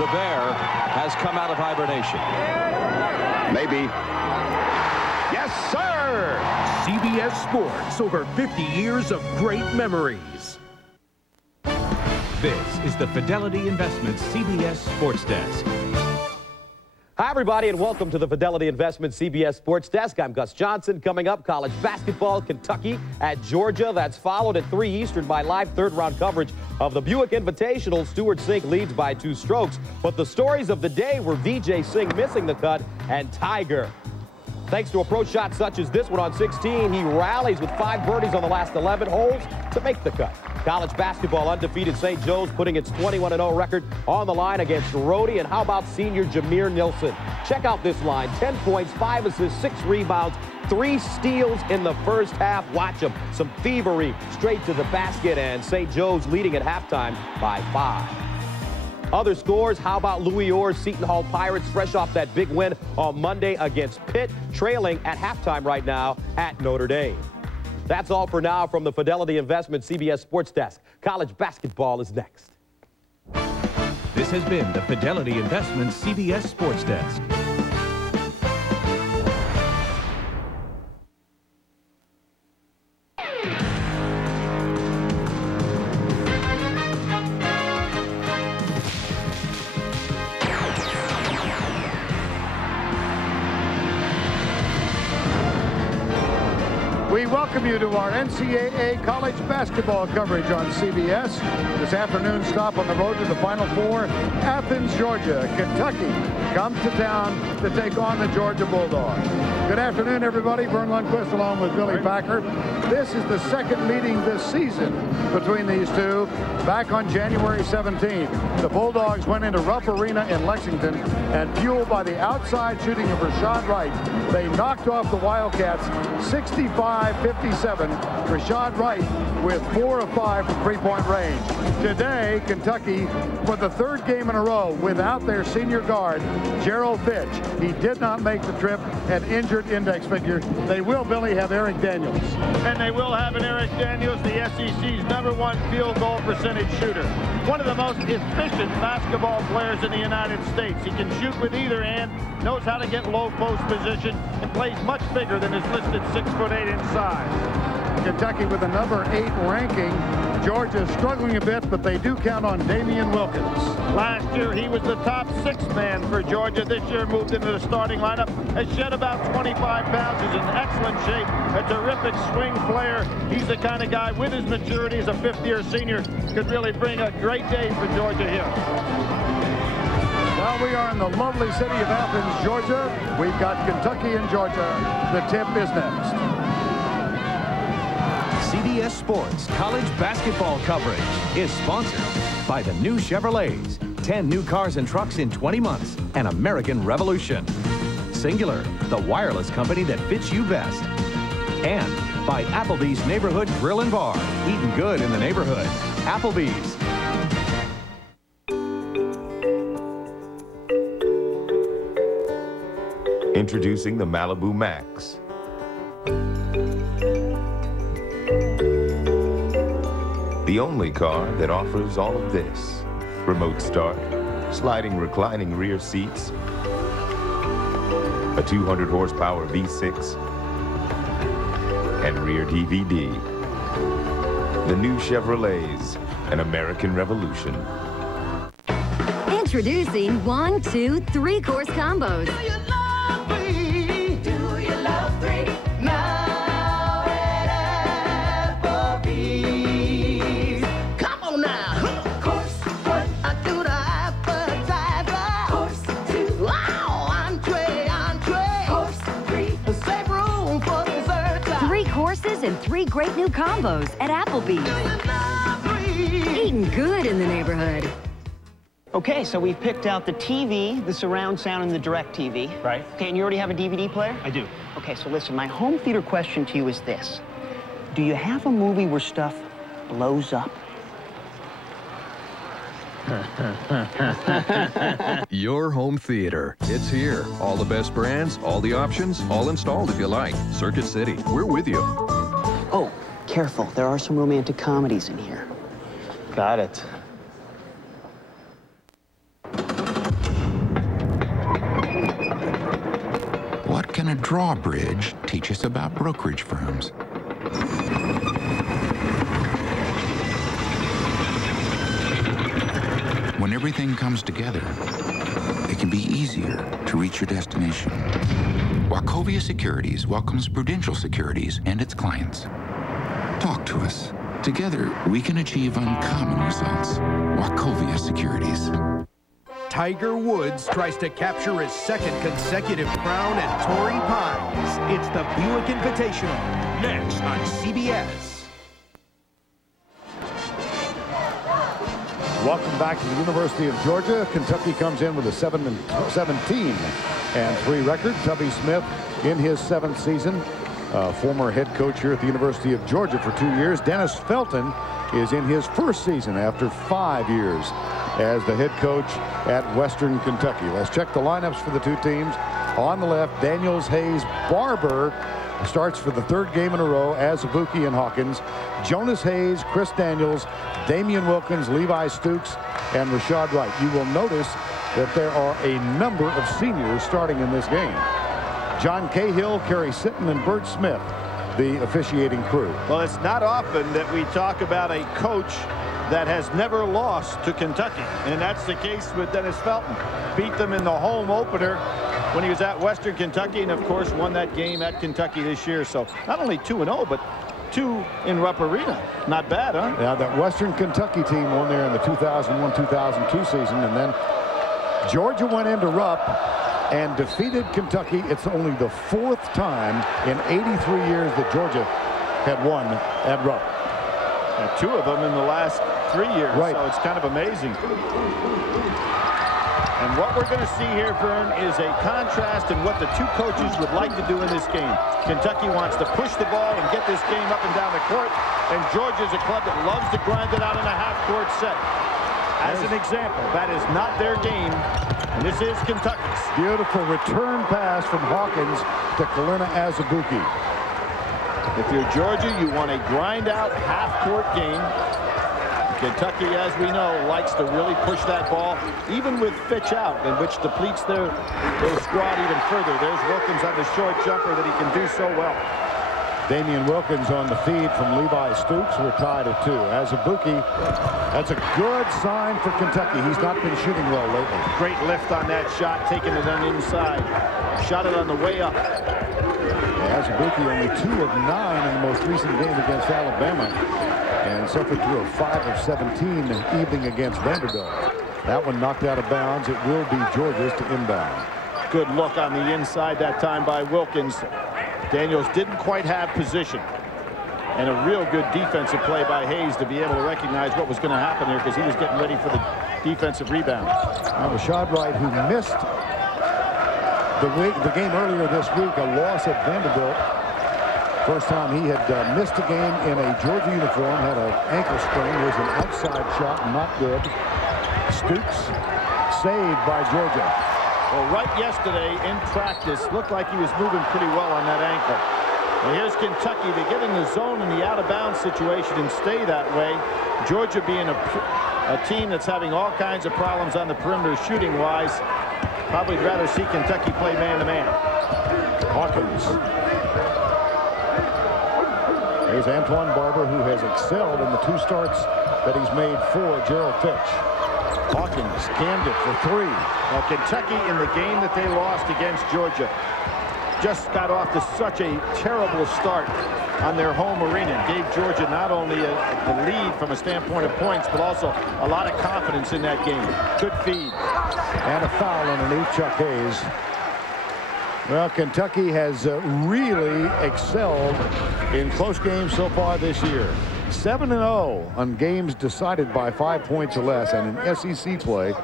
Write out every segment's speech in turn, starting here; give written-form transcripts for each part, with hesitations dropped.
the bear has come out of hibernation. Maybe. Yes, sir! CBS Sports, over 50 years of great memories. This is the Fidelity Investments CBS Sports Desk. Hi, everybody, and welcome to the Fidelity Investments CBS Sports Desk. I'm Gus Johnson. Coming up, college basketball, Kentucky at Georgia. That's followed at 3 Eastern by live third-round coverage of the Buick Invitational. Stewart Cink leads by 2 strokes. But the stories of the day were Vijay Singh missing the cut and Tiger. Thanks to approach shots such as this one on 16, he rallies with 5 birdies on the last 11 holes to make the cut. College basketball, undefeated St. Joe's putting its 21-0 record on the line against Rhody. And how about senior Jameer Nilsson? Check out this line: 10 points, 5 assists, 6 rebounds, 3 steals in the first half. Watch him. Some thievery straight to the basket, and St. Joe's leading at halftime by 5. Other scores, how about Louis Orr's Seton Hall Pirates, fresh off that big win on Monday against Pitt, trailing at halftime right now at Notre Dame. That's all for now from the Fidelity Investment CBS Sports Desk. College basketball is next. This has been the Fidelity Investments CBS Sports Desk. We welcome you to our NCAA college basketball coverage on CBS. This afternoon stop on the road to the Final Four, Athens, Georgia. Kentucky comes to town to take on the Georgia Bulldogs. Good afternoon, everybody. Vern Lundquist along with Billy Packer. This is the second meeting this season between these two, back on January 17th. The Bulldogs went into Rupp Arena in Lexington, and fueled by the outside shooting of Rashad Wright, they knocked off the Wildcats 65-57. Rashad Wright with 4 of 5 from three-point range. Today, Kentucky, for the 3rd game in a row without their senior guard, Gerald Fitch. He did not make the trip, an injured index figure. They will, Billy, have Eric Daniels. And they will have an Eric Daniels, the SEC's #1 field goal percentage shooter. One of the most efficient basketball players in the United States. He can shoot with either hand, knows how to get low post position, and plays much bigger than his listed 6'8" inside. Kentucky with a #8 ranking. Georgia struggling a bit, but they do count on Damian Wilkins. Last year, he was the top 6 man for Georgia. This year, moved into the starting lineup, has shed about 25 pounds, is in excellent shape, a terrific swing player. He's the kind of guy, with his maturity as a 5th-year senior, could really bring a great day for Georgia here. Well, we are in the lovely city of Athens, Georgia. We've got Kentucky and Georgia. The tip is next. CBS Sports college basketball coverage is sponsored by the new Chevrolets, 10 new cars and trucks in 20 months, an American revolution. Singular, the wireless company that fits you best. And by Applebee's Neighborhood Grill and Bar, eating good in the neighborhood. Applebee's. Introducing the Malibu Max. The only car that offers all of this: remote start, sliding reclining rear seats, a 200 horsepower V6, and rear DVD. The new Chevrolets, an American revolution. Introducing 1, 2, 3-course combos. Do you love 3? Do you love 3? Now at Applebee's. Come on now. Course 1, I do the appetizer. Course 2, wow, entree. Course 3, save room for dessert. 3 courses and 3 great new combos at Applebee's. Do you love 3? Eating good in the neighborhood. Okay, so we've picked out the TV, the surround sound, and the direct TV. Right. Okay, and you already have a DVD player? I do. Okay, so listen, my home theater question to you is this. Do you have a movie where stuff blows up? Your home theater. It's here. All the best brands, all the options, all installed if you like. Circuit City. We're with you. Oh, careful. There are some romantic comedies in here. Got it. can a drawbridge teach us about brokerage firms? When everything comes together, it can be easier to reach your destination. Wachovia Securities welcomes Prudential Securities and its clients. Talk to us. Together, we can achieve uncommon results. Wachovia Securities. Tiger Woods tries to capture his second consecutive crown at Torrey Pines. It's the Buick Invitational, next on CBS. Welcome back to the University of Georgia. Kentucky comes in with a 17-3 record. Tubby Smith in his 7th season. Former head coach here at the University of Georgia for 2 years. Dennis Felton is in his 1st season after 5 years as the head coach at Western Kentucky. Let's check the lineups for the two teams. On the left, Daniels, Hayes, Barber starts for the 3rd game in a row. Azubuike and Hawkins. Jonas Hayes, Chris Daniels, Damian Wilkins, Levi Stooks, and Rashad Wright. You will notice that there are a number of seniors starting in this game. John Cahill, Kerry Sitton, and Bert Smith, the officiating crew. Well, it's not often that we talk about a coach that has never lost to Kentucky, and that's the case with Dennis Felton. Beat them in the home opener when he was at Western Kentucky, and of course won that game at Kentucky this year. So not only 2-0, but 2 in Rupp Arena. Not bad, huh? Yeah, that Western Kentucky team won there in the 2001-2002 season, and then Georgia went into Rupp and defeated Kentucky. It's only the 4th time in 83 years that Georgia had won at Rupp. And 2 of them in the last 3 years, right. So it's kind of amazing. And what we're going to see here, Vern, is a contrast in what the two coaches would like to do in this game. Kentucky wants to push the ball and get this game up and down the court, and Georgia's a club that loves to grind it out in a half-court set. As an example, that is not their game, and this is Kentucky's. Beautiful return pass from Hawkins to Kalina Azubuike. If you're Georgia, you want a grind-out half-court game. Kentucky, as we know, likes to really push that ball, even with Fitch out, and which depletes their squad even further. There's Wilkins on the short jumper that he can do so well. Damian Wilkins on the feed from Levi Stooks. We're tied at 2. Azubuike, that's a good sign for Kentucky. He's not been shooting well lately. Great lift on that shot, taking it on inside. Shot it on the way up. Azubuike only 2 of 9 in the most recent game against Alabama, and suffered through a 5 of 17 evening against Vanderbilt. That one knocked out of bounds. It will be Georgia's to inbound. Good look on the inside that time by Wilkins. Daniels didn't quite have position. And a real good defensive play by Hayes to be able to recognize what was going to happen there, because he was getting ready for the defensive rebound. Now Rashad Wright, who missed the game earlier this week, a loss at Vanderbilt. First time he had missed a game in a Georgia uniform, had an ankle sprain. There's an outside shot, not good. Stooks saved by Georgia. Well, Wright yesterday in practice looked like he was moving pretty well on that ankle. And here's Kentucky. They get in the zone in the out-of-bounds situation and stay that way. Georgia being a team that's having all kinds of problems on the perimeter shooting-wise. Probably rather see Kentucky play man-to-man. Hawkins. There's Antoine Barber, who has excelled in the 2 starts that he's made for Gerald Fitch. Hawkins scanned it for 3. Well, Kentucky in the game that they lost against Georgia just got off to such a terrible start on their home arena. Gave Georgia not only the lead from a standpoint of points, but also a lot of confidence in that game. Good feed. And a foul underneath Chuck Hayes. Well, Kentucky has really excelled in close games so far this year. 7-0 on games decided by 5 points or less. And in SEC play,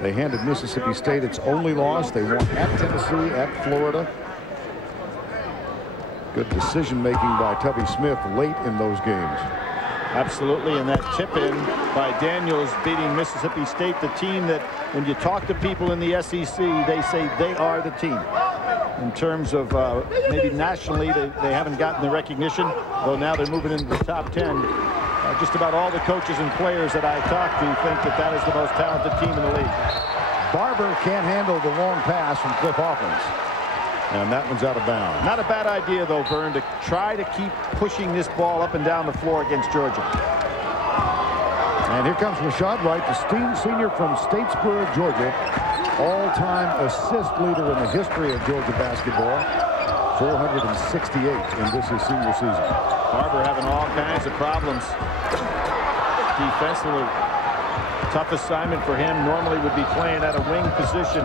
they handed Mississippi State its only loss. They won at Tennessee, at Florida. Good decision-making by Tubby Smith late in those games. Absolutely, and that tip-in by Daniels beating Mississippi State, the team that when you talk to people in the SEC, they say they are the team. In terms of maybe nationally, they haven't gotten the recognition, though now they're moving into the top 10. Just about all the coaches and players that I talk to think that that is the most talented team in the league. Barber can't handle the long pass from Cliff Hawkins. And that one's out of bounds. Not a bad idea, though, Vern, to try to keep pushing this ball up and down the floor against Georgia. And here comes Rashad Wright, the senior from Statesboro, Georgia. All-time assist leader in the history of Georgia basketball. 468 in this his senior season. Barber having all kinds of problems defensively. Tough assignment for him. Normally would be playing at a wing position,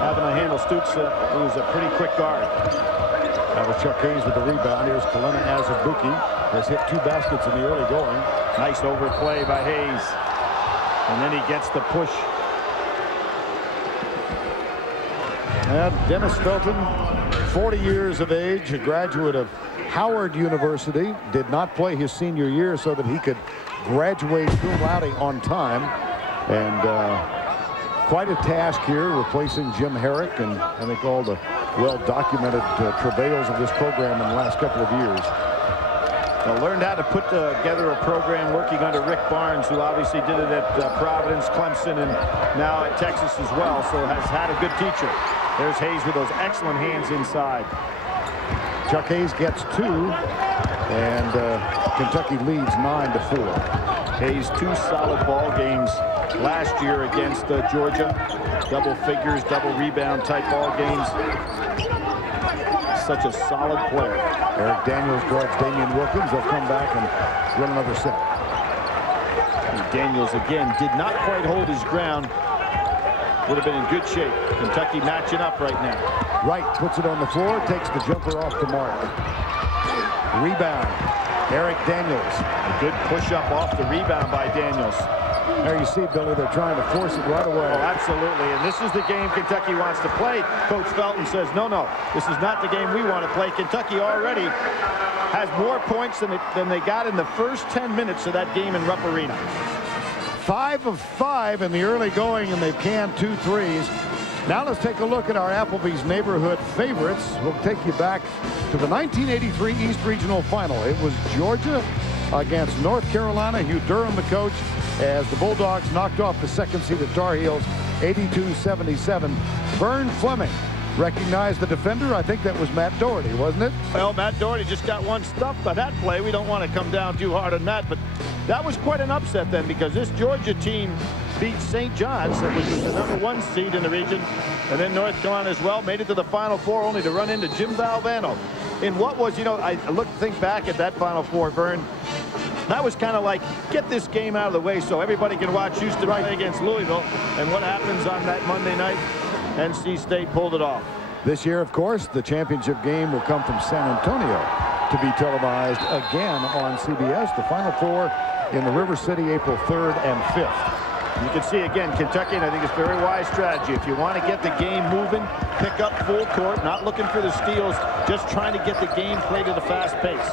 having to handle Stutz, who's a pretty quick guard. That was Chuck Hayes with the rebound. Here's Kalena Azubuike. Has hit 2 baskets in the early going. Nice overplay by Hayes. And then he gets the push. And Dennis Felton, 40 years of age, a graduate of Howard University, did not play his senior year so that he could graduate cum laude on time. And quite a task here, replacing Jim Herrick and I think all the well-documented travails of this program in the last couple of years. They learned how to put together a program working under Rick Barnes, who obviously did it at Providence, Clemson, and now at Texas as well, so has had a good teacher. There's Hayes with those excellent hands inside. Chuck Hayes gets 2, and Kentucky leads 9-4. Hayes 2 solid ball games last year against Georgia. Double figures, double rebound type ball games. Such a solid player. Eric Daniels guards Damian Wilkins. They'll come back and run another set. And Daniels again did not quite hold his ground. Would have been in good shape. Kentucky matching up right now. Wright puts it on the floor, takes the jumper off the mark. Rebound, Eric Daniels. A good push-up off the rebound by Daniels. There you see, Billy, they're trying to force it right away. Oh, absolutely. And this is the game Kentucky wants to play. Coach Felton says, no, this is not the game we want to play. Kentucky already has more points than they got in the first 10 minutes of that game in Rupp Arena. 5 of 5 in the early going, and they've canned 2 threes. Now let's take a look at our Applebee's neighborhood favorites. We'll take you back to the 1983 East Regional Final. It was Georgia against North Carolina. Hugh Durham, the coach, as the Bulldogs knocked off the second-seeded Tar Heels 82-77. Vern Fleming recognized the defender. I think that was Matt Doherty, wasn't it? Well, Matt Doherty just got one stuffed by that play. We don't want to come down too hard on Matt, but that was quite an upset then, because this Georgia team beat St. John's, which was the #1 seed in the region, and then North Carolina as well, made it to the Final Four only to run into Jim Valvano. In what was, I think back at that Final Four, Vern, that was kind of like, get this game out of the way so everybody can watch Houston play against Louisville. And what happens on that Monday night? NC State pulled it off. This year, of course, the championship game will come from San Antonio to be televised again on CBS. The Final Four in the River City, April 3rd and 5th. You can see, again, Kentucky, and I think it's a very wise strategy. If you want to get the game moving, pick up full court, not looking for the steals, just trying to get the game played at a fast pace.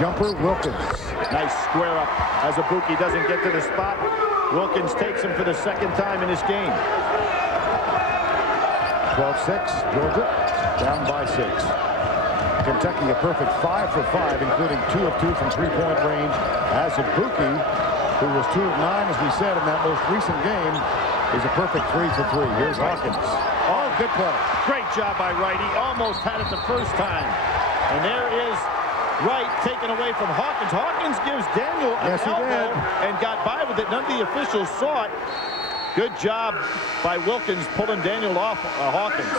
Jumper, Wilkins. Nice square up. Azubuike doesn't get to the spot. Wilkins takes him for the second time in this game. 12-6, Georgia down by 6. Kentucky a perfect 5 for 5, including 2 of 2 from three-point range. Azubuike, who was 2 of 9, as we said, in that most recent game, is a perfect 3 for 3. Here's Hawkins. Oh, good play. Great job by Wright. He almost had it the first time. And there is Wright taken away from Hawkins. Hawkins gives Daniel an elbow and got by with it. None of the officials saw it. Good job by Wilkins pulling Daniel off Hawkins.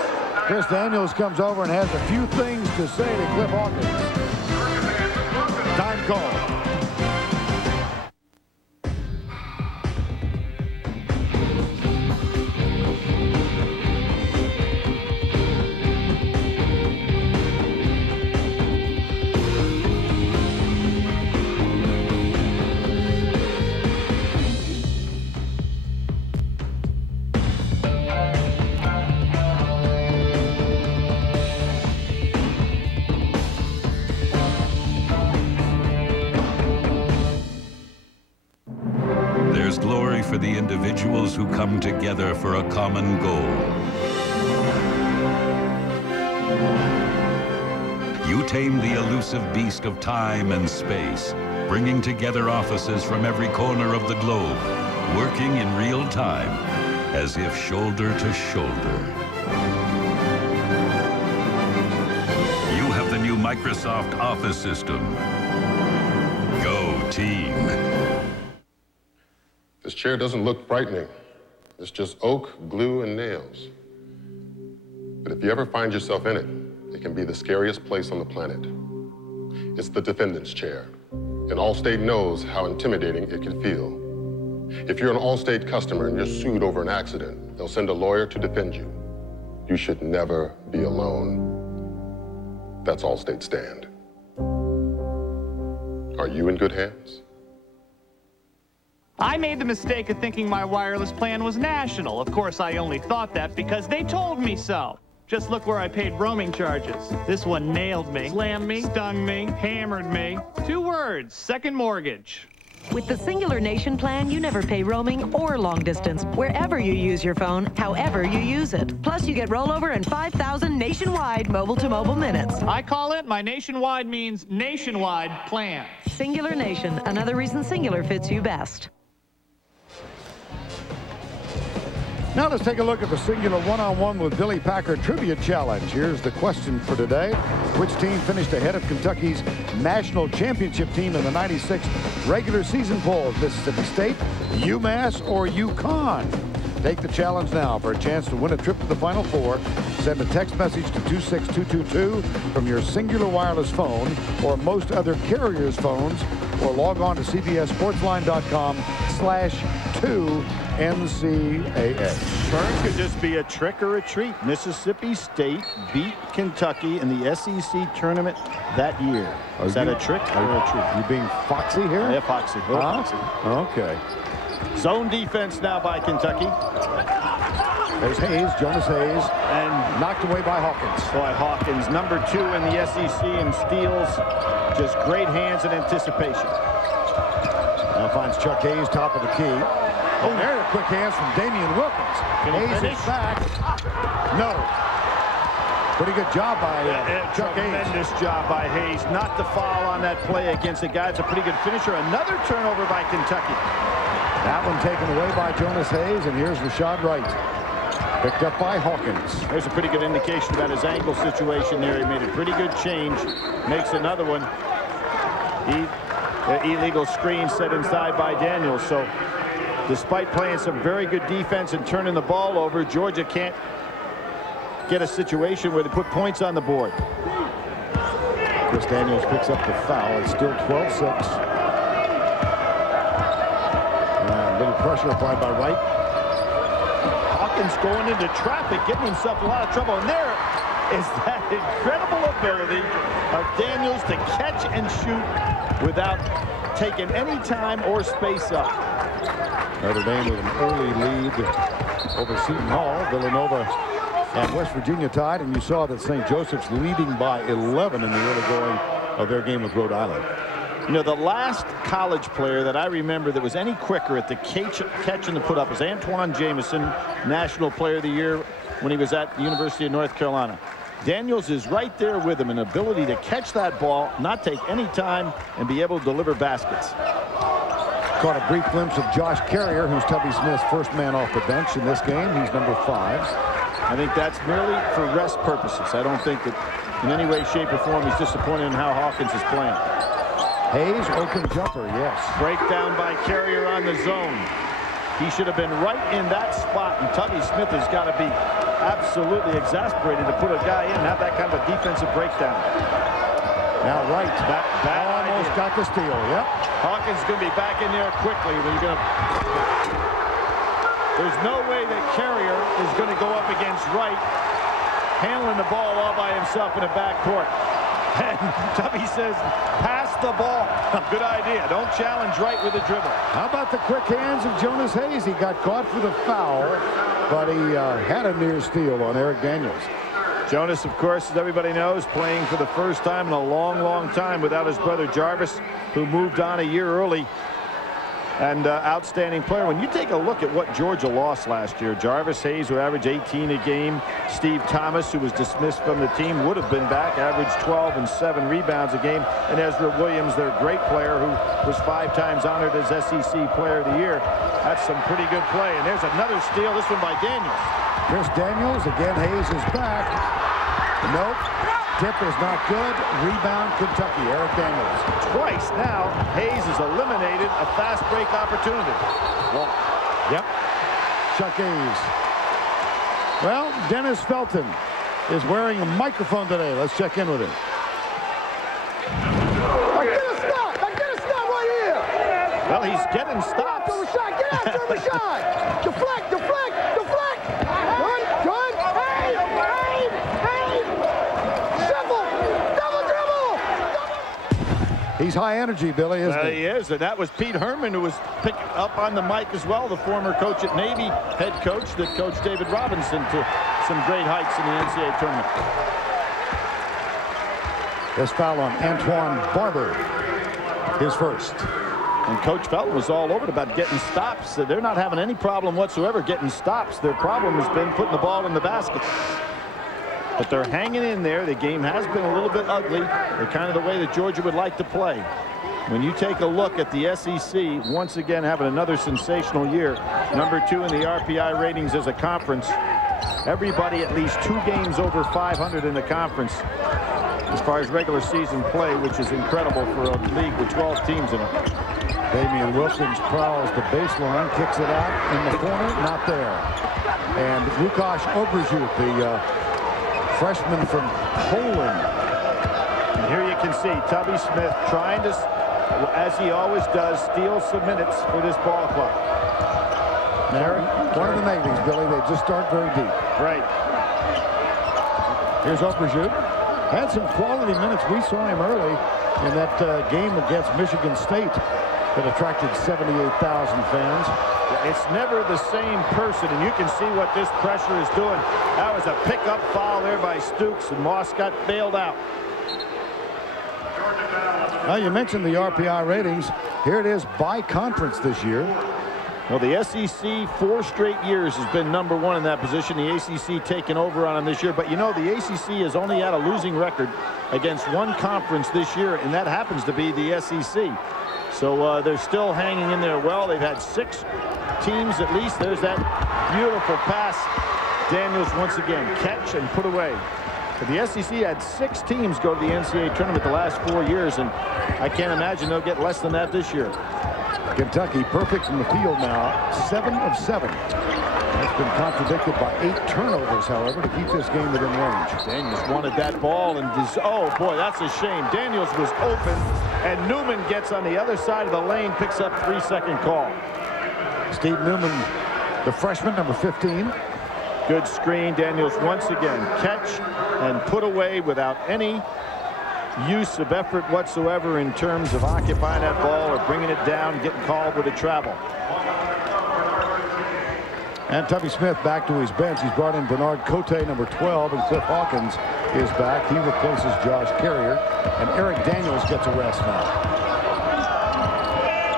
Chris Daniels comes over and has a few things to say to Cliff Hawkins. Time call. For the individuals who come together for a common goal. You tame the elusive beast of time and space, bringing together offices from every corner of the globe, working in real time. as if shoulder to shoulder. You have the new Microsoft Office system. Go team. This chair doesn't look frightening. It's just oak, glue, and nails. But if you ever find yourself in it, it can be the scariest place on the planet. It's the defendant's chair. And Allstate knows how intimidating it can feel. If you're an Allstate customer and you're sued over an accident, they'll send a lawyer to defend you. You should never be alone. That's Allstate stand. Are you in good hands? I made the mistake of thinking my wireless plan was national. Of course, I only thought that because they told me so. Just look where I paid roaming charges. This one nailed me, slammed me, stung me, hammered me. 2 words, second mortgage. With the Singular Nation plan, you never pay roaming or long distance, wherever you use your phone, however you use it. Plus, you get rollover and 5,000 nationwide mobile-to-mobile minutes. I call it my nationwide means nationwide plan. Singular Nation, another reason Singular fits you best. Now let's take a look at the Singular One-on-One with Billy Packer Trivia Challenge. Here's the question for today. Which team finished ahead of Kentucky's national championship team in the '96 regular season polls? Mississippi State, UMass, or UConn? Take the challenge now for a chance to win a trip to the Final Four. Send a text message to 26222 from your Singular wireless phone or most other carriers' phones, or log on to cbsportsline.com/2NCAA. Turn could just be a trick or a treat. Mississippi State beat Kentucky in the SEC tournament that year. Is that a trick or a treat? You being foxy here? Yeah, foxy. Foxy. Okay. Zone defense now by Kentucky. There's Hayes, Jonas Hayes, and knocked away by Hawkins. Boy, Hawkins, number 2 in the SEC in steals. Just great hands and anticipation. Now finds Chuck Hayes, top of the key. Oh, there are quick hands from Damian Wilkins. Hayes is back. No. Pretty good job by Chuck Hayes. Tremendous job by Hayes not to foul on that play against a guy that's a pretty good finisher. Another turnover by Kentucky. That one taken away by Jonas Hayes, and here's Rashad Wright. Picked up by Hawkins. There's a pretty good indication about his ankle situation there. He made a pretty good change. Makes another one. Illegal screen set inside by Daniels. So despite playing some very good defense and turning the ball over, Georgia can't get a situation where they put points on the board. Chris Daniels picks up the foul. It's still 12-6. A little pressure applied by Wright. Hawkins going into traffic, getting himself in a lot of trouble. And there is that incredible ability of Daniels to catch and shoot without taking any time or space up. Notre Dame with an early lead over Seton Hall. Villanova and West Virginia tied, and you saw that St. Joseph's leading by 11 in the early going of their game with Rhode Island. You know, the last college player that I remember that was any quicker at the catch and the put up was Antoine Jamison, National Player of the Year when he was at the University of North Carolina. Daniels is right there with him, an ability to catch that ball, not take any time, and be able to deliver baskets. Caught a brief glimpse of Josh Carrier, who's Tubby Smith's first man off the bench in this game. He's number 5. I think that's merely for rest purposes. I don't think that in any way, shape, or form he's disappointed in how Hawkins is playing. Hayes, open jumper, yes. Breakdown by Carrier on the zone. He should have been right in that spot, and Tubby Smith has got to be absolutely exasperated to put a guy in and have that kind of a defensive breakdown. Now Wright, bad almost got the steal, yep. Hawkins is going to be back in there quickly. There's no way that Carrier is going to go up against Wright, handling the ball all by himself in the backcourt. And Tubby says, pass the ball. Good idea. Don't challenge Wright with a dribble. How about the quick hands of Jonas Hayes? He got caught for the foul, but he had a near steal on Eric Daniels. Jonas, of course, as everybody knows, playing for the first time in a long, long time without his brother Jarvis, who moved on a year early. and outstanding player. When you take a look at what Georgia lost last year, Jarvis Hayes, who averaged 18 a game, Steve Thomas, who was dismissed from the team, would have been back, averaged 12 and 7 rebounds a game, and Ezra Williams, their great player, who was 5 times honored as SEC Player of the Year. That's some pretty good play. And there's another steal, this one by Daniels. Chris Daniels, again, Hayes is back. Nope. Tip is not good. Rebound, Kentucky. Eric Daniels. Twice now, Hayes has eliminated a fast break opportunity. Well, yep. Chuck Hayes. Well, Dennis Felton is wearing a microphone today. Let's check in with him. I get a stop right here. Well, he's getting stops. Get after him a shot. Deflect. Good. Hey. Double dribble. He's high energy, Billy, isn't he? He is, and that was Pete Herman, who was picking up on the mic as well, the former coach at Navy, head coach that coached David Robinson to some great heights in the NCAA tournament. This foul on Antoine Barber, his first. And Coach Felton was all over it about getting stops. They're not having any problem whatsoever getting stops. Their problem has been putting the ball in the basket. But they're hanging in there. The game has been a little bit ugly. They're kind of the way that Georgia would like to play. When you take a look at the SEC, once again having another sensational year, number 2 in the RPI ratings as a conference. Everybody at least 2 games over 500 in the conference as far as regular season play, which is incredible for a league with 12 teams in it. Damian Wilkins prowls the baseline, kicks it out in the corner, not there. And Łukasz Oberziuk, the freshman from Poland. And here you can see Tubby Smith trying to, as he always does, steal some minutes for this ball club. There, one of the Navies, Billy, they just start very deep. Right. Here's Oberziuk. Had some quality minutes. We saw him early in that game against Michigan State that attracted 78,000 fans. It's never the same person, and you can see what this pressure is doing. That was a pickup foul there by Stooks, and Moss got bailed out. Now, you mentioned the RPI ratings. Here it is by conference this year. Well, the SEC 4 straight years has been number 1 in that position. The ACC taking over on them this year. But, you know, the ACC has only had a losing record against one conference this year, and that happens to be the SEC. So they're still hanging in there well. They've had 6 teams at least. There's that beautiful pass. Daniels once again catch and put away. But the SEC had 6 teams go to the NCAA tournament the last 4 years, and I can't imagine they'll get less than that this year. Kentucky perfect from the field now, 7 of 7. That's been contradicted by 8 turnovers, however, to keep this game within range. Daniels wanted that ball, and oh boy, that's a shame. Daniels was open, and Newman gets on the other side of the lane, picks up 3-second call. Steve Newman, the freshman, number 15. Good screen. Daniels once again catch and put away without any use of effort whatsoever in terms of occupying that ball or bringing it down, getting called with a travel. And Tubby Smith back to his bench. He's brought in Bernard Cote, number 12, and Cliff Hawkins is back. He replaces Josh Carrier, and Eric Daniels gets a rest now.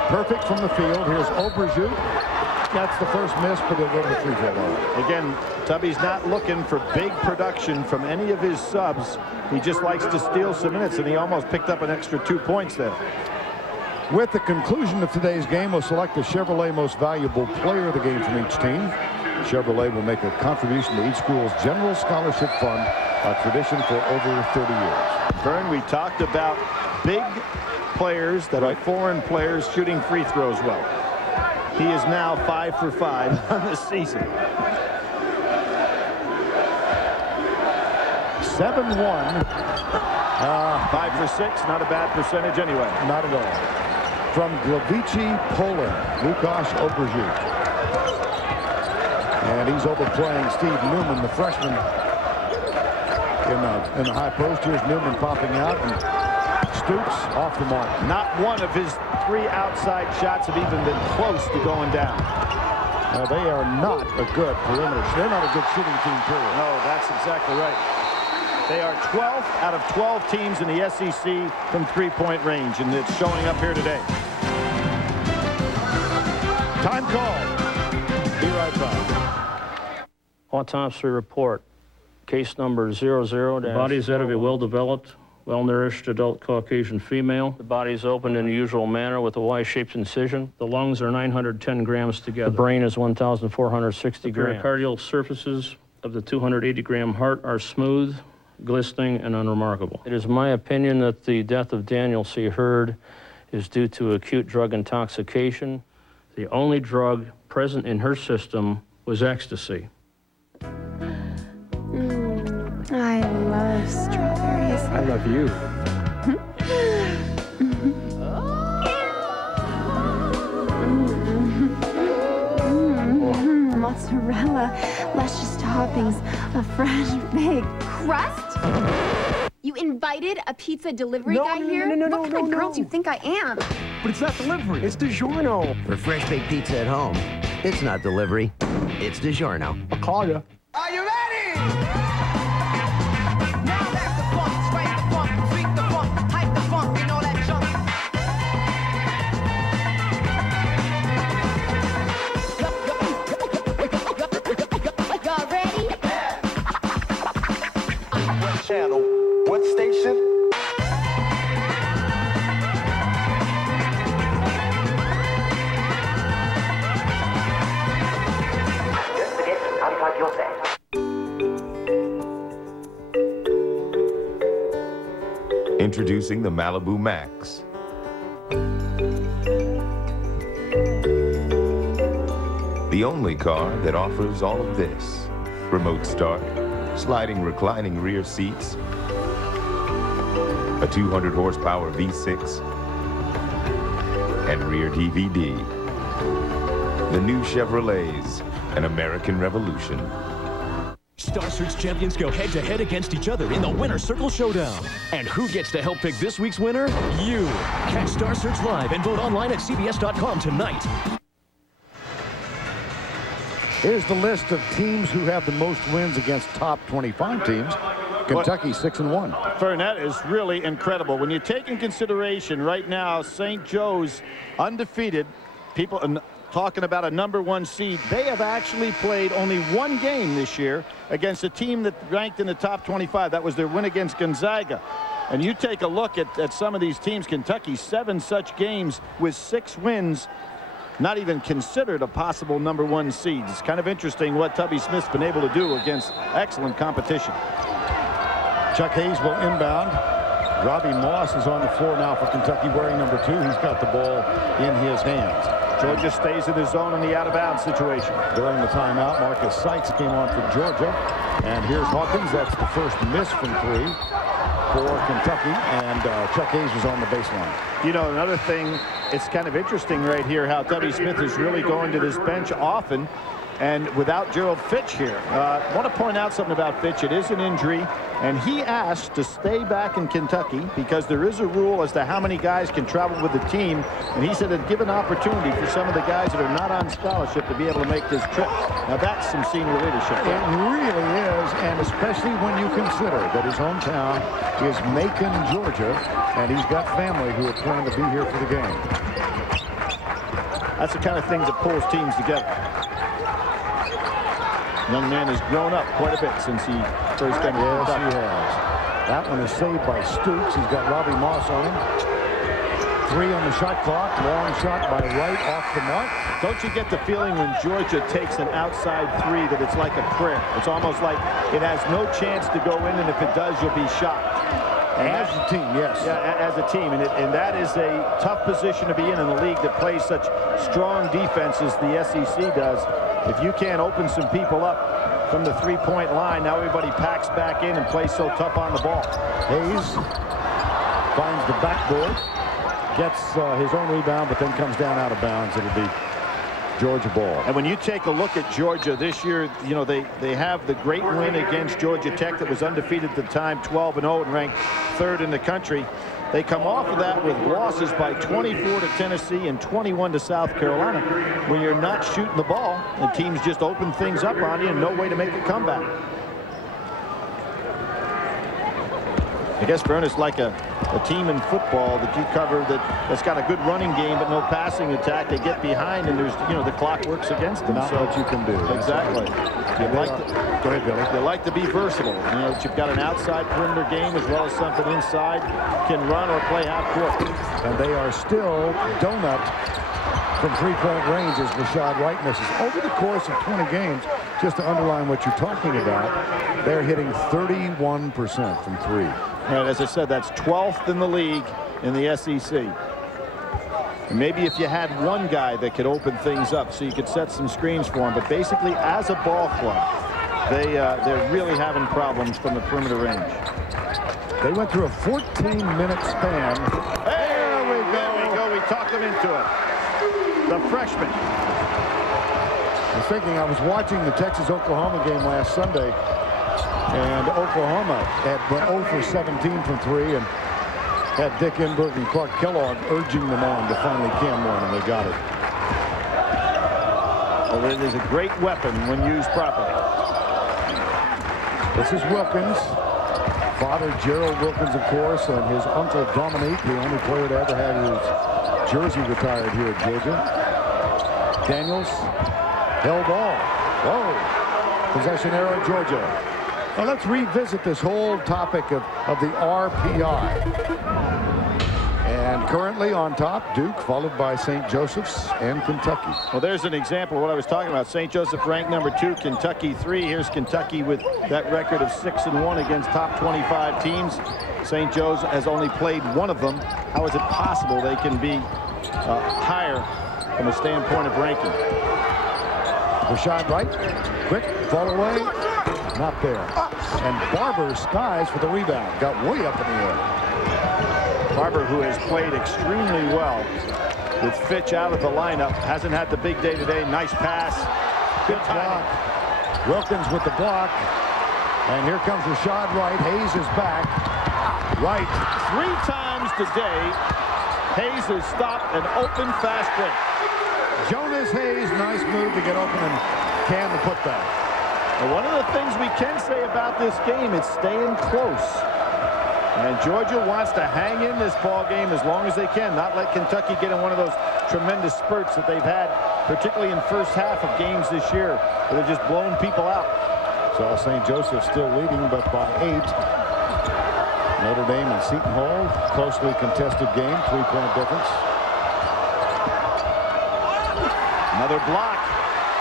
Perfect from the field. Here's Oberziuk. That's the first miss, but he'll go to the free throw line. Again, Tubby's not looking for big production from any of his subs. He just likes to steal some minutes, and he almost picked up an extra 2 points there. With the conclusion of today's game, we'll select the Chevrolet Most Valuable Player of the game from each team. Chevrolet will make a contribution to each school's general scholarship fund, a tradition for over 30 years. Vern, we talked about big players that are foreign players shooting free throws well. He is now 5 for 5 on the season. 7-1. 5 for 6, not a bad percentage anyway. Not at all. From Gliwice, Poland, Łukasz Oberziuk. And he's overplaying Steve Newman, the freshman, in the high post. Here's Newman popping out, and Stoops off the mark. Not one of his 3 outside shots have even been close to going down. Now, they are not a good perimeter. They're not a good shooting team, period. No, that's exactly right. They are 12th out of 12 teams in the SEC from 3-point range, and it's showing up here today. call. Be right back. Autopsy report. Case number 00. The body is that of a well-developed, well-nourished adult Caucasian female. The body is opened in the usual manner with a Y-shaped incision. The lungs are 910 grams together. The brain is 1,460 grams. The pericardial surfaces of the 280-gram heart are smooth, glistening, and unremarkable. It is my opinion that the death of Daniel C. Hurd is due to acute drug intoxication. The only drug present in her system was ecstasy. I love strawberries. I love you. Mozzarella, luscious toppings, a fresh baked crust. You invited a pizza delivery guy here? What kind of girl do you think I am? But it's not delivery. It's DiGiorno. For fresh baked pizza at home, it's not delivery. It's DiGiorno. I'll call you. Are you ready? Now that's the funk, strike the funk, tweak the funk, hype the funk, and all that junk. Y'all ready? What channel? What station? Introducing the Malibu Max. The only car that offers all of this. Remote start, sliding reclining rear seats, a 200 horsepower V6, and rear DVD. The new Chevrolets, an American revolution. Star Search champions go head-to-head against each other in the Winner's Circle Showdown. And who gets to help pick this week's winner? You. Catch Star Search live and vote online at CBS.com tonight. Here's the list of teams who have the most wins against top 25 teams. Kentucky 6-1. Fernette is really incredible. When you take in consideration right now, St. Joe's undefeated, people talking about a #1 seed, they have actually played only one game this year against a team that ranked in the top 25. That was their win against Gonzaga. And you take a look at some of these teams. Kentucky, 7 such games with 6 wins, not even considered a possible #1 seed. It's kind of interesting what Tubby Smith's been able to do against excellent competition. Chuck Hayes will inbound. Robbie Moss is on the floor now for Kentucky wearing #2. He's got the ball in his hands. Georgia stays in the zone in the out-of-bounds situation. During the timeout, Marcus Sykes came on for Georgia. And here's Hawkins. That's the first miss from 3 for Kentucky. And Chuck Hayes was on the baseline. You know, another thing, it's kind of interesting right here how Tubby Smith is really going to this bench often. And without Gerald Fitch here. I want to point out something about Fitch. It is an injury, and he asked to stay back in Kentucky because there is a rule as to how many guys can travel with the team. And he said it'd give an opportunity for some of the guys that are not on scholarship to be able to make this trip. Now, that's some senior leadership. It really is, and especially when you consider that his hometown is Macon, Georgia, and he's got family who are planning to be here for the game. That's the kind of things that pulls teams together. Young man has grown up quite a bit since he first came to Kentucky. Yes, he has. That one is saved by Stoops. He's got Robbie Moss on him. 3 on the shot clock. Long shot by Wright off the mark. Don't you get the feeling when Georgia takes an outside 3 that it's like a prayer? It's almost like it has no chance to go in, and if it does, you'll be shocked. As a team, yes. Yeah, as a team. And that is a tough position to be in a league that plays such strong defense as the SEC does. If you can't open some people up from the 3-point line, now everybody packs back in and plays so tough on the ball. Hayes finds the backboard, gets his own rebound, but then comes down out of bounds. It'll be Georgia ball. And when you take a look at Georgia this year, you know, they have the great win against Georgia Tech that was undefeated at the time, 12-0, and ranked 3rd in the country. They come off of that with losses by 24 to Tennessee and 21 to South Carolina. When you're not shooting the ball, the teams just open things up on you and no way to make a comeback. I guess, Vern, it's like a team in football that you cover that's got a good running game but no passing attack. They get behind and there's, the clock works against them. Not what you can do. Exactly. Go ahead, Billy. You like to be versatile. That you've got an outside perimeter game as well as something inside. Can run or play half court. And they are still donut from three-point range as Rashad Wright misses. Over the course of 20 games, just to underline what you're talking about, they're hitting 31% from three. Right, as I said, that's 12th in the league in the SEC. And maybe if you had one guy that could open things up so you could set some screens for him, but basically as a ball club, they're really having problems from the perimeter range. They went through a 14-minute span. There we go. We talked them into it. The freshman. I was watching the Texas-Oklahoma game last Sunday, and Oklahoma went 0 for 17 from three and had Dick Enberg and Clark Kellogg urging them on to finally can one, and they got it. Well, it is a great weapon when used properly. This is Wilkins. Father Gerald Wilkins, of course, and his uncle Dominique, the only player to ever have his jersey retired here at Georgia. Daniels, held ball. Whoa. Possession arrow, Georgia. Well, let's revisit this whole topic of the RPI. And currently on top, Duke, followed by St. Joseph's and Kentucky. Well, there's an example of what I was talking about. St. Joseph ranked number 2, Kentucky 3. Here's Kentucky with that record of 6-1 against top 25 teams. St. Joe's has only played one of them. How is it possible they can be higher from a standpoint of ranking? Rashad Wright, quick, fall away, not there. And Barber skies for the rebound, got way up in the air. Barber, who has played extremely well with Fitch out of the lineup, hasn't had the big day today. Nice pass. Good block. Wilkins with the block. And here comes Rashad Wright. Hayes is back. Wright. 3 times today, Hayes has stopped an open fast break. Jonas Hayes, nice move to get open and can the putback. Well, one of the things we can say about this game is staying close. And Georgia wants to hang in this ball game as long as they can, not let Kentucky get in one of those tremendous spurts that they've had, particularly in first half of games this year, where they're just blowing people out. So St. Joseph still leading, but by 8. Notre Dame and Seton Hall, closely contested game, 3-point difference. Another block.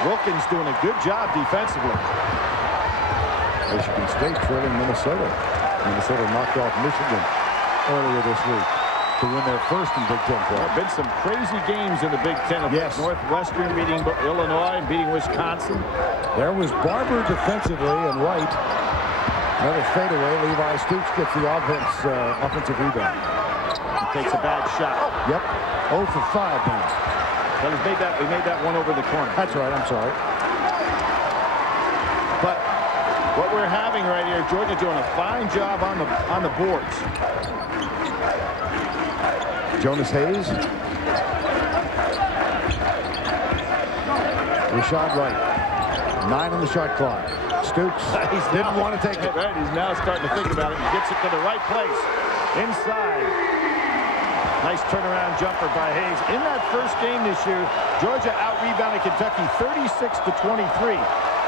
Wilkins doing a good job defensively. Michigan State trailing Minnesota. Minnesota knocked off Michigan earlier this week to win their first in Big Ten play. There have been some crazy games in the Big Ten. Yes. Northwestern beating Illinois and beating Wisconsin. There was Barber defensively and Wright. Another fadeaway. Levi Stoops gets the offensive rebound. He takes a bad shot. Yep. 0 for 5 now. Well, we made that one over the corner. That's right. I'm sorry. But what we're having right here, Georgia doing a fine job on the boards. Jonas Hayes. Rashad Wright. 9 on the shot clock. Stoops didn't want to take it. Right, he's now starting to think about it. He gets it to the right place. Inside. Nice turnaround jumper by Hayes. In that first game this year, Georgia out-rebounded Kentucky 36-23.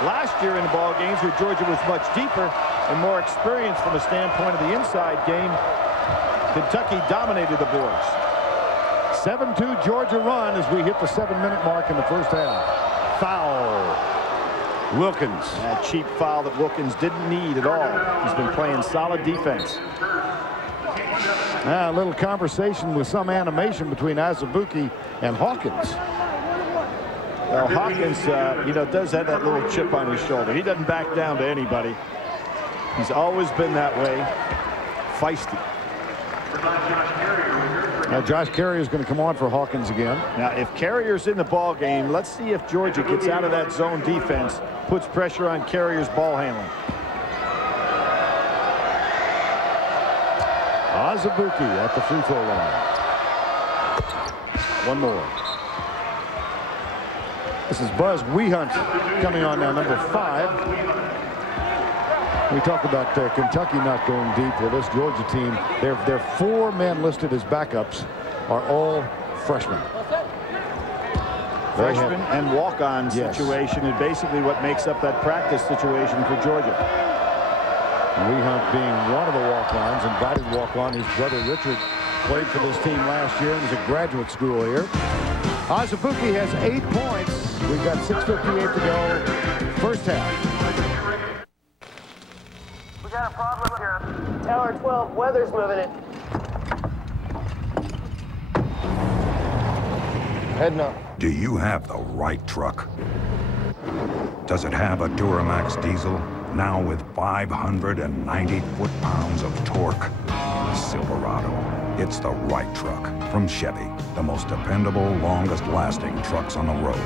Last year in the ball games where Georgia was much deeper and more experienced from a standpoint of the inside game, Kentucky dominated the boards. 7-2 Georgia run as we hit the 7-minute mark in the first half. Foul. Wilkins. A cheap foul that Wilkins didn't need at all. He's been playing solid defense. A little conversation with some animation between Azubuike and Hawkins. Well, Hawkins, does have that little chip on his shoulder. He doesn't back down to anybody. He's always been that way. Feisty. Now Josh Carrier is going to come on for Hawkins again. Now, if Carrier's in the ball game, let's see if Georgia gets out of that zone defense, puts pressure on Carrier's ball handling. Azubuike at the free throw line. One more. This is Buzz Wehunt coming on now, number 5. We talk about Kentucky not going deep. Well, this Georgia team, their 4 men listed as backups are all freshmen. Freshman and walk-on situation is basically what makes up that practice situation for Georgia. Lee Hunt being one of the walk-ons, invited walk-on. His brother Richard played for this team last year and is at graduate school here. Azubuike has 8 points. We've got 6:58 to go. First half. We got a problem here. Tower 12, weather's moving it. Heading up. Do you have the right truck? Does it have a Duramax diesel, now with 590 foot-pounds of torque? Silverado. It's the right truck from Chevy. The most dependable, longest-lasting trucks on the road.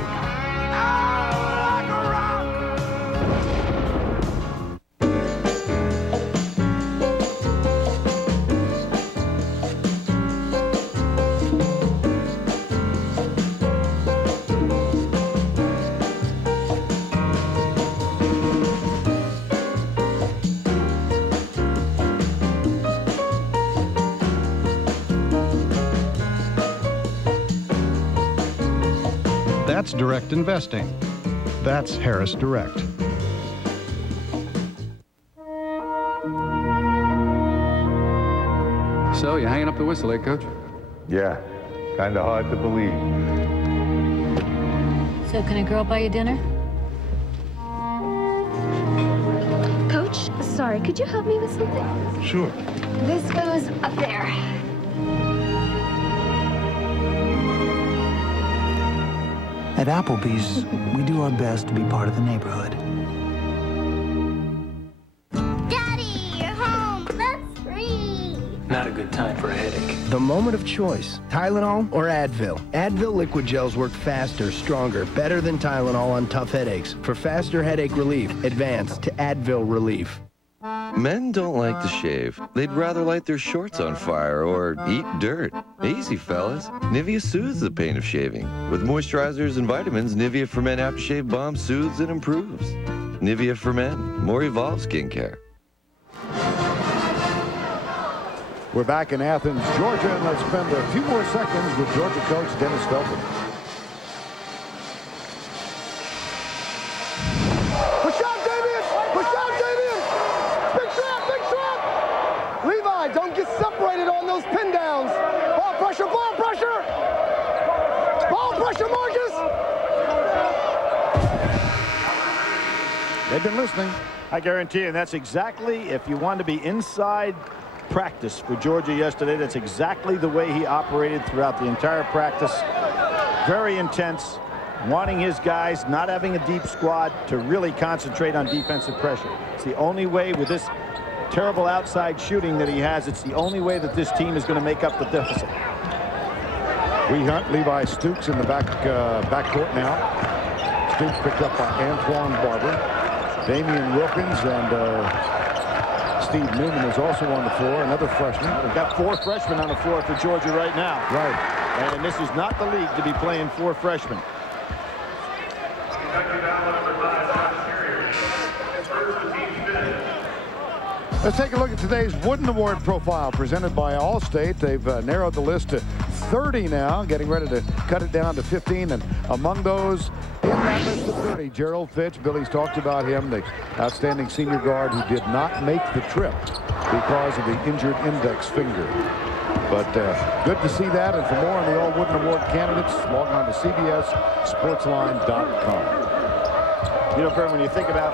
That's direct investing. That's Harris Direct. So, you hanging up the whistle, eh, Coach? Yeah, kind of hard to believe. So, can a girl buy you dinner? Coach, sorry, could you help me with something? Sure. This goes up there. At Applebee's, we do our best to be part of the neighborhood. Daddy, you're home. That's free. Not a good time for a headache. The moment of choice, Tylenol or Advil. Advil liquid gels work faster, stronger, better than Tylenol on tough headaches. For faster headache relief, advance to Advil Relief. Men don't like to shave. They'd rather light their shorts on fire or eat dirt. Easy, fellas. Nivea soothes the pain of shaving. With moisturizers and vitamins, Nivea for Men Aftershave Balm soothes and improves. Nivea for Men, more evolved skincare. We're back in Athens, Georgia, and let's spend a few more seconds with Georgia coach Dennis Felton. Push out, Davian! Push out, Davian! Big trap, big trap! Levi, don't get separated on those pin downs. Ball pressure, ball pressure! Ball pressure, Marcus! They've been listening. I guarantee you, that's exactly, if you want to be inside practice for Georgia yesterday, that's exactly the way he operated throughout the entire practice. Very intense, wanting his guys, not having a deep squad, to really concentrate on defensive pressure. It's the only way with this terrible outside shooting that he has. It's the only way that this team is going to make up the deficit. We hunt Levi Stooks in the backcourt now. Stooks picked up by Antoine Barber. Damian Wilkins and Steve Newman is also on the floor, another freshman. We've got 4 freshmen on the floor for Georgia right now. Right. And this is not the league to be playing 4 freshmen. Let's take a look at today's Wooden Award profile presented by Allstate. They've narrowed the list to 30 now, getting ready to cut it down to 15. And among those in that list of 30, Gerald Fitch. Billy's talked about him, the outstanding senior guard who did not make the trip because of the injured index finger. But good to see that. And for more on the All Wooden Award candidates, log on to CBSSportsline.com. You know, Fred, when you think about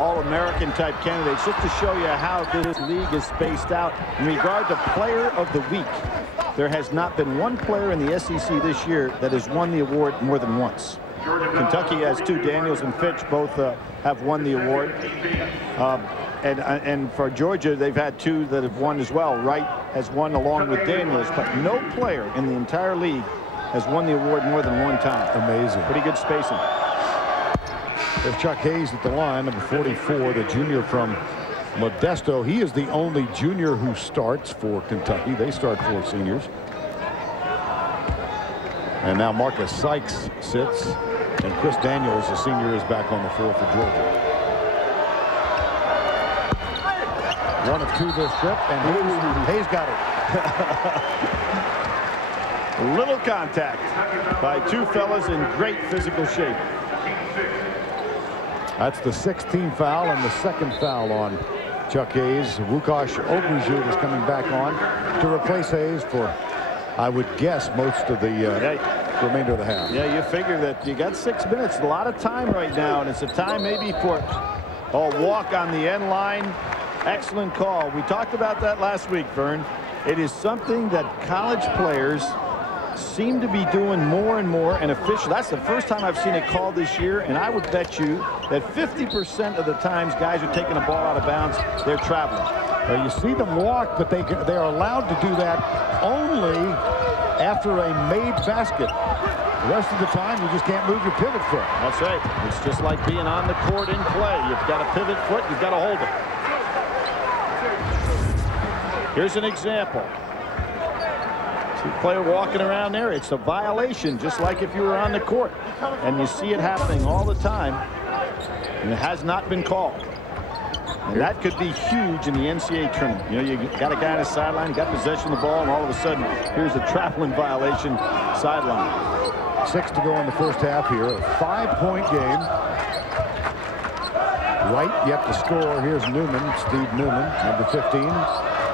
all-American type candidates, just to show you how this league is spaced out, in regard to Player of the Week, there has not been one player in the SEC this year that has won the award more than once. Kentucky has 2, Daniels and Fitch, both have won the award. And for Georgia, they've had 2 that have won as well. Wright has won along with Daniels, but no player in the entire league has won the award more than one time. Amazing. Pretty good spacing. There's Chuck Hayes at the line, number 44, the junior from Modesto. He is the only junior who starts for Kentucky. They start 4 seniors. And now Marcus Sykes sits, and Chris Daniels, the senior, is back on the floor for Georgia. 1 of 2 this trip, and Hayes got it. Little contact by two fellas in great physical shape. That's the 16th foul and the second foul on Chuck Hayes. Łukasz Obrzyk is coming back on to replace Hayes for, I would guess, most of the remainder of the half. Yeah, you figure that you got 6 minutes, a lot of time right now, and it's a time maybe for a walk on the end line. Excellent call. We talked about that last week, Vern. It is something that college players seem to be doing more and more, and official. That's the first time I've seen it called this year, and I would bet you that 50% of the times guys are taking a ball out of bounds, they're traveling. Well, you see them walk, but they are allowed to do that only after a made basket. The rest of the time, you just can't move your pivot foot. That's right. It's just like being on the court in play. You've got a pivot foot, you've got to hold it. Here's an example. See a player walking around there. It's a violation, just like if you were on the court. And you see it happening all the time. And it has not been called. And that could be huge in the NCAA tournament. You know, you got a guy on the sideline, you got possession of the ball, and all of a sudden, here's a traveling violation sideline. 6 to go in the first half here. A 5-point game. Wright yet to score. Here's Newman, Steve Newman, number 15.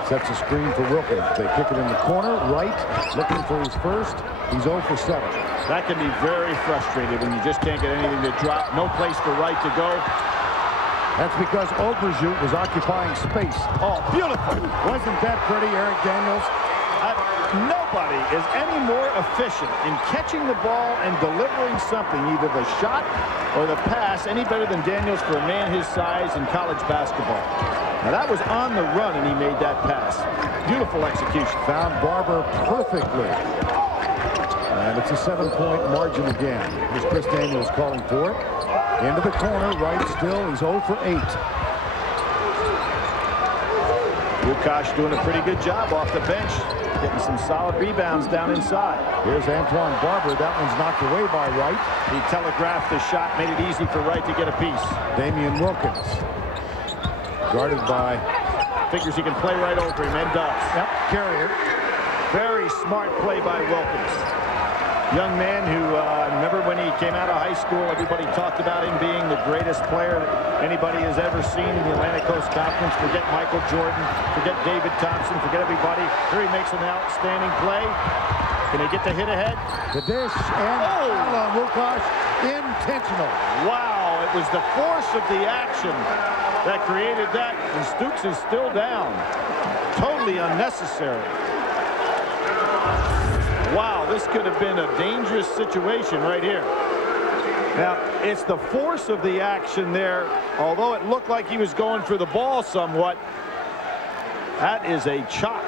Sets a screen for Wilkins. They kick it in the corner. Wright looking for his first. He's 0 for 7. That can be very frustrating when you just can't get anything to drop. No place for Wright to go. That's because Obrzyk was occupying space. Oh, beautiful. Wasn't that pretty, Eric Daniels? Nobody is any more efficient in catching the ball and delivering something, either the shot or the pass, any better than Daniels for a man his size in college basketball. Now that was on the run, and he made that pass. Beautiful execution. Found Barber perfectly. And it's a 7-point margin again. Here's Chris Daniels calling for it. Into the corner, Wright still. He's 0 for 8. Łukasz doing a pretty good job off the bench, getting some solid rebounds down inside. Here's Antoine Barber. That one's knocked away by Wright. He telegraphed the shot, made it easy for Wright to get a piece. Damian Wilkins. Guarded by... Figures he can play right over him, and does. Yep, Carrier. Very smart play by Wilkins. Young man who, remember when he came out of high school, everybody talked about him being the greatest player that anybody has ever seen in the Atlantic Coast Conference. Forget Michael Jordan, forget David Thompson, forget everybody. Here he makes an outstanding play. Can he get the hit ahead? The dish and foul on Łukasz. Intentional. Wow, it was the force of the action that created that, and Stooks is still down. Totally unnecessary. Wow, this could have been a dangerous situation right here. Now, it's the force of the action there. Although it looked like he was going for the ball somewhat, that is a chop.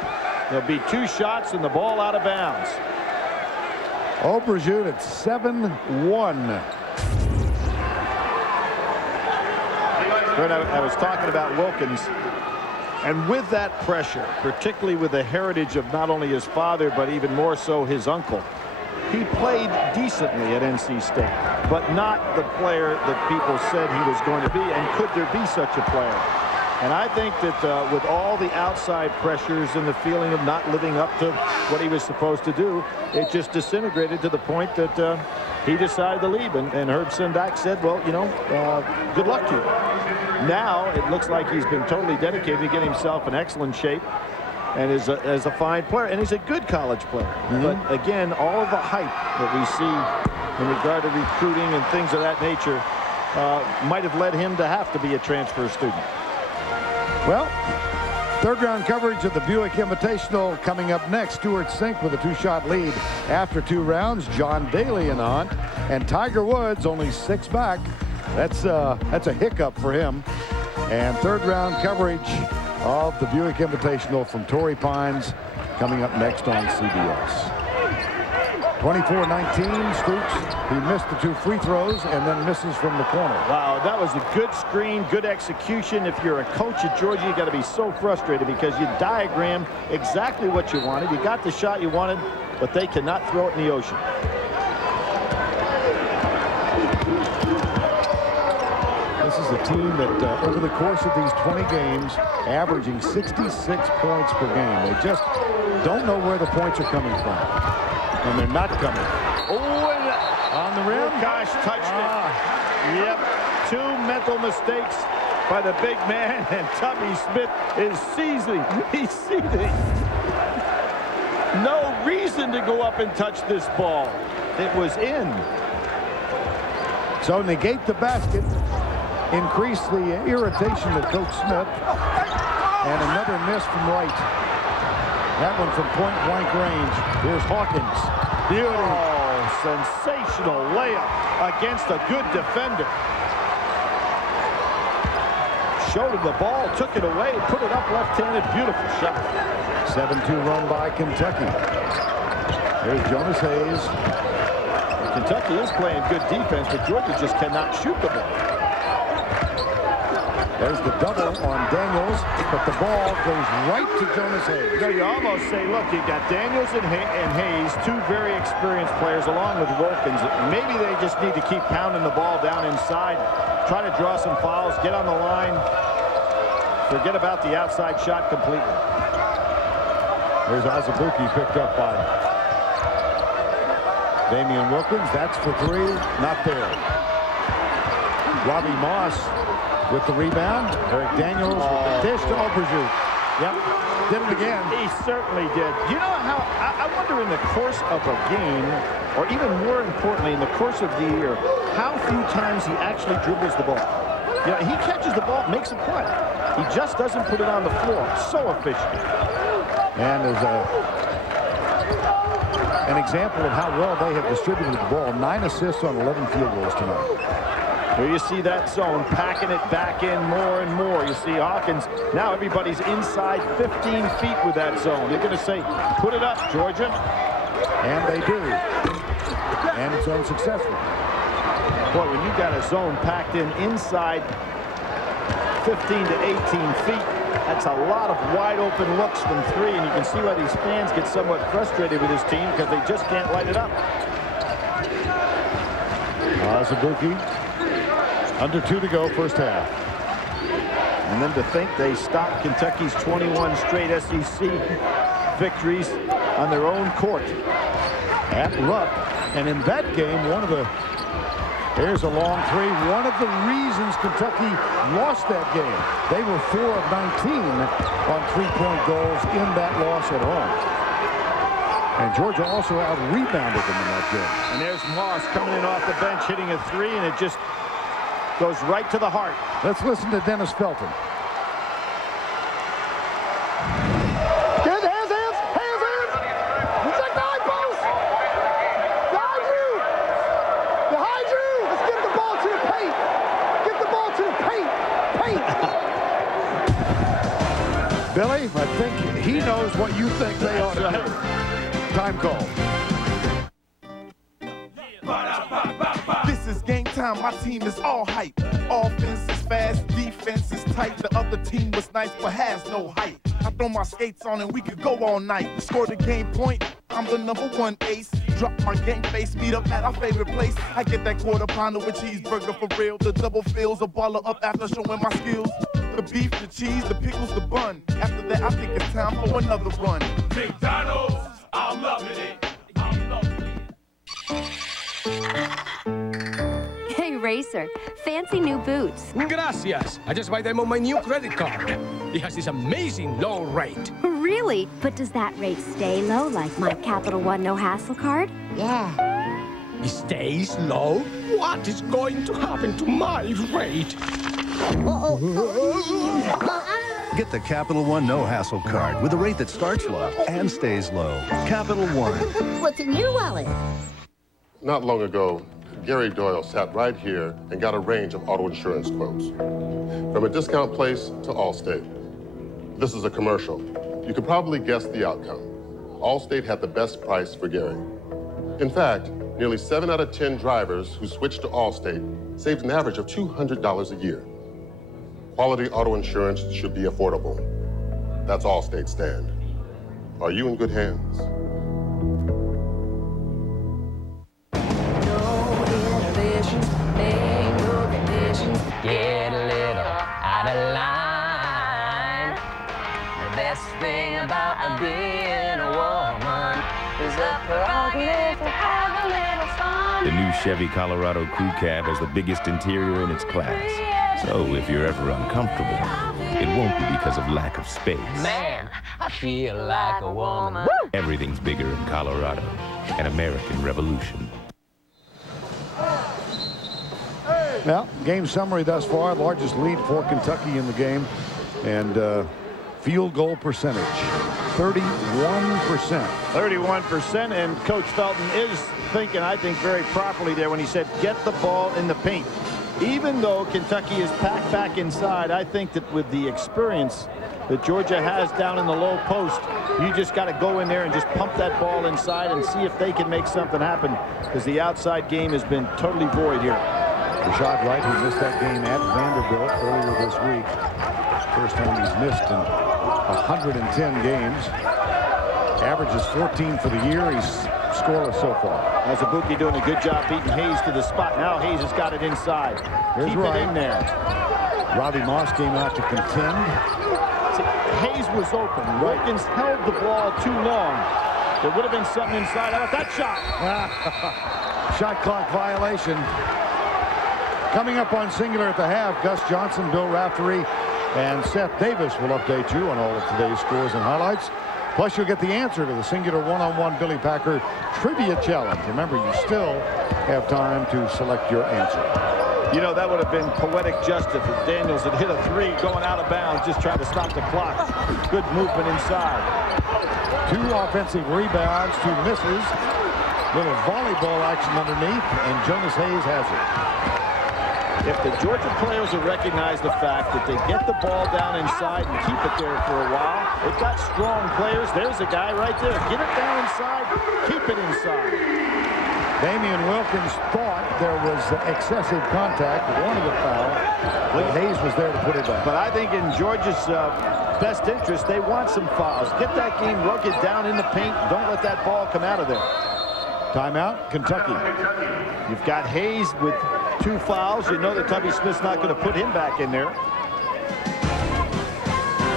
There'll be 2 shots and the ball out of bounds. Obrzyk at 7-1. I was talking about Wilkins. And with that pressure, particularly with the heritage of not only his father, but even more so his uncle, he played decently at NC State, but not the player that people said he was going to be. And could there be such a player? And I think that with all the outside pressures and the feeling of not living up to what he was supposed to do, it just disintegrated to the point that he decided to leave. And Herb Sendek said, well, you know, good luck to you. Now it looks like he's been totally dedicated to getting himself in excellent shape and is a fine player. And he's a good college player. Mm-hmm. But again, all of the hype that we see in regard to recruiting and things of that nature might have led him to have to be a transfer student. Well, third round coverage of the Buick Invitational coming up next. Stuart Sink with a 2-shot lead after 2 rounds. John Daly in the hunt, and Tiger Woods only 6 back. That's a hiccup for him. And third round coverage of the Buick Invitational from Torrey Pines coming up next on CBS. 24-19, Stooks. He missed the 2 free throws and then misses from the corner. Wow, that was a good screen, good execution. If you're a coach at Georgia, you got to be so frustrated because you diagrammed exactly what you wanted. You got the shot you wanted, but they cannot throw it in the ocean. This is a team that over the course of these 20 games, averaging 66 points per game. They just don't know where the points are coming from. And they're not coming. Oh, and on the rim. Gosh, touched it. Yep, 2 mental mistakes by the big man, and Tubby Smith is seizing. He's seething. No reason to go up and touch this ball. It was in. So negate the basket, increase the irritation of Coach Smith, and another miss from Wright. That one from point-blank range. Here's Hawkins. Beauty. Oh, sensational layup against a good defender. Showed him the ball, took it away, put it up left-handed. Beautiful shot. 7-2 run by Kentucky. Here's Jonas Hayes. Kentucky is playing good defense, but Georgia just cannot shoot the ball. There's the double on Daniels, but the ball goes right to Jonas Hayes. So you almost say, look, you've got Daniels and Hayes, 2 very experienced players, along with Wilkins. Maybe they just need to keep pounding the ball down inside, try to draw some fouls, get on the line, forget about the outside shot completely. There's Azubuike picked up by Damian Wilkins. That's for 3. Not there. Robbie Moss with the rebound. Eric Daniels with the dish to Oberjut. Yep, did it again. He certainly did. You know how, I wonder in the course of a game, or even more importantly, in the course of the year, how few times he actually dribbles the ball. Yeah, he catches the ball, makes a play. He just doesn't put it on the floor. So efficient. And there's an example of how well they have distributed the ball. 9 assists on 11 field goals tonight. Here you see that zone, packing it back in more and more. You see Hawkins, now everybody's inside 15 feet with that zone. They're going to say, put it up, Georgia. And they do. And it's unsuccessful. Boy, when you got a zone packed in inside 15 to 18 feet, that's a lot of wide open looks from 3, and you can see why these fans get somewhat frustrated with this team because they just can't light it up. Azubuike. Under 2 to go, first half. And then to think they stopped Kentucky's 21 straight SEC victories on their own court. At Rupp. And in that game, here's a long 3. One of the reasons Kentucky lost that game. They were 4 of 19 on 3-point goals in that loss at home. And Georgia also out-rebounded them in that game. And there's Moss coming in off the bench, hitting a 3, and it just goes right to the heart. Let's listen to Dennis Felton. Hands! Check the high post! Behind you! Let's get the ball to the paint! Get the ball to the paint! Billy, I think he knows what you think they ought to do. Time call. This is game time, my team is all hype. Offense is fast, defense is tight. The other team was nice but has no height. I throw my skates on and we could go all night. Score the game point, I'm the #1 ace. Drop my game face, meet up at our favorite place. I get that quarter pounder with cheeseburger for real. The double fills a baller up after showing my skills. The beef, the cheese, the pickles, the bun. After that, I think it's time for another run. McDonald's, I'm loving it. Hey, Racer, fancy new boots. Gracias. I just buy them on my new credit card. It has this amazing low rate. Really? But does that rate stay low like my Capital One No Hassle card? Yeah. It stays low? What is going to happen to my rate? Get the Capital One No Hassle card with a rate that starts low and stays low. Capital One. What's in your wallet? Not long ago, Gary Doyle sat right here and got a range of auto insurance quotes. From a discount place to Allstate. This is a commercial. You could probably guess the outcome. Allstate had the best price for Gary. In fact, nearly 7 out of 10 drivers who switched to Allstate saved an average of $200 a year. Quality auto insurance should be affordable. That's Allstate's stand. Are you in good hands? Get a little new Chevy Colorado Crew Cab has the biggest interior in its class. So if you're ever uncomfortable, it won't be because of lack of space. Man, I feel like a woman. Everything's bigger in Colorado. An American Revolution. Well, game summary thus far. Largest lead for Kentucky in the game. And field goal percentage, 31%. 31%, and Coach Felton is thinking, I think, very properly there when he said, get the ball in the paint. Even though Kentucky is packed back inside, I think that with the experience that Georgia has down in the low post, you just got to go in there and just pump that ball inside and see if they can make something happen, because the outside game has been totally void here. Rashad Wright, who missed that game at Vanderbilt earlier this week. First time he's missed in 110 games. Averages 14 for the year. He's scoreless so far. Azubuike doing a good job beating Hayes to the spot. Now Hayes has got it inside. Here's Keep Wright. it in there. Robbie Moss came out to contend. Hayes was open. Wilkins held the ball too long. There would have been something inside. How about that shot? Shot clock violation. Coming up on Singular at the half, Gus Johnson, Bill Raftery, and Seth Davis will update you on all of today's scores and highlights. Plus, you'll get the answer to the Singular one-on-one Billy Packer Trivia Challenge. Remember, you still have time to select your answer. You know, that would have been poetic justice if Daniels had hit a three going out of bounds, just trying to stop the clock. Good movement inside. 2 offensive rebounds, 2 misses. Little volleyball action underneath, and Jonas Hayes has it. If the Georgia players will recognize the fact that they get the ball down inside and keep it there for a while, they've got strong players. There's a guy right there. Get it down inside, keep it inside. Damian Wilkins thought there was excessive contact, wanted a foul, but Hayes was there to put it back. But I think in Georgia's best interest, they want some fouls. Get that game rugged down in the paint. Don't let that ball come out of there. Timeout, Kentucky. You've got Hayes with 2 fouls. You know that Tubby Smith's not going to put him back in there.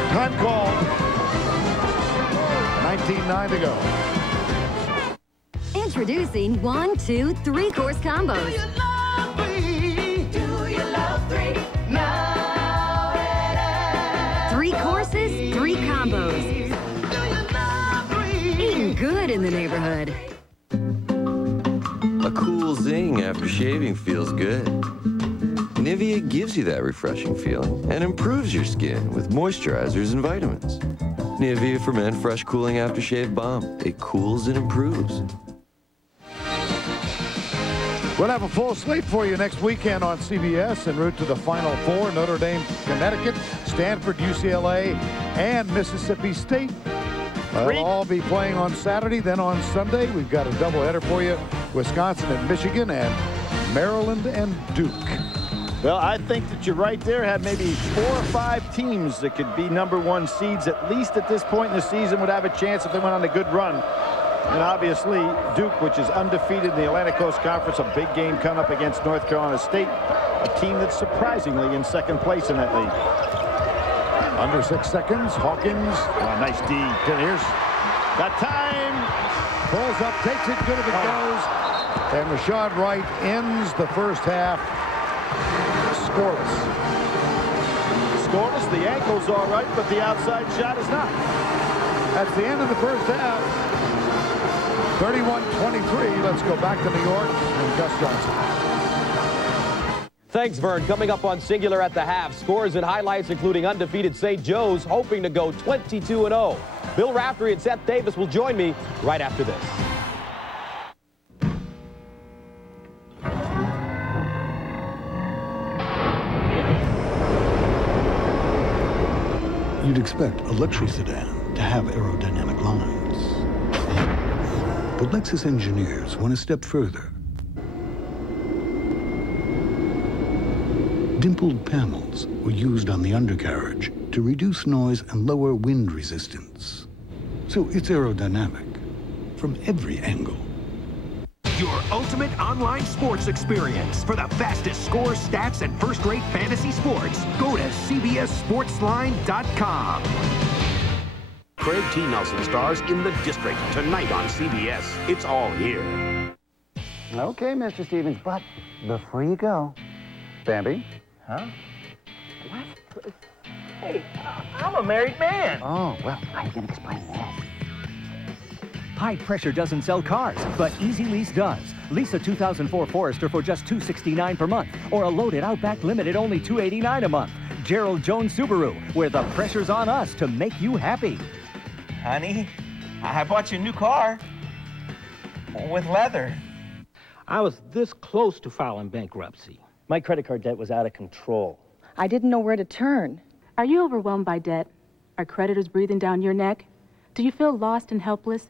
Time called. 19:09 to go. Introducing 1, 2, 3-course combos. Do you love 3? Do you love 3? Now and 3 courses, 3 combos. Do you love 3? Eating good in the neighborhood. A cool zing after shaving feels good. Nivea gives you that refreshing feeling and improves your skin with moisturizers and vitamins. Nivea for Men Fresh Cooling Aftershave Balm. It cools and improves. We'll have a full slate for you next weekend on CBS en route to the Final Four. Notre Dame, Connecticut, Stanford, UCLA, and Mississippi State. They'll all be playing on Saturday. Then on Sunday, we've got a doubleheader for you. Wisconsin and Michigan, and Maryland and Duke. Well, I think that you're right there. Had maybe 4 or 5 teams that could be #1 seeds, at least at this point in the season, would have a chance if they went on a good run. And obviously, Duke, which is undefeated in the Atlantic Coast Conference, a big game coming up against North Carolina State, a team that's surprisingly in 2nd place in that league. Under 6 seconds, Hawkins. Nice D. Here's got time. Pulls up, takes it, good if it goes. And Rashad Wright ends the first half scoreless. Scoreless, the ankle's all right, but the outside shot is not. That's the end of the first half. 31-23. Let's go back to New York and Gus Johnson. Thanks, Vern. Coming up on Singular at the half, scores and highlights including undefeated St. Joe's hoping to go 22-0. Bill Raftery and Seth Davis will join me right after this. You'd expect a luxury sedan to have aerodynamic lines. But Lexus engineers went a step further. Dimpled panels were used on the undercarriage to reduce noise and lower wind resistance. So it's aerodynamic from every angle. Your ultimate online sports experience. For the fastest scores, stats, and first-rate fantasy sports, go to CBSSportsline.com. Craig T. Nelson stars in The District tonight on CBS. It's all here. Okay, Mr. Stevens, but before you go, Bambi? Huh? What? Hey, I'm a married man. Oh, well, how are you going to explain this? High Pressure doesn't sell cars, but Easy Lease does. Lease a 2004 Forester for just $269 per month, or a loaded Outback Limited only $289 a month. Gerald Jones Subaru, where the pressure's on us to make you happy. Honey, I bought you a new car with leather. I was this close to filing bankruptcy. My credit card debt was out of control. I didn't know where to turn. Are you overwhelmed by debt? Are creditors breathing down your neck? Do you feel lost and helpless?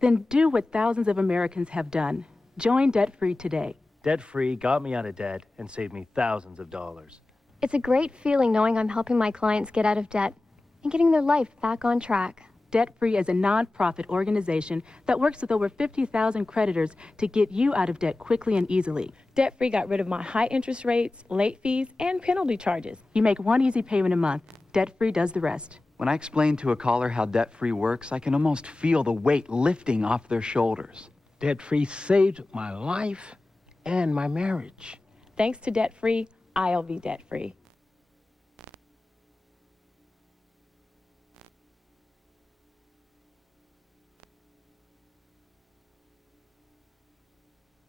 Then do what thousands of Americans have done. Join Debt Free today. Debt Free got me out of debt and saved me thousands of dollars. It's a great feeling knowing I'm helping my clients get out of debt and getting their life back on track. Debt Free is a nonprofit organization that works with over 50,000 creditors to get you out of debt quickly and easily. Debt Free got rid of my high interest rates, late fees, and penalty charges. You make one easy payment a month. Debt Free does the rest. When I explain to a caller how Debt Free works, I can almost feel the weight lifting off their shoulders. Debt Free saved my life and my marriage. Thanks to Debt Free, I'll be debt free.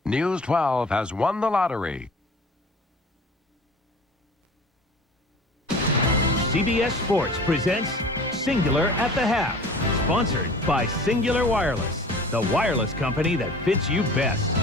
News 12 has won the lottery. CBS Sports presents Singular at the Half, sponsored by Singular Wireless, the wireless company that fits you best.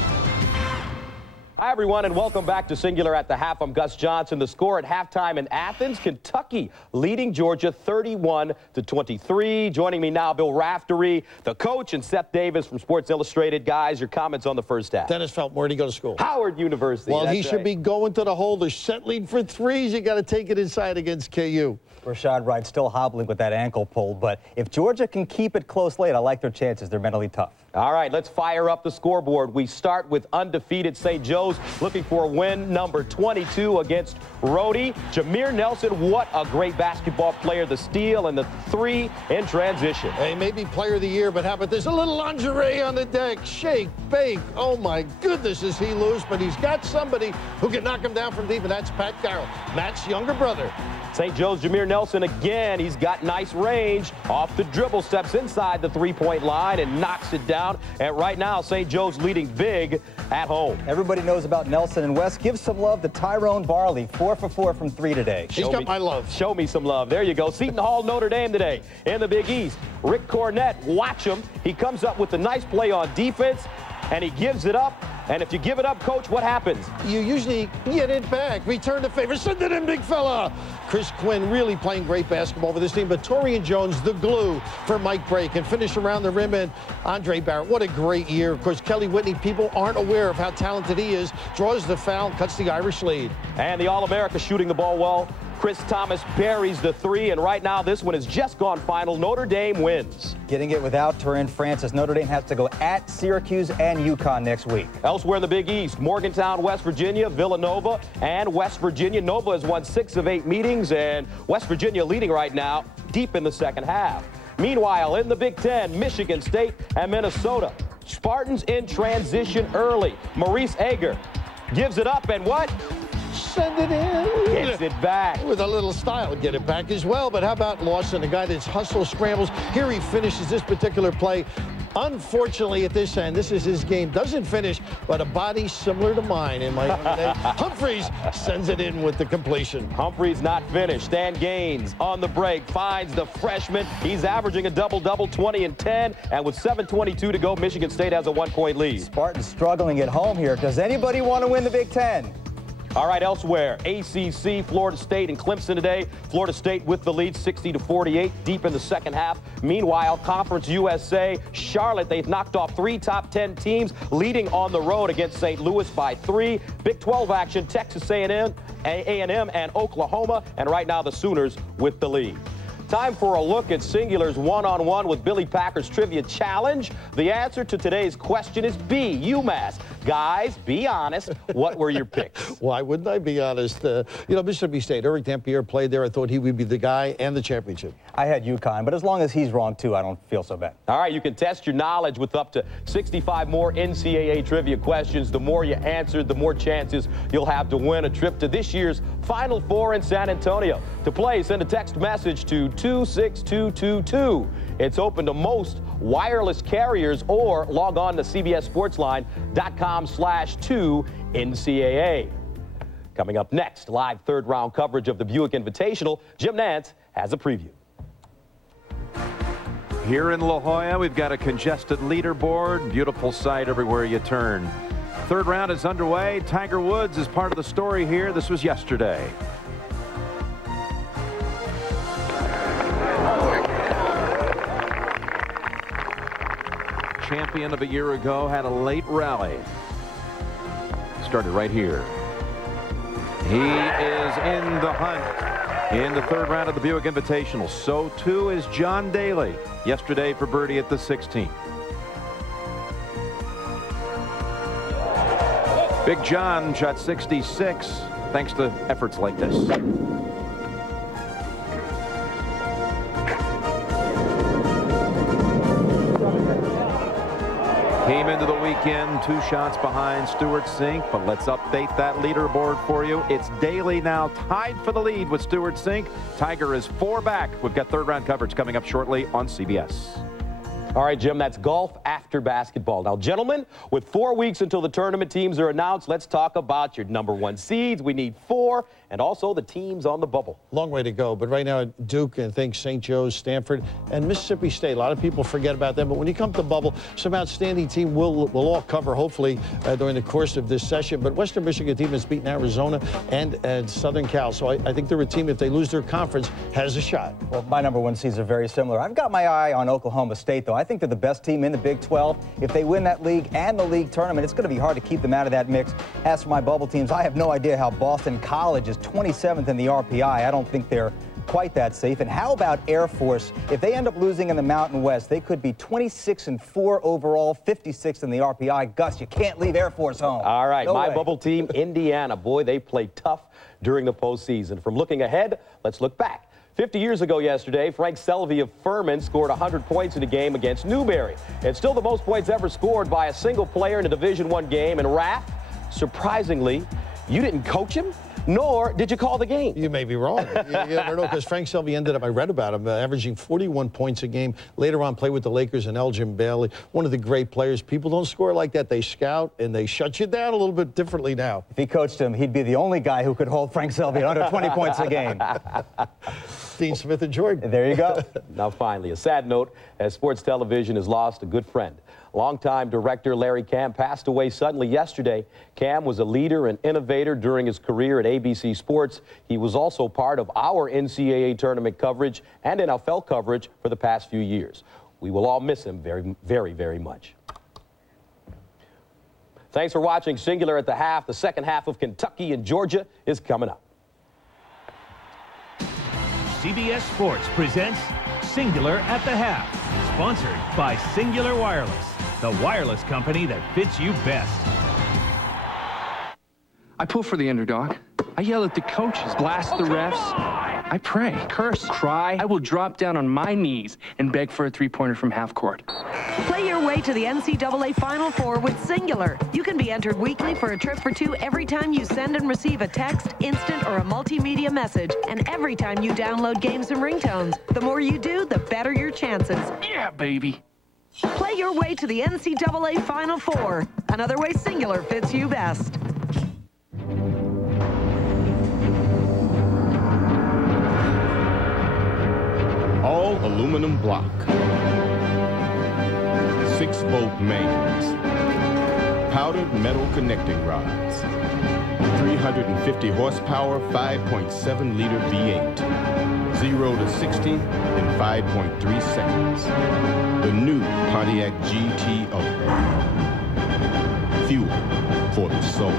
Hi, everyone, and welcome back to Singular at the Half. I'm Gus Johnson. The score at halftime in Athens, Kentucky, leading Georgia 31-23. Joining me now, Bill Raftery, the coach, and Seth Davis from Sports Illustrated. Guys, your comments on the first half. Dennis Felton, where'd he go to school? Howard University. Well, he should be going to the hole. They're settling for threes. You got to take it inside against KU. Rashad Wright still hobbling with that ankle pull, but if Georgia can keep it close late, I like their chances. They're mentally tough. All right, let's fire up the scoreboard. We start with undefeated St. Joe's, looking for a win number 22 against Rhodey. Jameer Nelson, what a great basketball player. The steal and the three in transition. Hey, maybe player of the year, but how about this? A little lingerie on the deck. Shake, bake. Oh, my goodness, is he loose, but he's got somebody who can knock him down from deep, and that's Pat Carroll, Matt's younger brother. St. Joe's Jameer Nelson again. He's got nice range. Off the dribble, steps inside the three-point line and knocks it down. And right now, St. Joe's leading big at home. Everybody knows about Nelson and West. Give some love to Tyrone Barley, 4 for 4 from 3 today. He's got my love. Show me some love. There you go. Seton Hall, Notre Dame today in the Big East. Rick Cornett, watch him. He comes up with a nice play on defense, and he gives it up. And if you give it up, Coach, what happens? You usually get it back. Return the favor. Send it in, big fella. Chris Quinn really playing great basketball for this team. But Torian Jones, the glue for Mike Brake, and finish around the rim. And Andre Barrett, what a great year. Of course, Kelly Whitney, people aren't aware of how talented he is. Draws the foul, cuts the Irish lead. And the All-America shooting the ball well. Chris Thomas buries the three, and right now this one has just gone final. Notre Dame wins. Getting it without Turin Francis. Notre Dame has to go at Syracuse and UConn next week. Elsewhere in the Big East, Morgantown, West Virginia, Villanova, and West Virginia. Nova has won 6 of 8 meetings, and West Virginia leading right now deep in the second half. Meanwhile, in the Big Ten, Michigan State and Minnesota. Spartans in transition early. Maurice Ager gives it up, and what? Send it in. Gets it back. With a little style, get it back as well. But how about Lawson, a guy that's hustle, scrambles. Here he finishes this particular play. Unfortunately, at this end, this is his game. Doesn't finish, but a body similar to mine in my younger day. Humphreys sends it in with the completion. Humphreys not finished. Stan Gaines on the break finds the freshman. He's averaging a double-double, 20 and 10. And with 7:22 to go, Michigan State has a 1-point lead. Spartans struggling at home here. Does anybody want to win the Big Ten? All right, elsewhere, ACC, Florida State and Clemson today. Florida State with the lead, 60-48, deep in the second half. Meanwhile, Conference USA, Charlotte, they've knocked off 3 top 10 teams, leading on the road against St. Louis by 3. Big 12 action, Texas A&M and Oklahoma, and right now the Sooners with the lead. Time for a look at Singular's one-on-one with Billy Packard's Trivia Challenge. The answer to today's question is B, UMass. Guys, be honest. What were your picks? Why wouldn't I be honest? Mississippi State, Eric Dampier played there. I thought he would be the guy and the championship. I had UConn, but as long as he's wrong, too, I don't feel so bad. All right, you can test your knowledge with up to 65 more NCAA trivia questions. The more you answer, the more chances you'll have to win a trip to this year's Final Four in San Antonio. To play, send a text message to 26222. It's open to most wireless carriers, or log on to cbssportsline.com/2NCAA. Coming up next, live third-round coverage of the Buick Invitational. Jim Nantz has a preview. Here in La Jolla, we've got a congested leaderboard. Beautiful sight everywhere you turn. Third round is underway. Tiger Woods is part of the story here. This was yesterday. Champion of a year ago had a late rally. Started right here. He is in the hunt in the third round of the Buick Invitational. So too is John Daly yesterday for birdie at the 16th. Big John shot 66 thanks to efforts like this. Came into the weekend 2 shots behind Stewart Cink, but let's update that leaderboard for you. It's Daly now tied for the lead with Stewart Cink. Tiger is 4 back. We've got third round coverage coming up shortly on CBS. All right, Jim, that's golf after basketball. Now, gentlemen, with 4 weeks until the tournament teams are announced, let's talk about your #1 seeds. We need 4, and also the teams on the bubble. Long way to go, but right now, Duke, and I think St. Joe's, Stanford, and Mississippi State. A lot of people forget about them, but when you come to the bubble, some outstanding team we'll all cover, hopefully, during the course of this session. But Western Michigan team has beaten Arizona and Southern Cal, so I think they're a team, if they lose their conference, has a shot. Well, my #1 seeds are very similar. I've got my eye on Oklahoma State, though. I think they're the best team in the Big 12. If they win that league and the league tournament, it's going to be hard to keep them out of that mix. As for my bubble teams, I have no idea how Boston College is 27th in the RPI. I don't think they're quite that safe. And how about Air Force? If they end up losing in the Mountain West, they could be 26-4 overall, 56th in the RPI. Gus, you can't leave Air Force home. All right, no my way. bubble team, Indiana. Boy, they played tough during the postseason. From looking ahead, let's look back. 50 years ago yesterday, Frank Selvey of Furman scored 100 points in a game against Newberry. It's still the most points ever scored by a single player in a Division I game. And Raph, surprisingly, you didn't coach him, nor did you call the game. You may be wrong. You never know, because Frank Selvey ended up, I read about him, averaging 41 points a game. Later on, played with the Lakers and Elgin Bailey. One of the great players. People don't score like that. They scout, and they shut you down a little bit differently now. If he coached him, he'd be the only guy who could hold Frank Selvey under 20 points a game. Dean Smith and Jordan. There you go. Now, finally, a sad note, as sports television has lost a good friend. Longtime director Larry Camm passed away suddenly yesterday. Camm was a leader and innovator during his career at ABC Sports. He was also part of our NCAA tournament coverage and NFL coverage for the past few years. We will all miss him very, very, very much. Thanks for watching Singular at the Half. The second half of Kentucky and Georgia is coming up. CBS Sports presents Singular at the Half, sponsored by Singular Wireless, the wireless company that fits you best. I pull for the underdog. I yell at the coaches, blast the refs. I pray, curse, cry. I will drop down on my knees and beg for a three-pointer from half court. Play your way to the NCAA Final Four with Singular. You can be entered weekly for a trip for 2 every time you send and receive a text, instant, or a multimedia message, and every time you download games and ringtones. The more you do, the better your chances. Yeah, baby. Play your way to the NCAA Final Four. Another way Singular fits you best. All aluminum block, 6-volt mains, powdered metal connecting rods, 350 horsepower, 5.7-liter V8, 0 to 60 in 5.3 seconds. The new Pontiac GTO, fuel for the soul.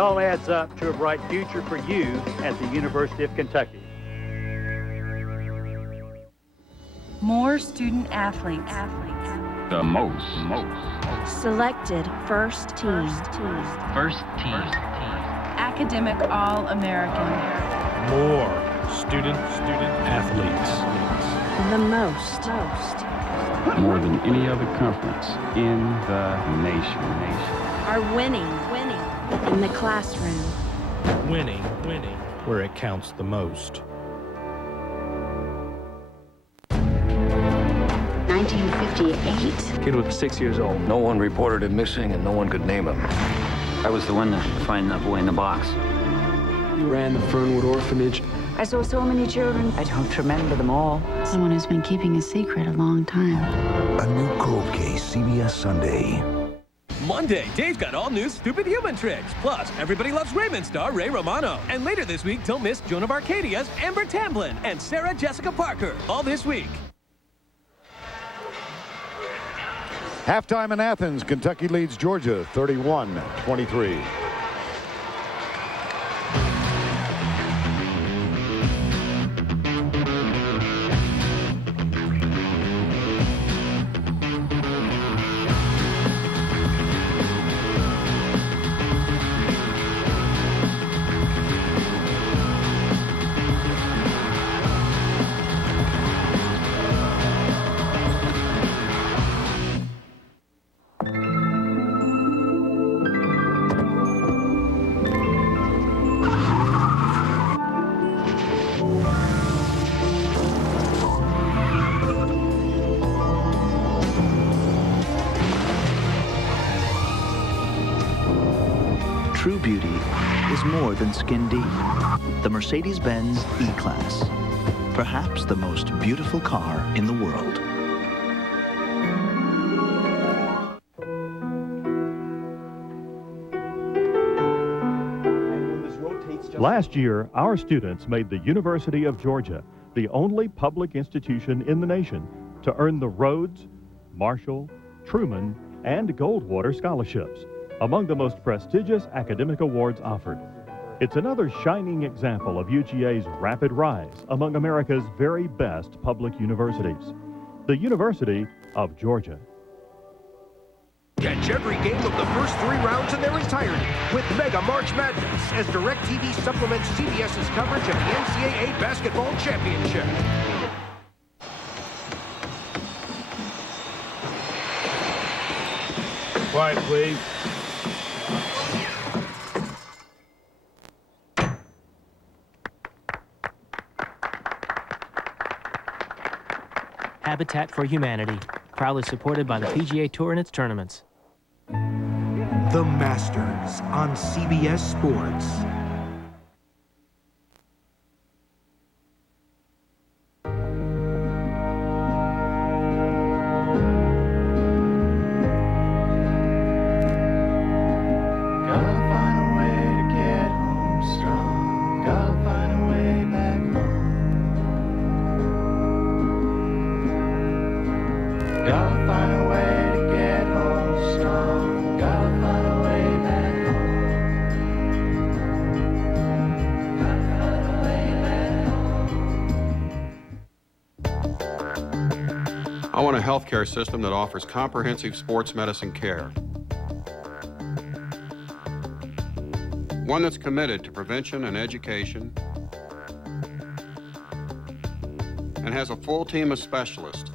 all adds up to a bright future for you at the University of Kentucky. More student athletes. The most. Selected first team. First team. Academic All-American. More student athletes. The most. More than any other conference in the nation. Are winning in the classroom. Winning where it counts the most. 1958. Kid was 6 years old. No one reported him missing, and no one could name him. I was the one to find that boy in the box. You ran the Fernwood Orphanage. I saw so many children. I don't remember them all. Someone who's been keeping a secret a long time. A new cold case, CBS Sunday. Monday, Dave's got all new Stupid Human Tricks. Plus, everybody loves Raymond star Ray Romano. And later this week, don't miss Joan of Arcadia's Amber Tamblyn and Sarah Jessica Parker. All this week. Halftime in Athens. Kentucky leads Georgia 31-23. True beauty is more than skin deep. The Mercedes-Benz E-Class. Perhaps the most beautiful car in the world. Last year, our students made the University of Georgia the only public institution in the nation to earn the Rhodes, Marshall, Truman, and Goldwater scholarships, among the most prestigious academic awards offered. It's another shining example of UGA's rapid rise among America's very best public universities. The University of Georgia. Catch every game of the first 3 rounds in their entirety with Mega March Madness as DirecTV supplements CBS's coverage of the NCAA Basketball Championship. Quiet, please. Habitat for Humanity, proudly supported by the PGA Tour and its tournaments. The Masters on CBS Sports. I want a healthcare system that offers comprehensive sports medicine care. One that's committed to prevention and education and has a full team of specialists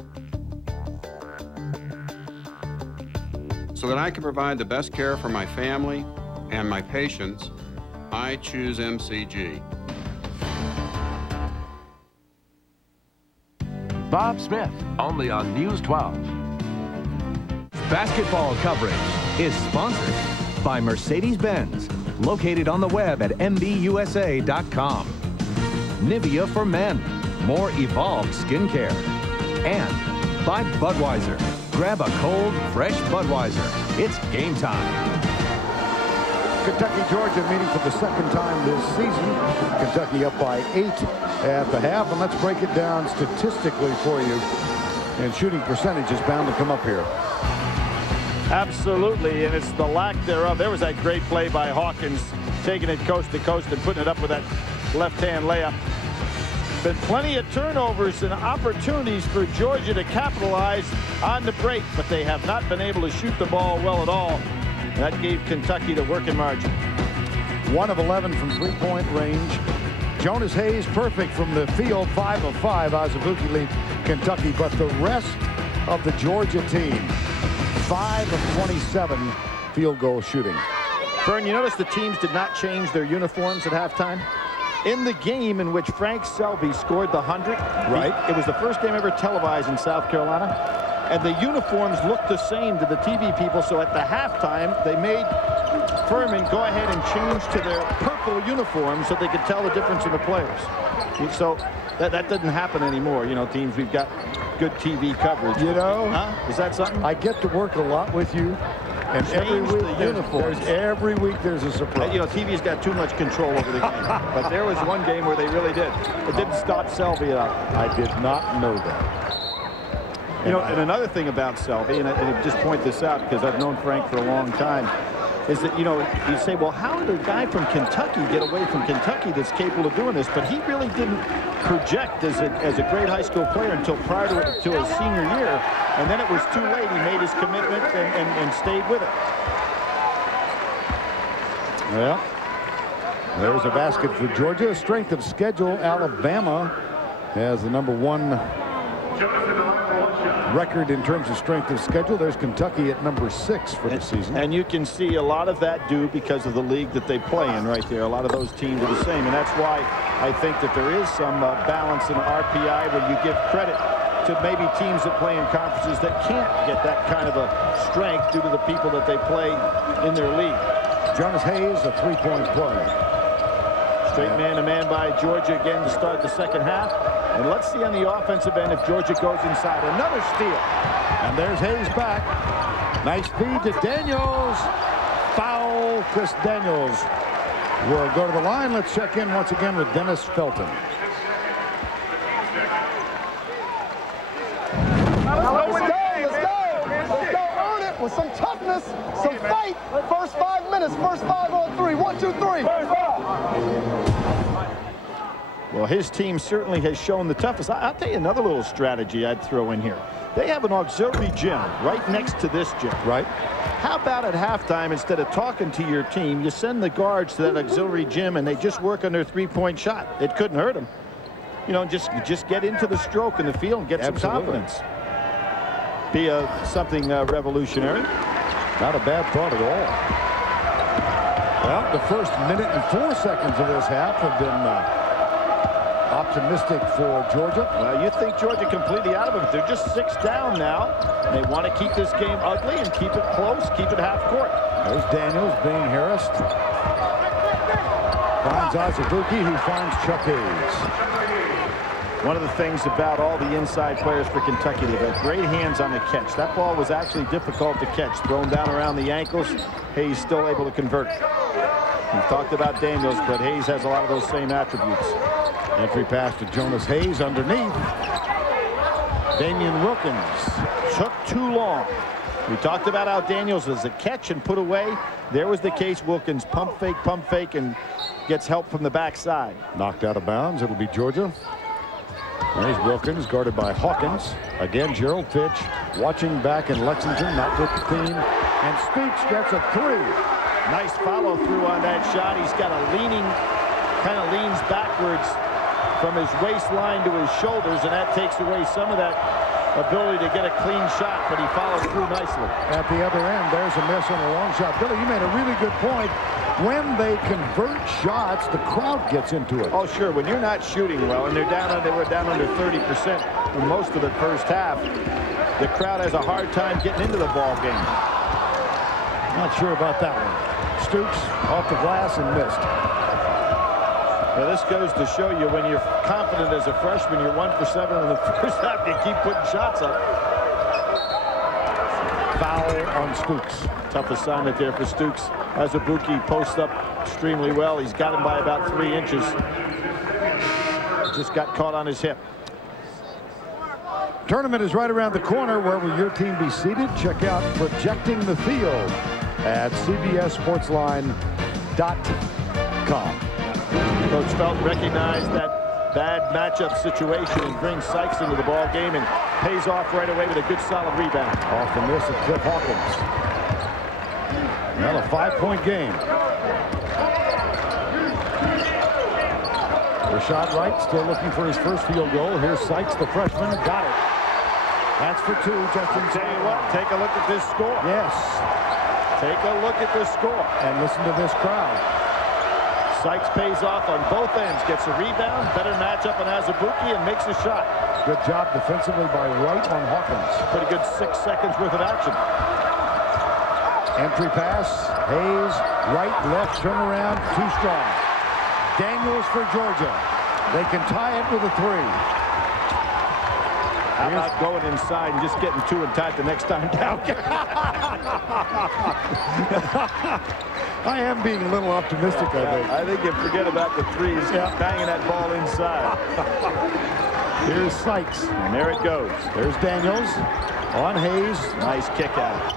so that I can provide the best care for my family and my patients. I choose MCG. Bob Smith, only on News 12. Basketball coverage is sponsored by Mercedes-Benz, located on the web at MBUSA.com. Nivea for men, more evolved skincare. And by Budweiser. Grab a cold, fresh Budweiser. It's game time. Kentucky, Georgia meeting for the second time this season. Kentucky up by 8 at the half, and let's break it down statistically for you. And shooting percentage is bound to come up here. Absolutely, and it's the lack thereof. There was that great play by Hawkins taking it coast to coast and putting it up with that left-hand layup. Been plenty of turnovers and opportunities for Georgia to capitalize on the break, but they have not been able to shoot the ball well at all. That gave Kentucky the working margin. 1 of 11 from three-point range. Jonas Hayes perfect from the field, 5 of 5. Azubuike lead Kentucky, but the rest of the Georgia team, 5 of 27 field goal shooting. Fern, you notice the teams did not change their uniforms at halftime? In the game in which Frank Selby scored the 100, right? It was the first game ever televised in South Carolina, and the uniforms looked the same to the TV people, so at the halftime, they made Furman go ahead and change to their purple uniforms so they could tell the difference in the players. So that doesn't happen anymore. You know, teams, we've got good TV coverage. You know, is that something? I get to work a lot with you. And every week, there's a surprise. You know, TV's got too much control over the game. But there was one game where they really did. It didn't stop Selby up. I did not know that. You know, and another thing about Selby, and I just point this out because I've known Frank for a long time, is that, you know, you say, well, how did a guy from Kentucky get away from Kentucky that's capable of doing this? But he really didn't project as a great high school player until prior to his senior year. And then it was too late. He made his commitment and stayed with it. Well, there's a basket for Georgia. Strength of schedule, Alabama has the #1 record in terms of strength of schedule. There's Kentucky at #6 for the season. And you can see a lot of that due because of the league that they play in right there. A lot of those teams are the same. And that's why I think that there is some balance in RPI when you give credit to maybe teams that play in conferences that can't get that kind of a strength due to the people that they play in their league. Jonas Hayes, a three-point play. Straight man-to-man by Georgia again to start the second half. And let's see on the offensive end if Georgia goes inside. Another steal. And there's Hayes back. Nice feed to Daniels. Foul. Chris Daniels will go to the line. Let's check in once again with Dennis Felton. Let's go earn it with some toughness, some fight. First 5 minutes, first 5 on 3. 1, 2, 3. Well, his team certainly has shown the toughest. I'll tell you another little strategy I'd throw in here. They have an auxiliary gym right next to this gym. Right. How about at halftime, instead of talking to your team, you send the guards to that auxiliary gym and they just work on their three-point shot. It couldn't hurt them. You know, just get into the stroke in the field and get some confidence. Be something revolutionary. Not a bad thought at all. Well, the first minute and 4 seconds of this half have been optimistic for Georgia. Well, you think Georgia completely out of it. They're just 6 down now. They want to keep this game ugly and keep it close, keep it half court. There's Daniels being harassed. Finds Azubuike, who finds Chuck Hayes. One of the things about all the inside players for Kentucky, they've got great hands on the catch. That ball was actually difficult to catch. Thrown down around the ankles. Hayes still able to convert. We talked about Daniels, but Hayes has a lot of those same attributes. Entry pass to Jonas Hayes underneath. Damian Wilkins took too long. We talked about how Daniels is a catch and put away. There was the case. Wilkins pump fake, and gets help from the backside. Knocked out of bounds. It'll be Georgia. There's Wilkins guarded by Hawkins. Again, Gerald Fitch watching back in Lexington, not with the team. And Stoops gets a 3. Nice follow through on that shot. He's got a kind of leans backwards from his waistline to his shoulders, and that takes away some of that ability to get a clean shot, but he follows through nicely. At the other end, there's a miss on a long shot. Billy, you made a really good point. When they convert shots, the crowd gets into it. Oh, sure. When you're not shooting well, and they were down under 30% for most of the first half, the crowd has a hard time getting into the ball game. Not sure about that one. Stoops off the glass and missed. Well, this goes to show you when you're confident as a freshman, you're 1 for 7 in the first half. You keep putting shots up. Foul on Stoops. Tough assignment there for Stoops. Azubuike posts up extremely well. He's got him by about 3 inches. Just got caught on his hip. Tournament is right around the corner. Where will your team be seated? Check out Projecting the Field at CBSSportsline.com. calm. Coach Felton recognized that bad matchup situation and brings Sykes into the ball game and pays off right away with a good solid rebound. Off the miss of Cliff Hawkins. Well, a 5-point game. Rashad Wright still looking for his first field goal. Here's Sykes, the freshman. Got it. That's for 2. Justin, tell you what, take a look at this score. Yes. Take a look at this score. And listen to this crowd. Sykes pays off on both ends, gets a rebound, better matchup on Azubuike, and makes a shot. Good job defensively by Wright on Hawkins. Pretty good 6 seconds worth of action. Entry pass, Hayes, right, left, turnaround, too strong. Daniels for Georgia. They can tie it with a 3. How about going inside and just getting 2 and tied the next time down? I am being a little optimistic, I think. I think you forget about the 3s, banging that ball inside. Here's Sykes. And there it goes. There's Daniels on Hayes. Nice kick out.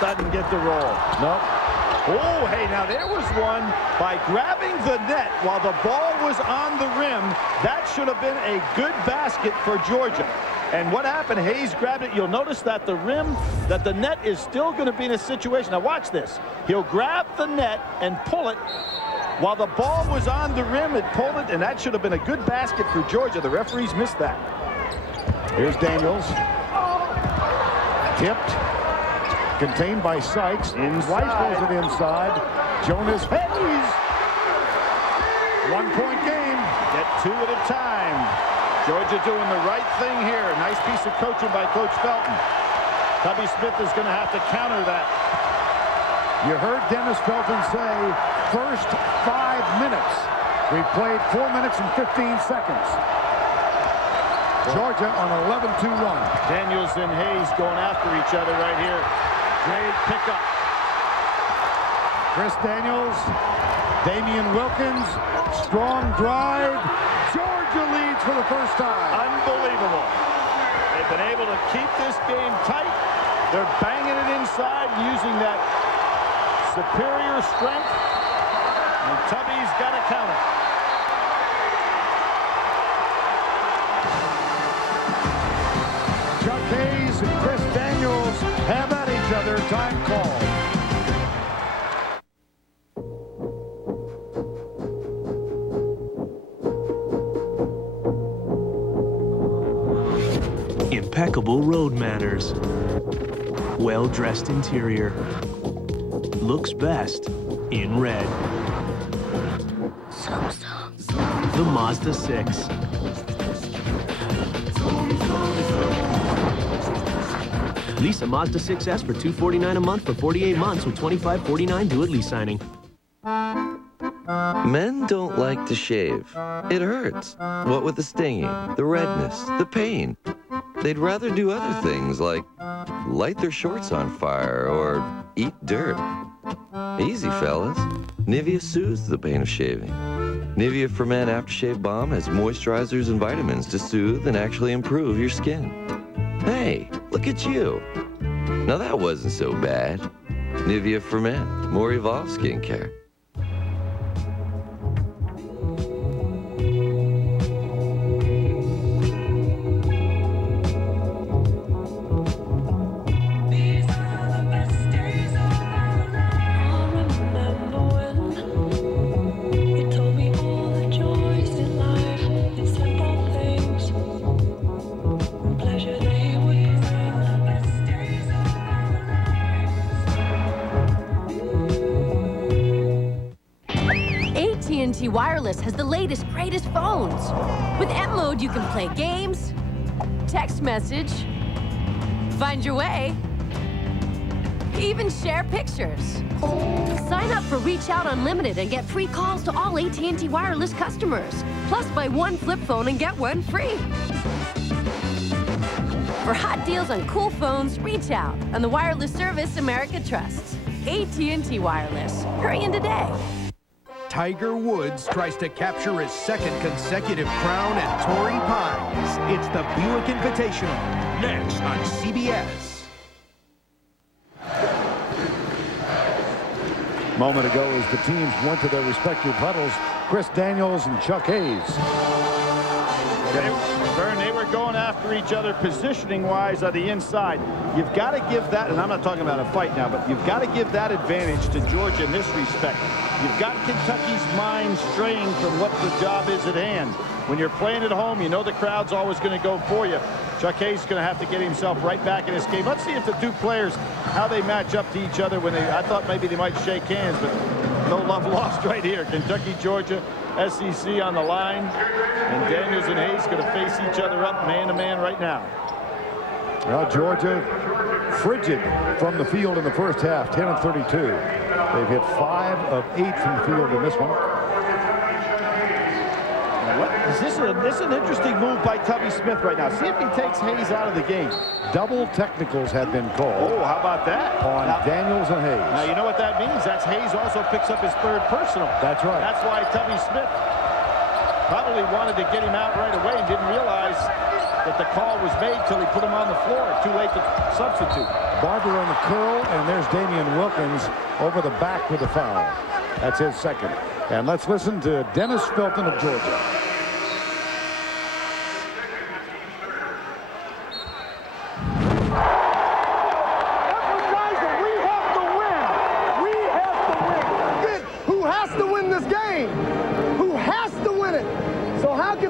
Doesn't get the roll. Nope. Oh, hey, now there was one by grabbing the net while the ball was on the rim. That should have been a good basket for Georgia. And what happened? Hayes grabbed it. You'll notice that the net is still going to be in a situation. Now watch this. He'll grab the net and pull it. While the ball was on the rim, it pulled it, and that should have been a good basket for Georgia. The referees missed that. Here's Daniels. Tipped. Contained by Sykes. White goes it inside. Jonas Hayes. 1-point game. Get 2 at a time. Georgia doing the right thing here. Nice piece of coaching by Coach Felton. Tubby Smith is going to have to counter that. You heard Dennis Felton say, first 5 minutes. We played 4 minutes and 15 seconds. Georgia on an 11-2 run. Daniels and Hayes going after each other right here. Great pickup. Chris Daniels, Damian Wilkins, strong drive. Georgia leads for the first time. Unbelievable. They've been able to keep this game tight. They're banging it inside using that superior strength. And Tubby's got to counter. Chuck Hayes and Chris Daniels have at each other. Time call. Impeccable road manners. Well-dressed interior. Looks best in red. The Mazda 6. Lease a Mazda 6S for $249 a month for 48 months with $25.49 due at lease signing. Men don't like to shave. It hurts. What with the stinging, the redness, the pain. They'd rather do other things like light their shorts on fire or eat dirt. Easy, fellas. Nivea soothes the pain of shaving. Nivea for Men Aftershave Balm has moisturizers and vitamins to soothe and actually improve your skin. Hey, look at you. Now that wasn't so bad. Nivea for Men, more evolved skincare. AT&T Wireless has the latest, greatest phones. With M Mode, you can play games, text message, find your way, even share pictures. Sign up for Reach Out Unlimited and get free calls to all AT&T Wireless customers. Plus, buy one flip phone and get one free. For hot deals on cool phones, reach out on the wireless service America trusts. AT&T Wireless. Hurry in today. Tiger Woods tries to capture his second consecutive crown at Torrey Pines. It's the Buick Invitational, next on CBS. A moment ago as the teams went to their respective huddles, Chris Daniels and Chuck Hayes. Vern, they were going after each other positioning-wise on the inside. You've got to give that, and I'm not talking about a fight now, but you've got to give that advantage to Georgia in this respect. You've got Kentucky's mind straying from what the job is at hand. When you're playing at home, you know the crowd's always going to go for you. Chuck Hayes is going to have to get himself right back in this game. Let's see if the two players, how they match up to each other when they, I thought maybe they might shake hands, but no love lost right here. Kentucky, Georgia, SEC on the line. And Daniels and Hayes going to face each other up man-to-man right now. Well, Georgia frigid from the field in the first half, 10 of 32. They've hit 5 of 8 from the field in this one. This is an interesting move by Tubby Smith right now. See if he takes Hayes out of the game. Double technicals have been called. Oh, how about that? On Daniels and Hayes. Now, you know what that means? That's Hayes also picks up his third personal. That's right. That's why Tubby Smith probably wanted to get him out right away and didn't realize that the call was made till he put him on the floor. Too late to substitute. Barber on the curl, and there's Damian Wilkins over the back with the foul. That's his second. And let's listen to Dennis Felton of Georgia.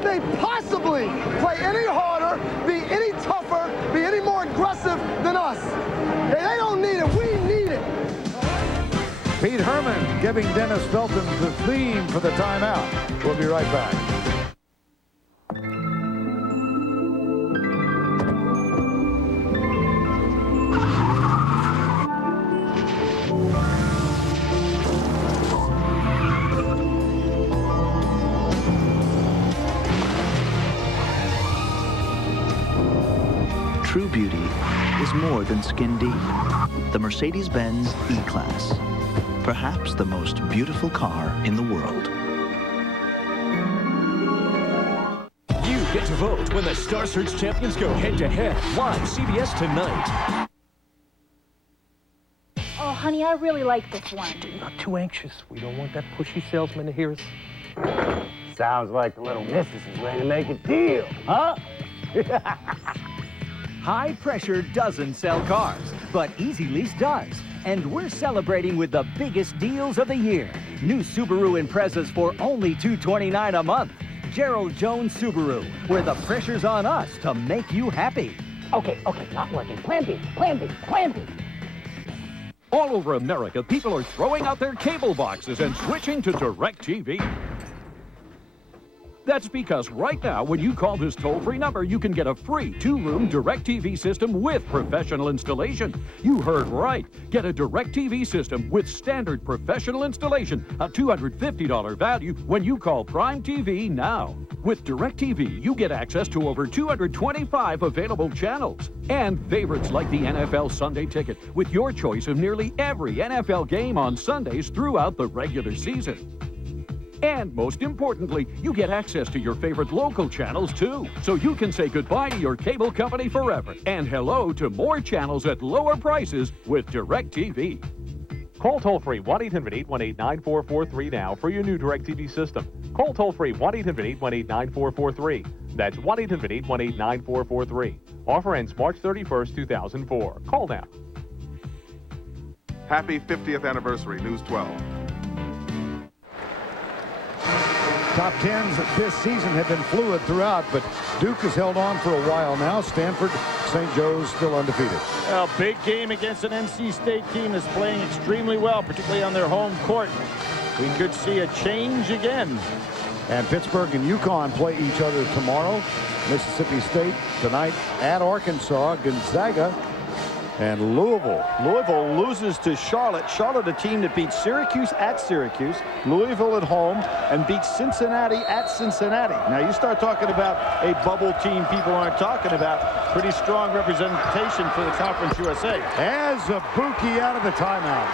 They possibly play any harder, be any tougher, be any more aggressive than us. They don't need it. We need it. Pete Herman giving Dennis Felton the theme for the timeout. We'll be right back. True beauty is more than skin deep. The Mercedes-Benz E-Class. Perhaps the most beautiful car in the world. You get to vote when the Star Search champions go head-to-head. Live CBS tonight. Oh, honey, I really like this one. Not too anxious. We don't want that pushy salesman to hear us. Sounds like the little missus is ready to make a deal, huh? High Pressure doesn't sell cars, but Easy Lease does. And we're celebrating with the biggest deals of the year. New Subaru Imprezas for only $229 a month. Gerald Jones Subaru, where the pressure's on us to make you happy. Okay, not working. Plan B, plan B, plan B. All over America, people are throwing out their cable boxes and switching to DirecTV. That's because right now, when you call this toll-free number, you can get a free 2-room DirecTV system with professional installation. You heard right. Get a DirecTV system with standard professional installation, a $250 value when you call Prime TV now. With DirecTV, you get access to over 225 available channels and favorites like the NFL Sunday Ticket with your choice of nearly every NFL game on Sundays throughout the regular season. And most importantly, you get access to your favorite local channels too. So you can say goodbye to your cable company forever and hello to more channels at lower prices with DirecTV. Call toll-free 1-800-818-9443 now for your new DirecTV system. Call toll-free 1-800-818-9443. That's 1-800-818-9443. Offer ends March 31st, 2004. Call now. Happy 50th anniversary, News 12. Top 10s this season have been fluid throughout, but Duke has held on for a while now. Stanford, St. Joe's still undefeated. A big game against an NC State team that's playing extremely well, particularly on their home court. We could see a change again. And Pittsburgh and UConn play each other tomorrow. Mississippi State tonight at Arkansas. Gonzaga and Louisville. Louisville loses to Charlotte. Charlotte, a team that beat Syracuse at Syracuse, Louisville at home, and beat Cincinnati at Cincinnati. Now you start talking about a bubble team people aren't talking about. Pretty strong representation for the Conference USA. As a Buki out of the timeout.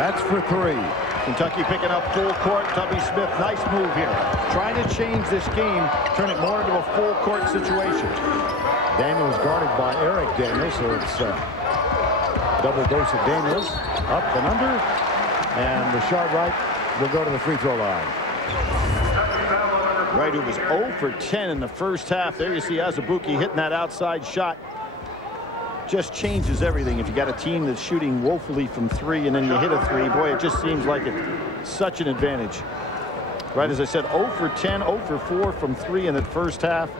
That's for 3. Kentucky picking up full court. Tubby Smith, nice move here. Trying to change this game, turn it more into a full court situation. Daniels guarded by Eric Daniels, so it's double dose of Daniels. Up and under. And Rashard Wright will go to the free throw line. Wright, who was 0 for 10 in the first half. There you see Azubuike hitting that outside shot. Just changes everything. If you got a team that's shooting woefully from 3 and then you hit a 3, boy, it just seems like it's such an advantage. Right, as I said, 0 for 10, 0 for 4 from 3 in the first half.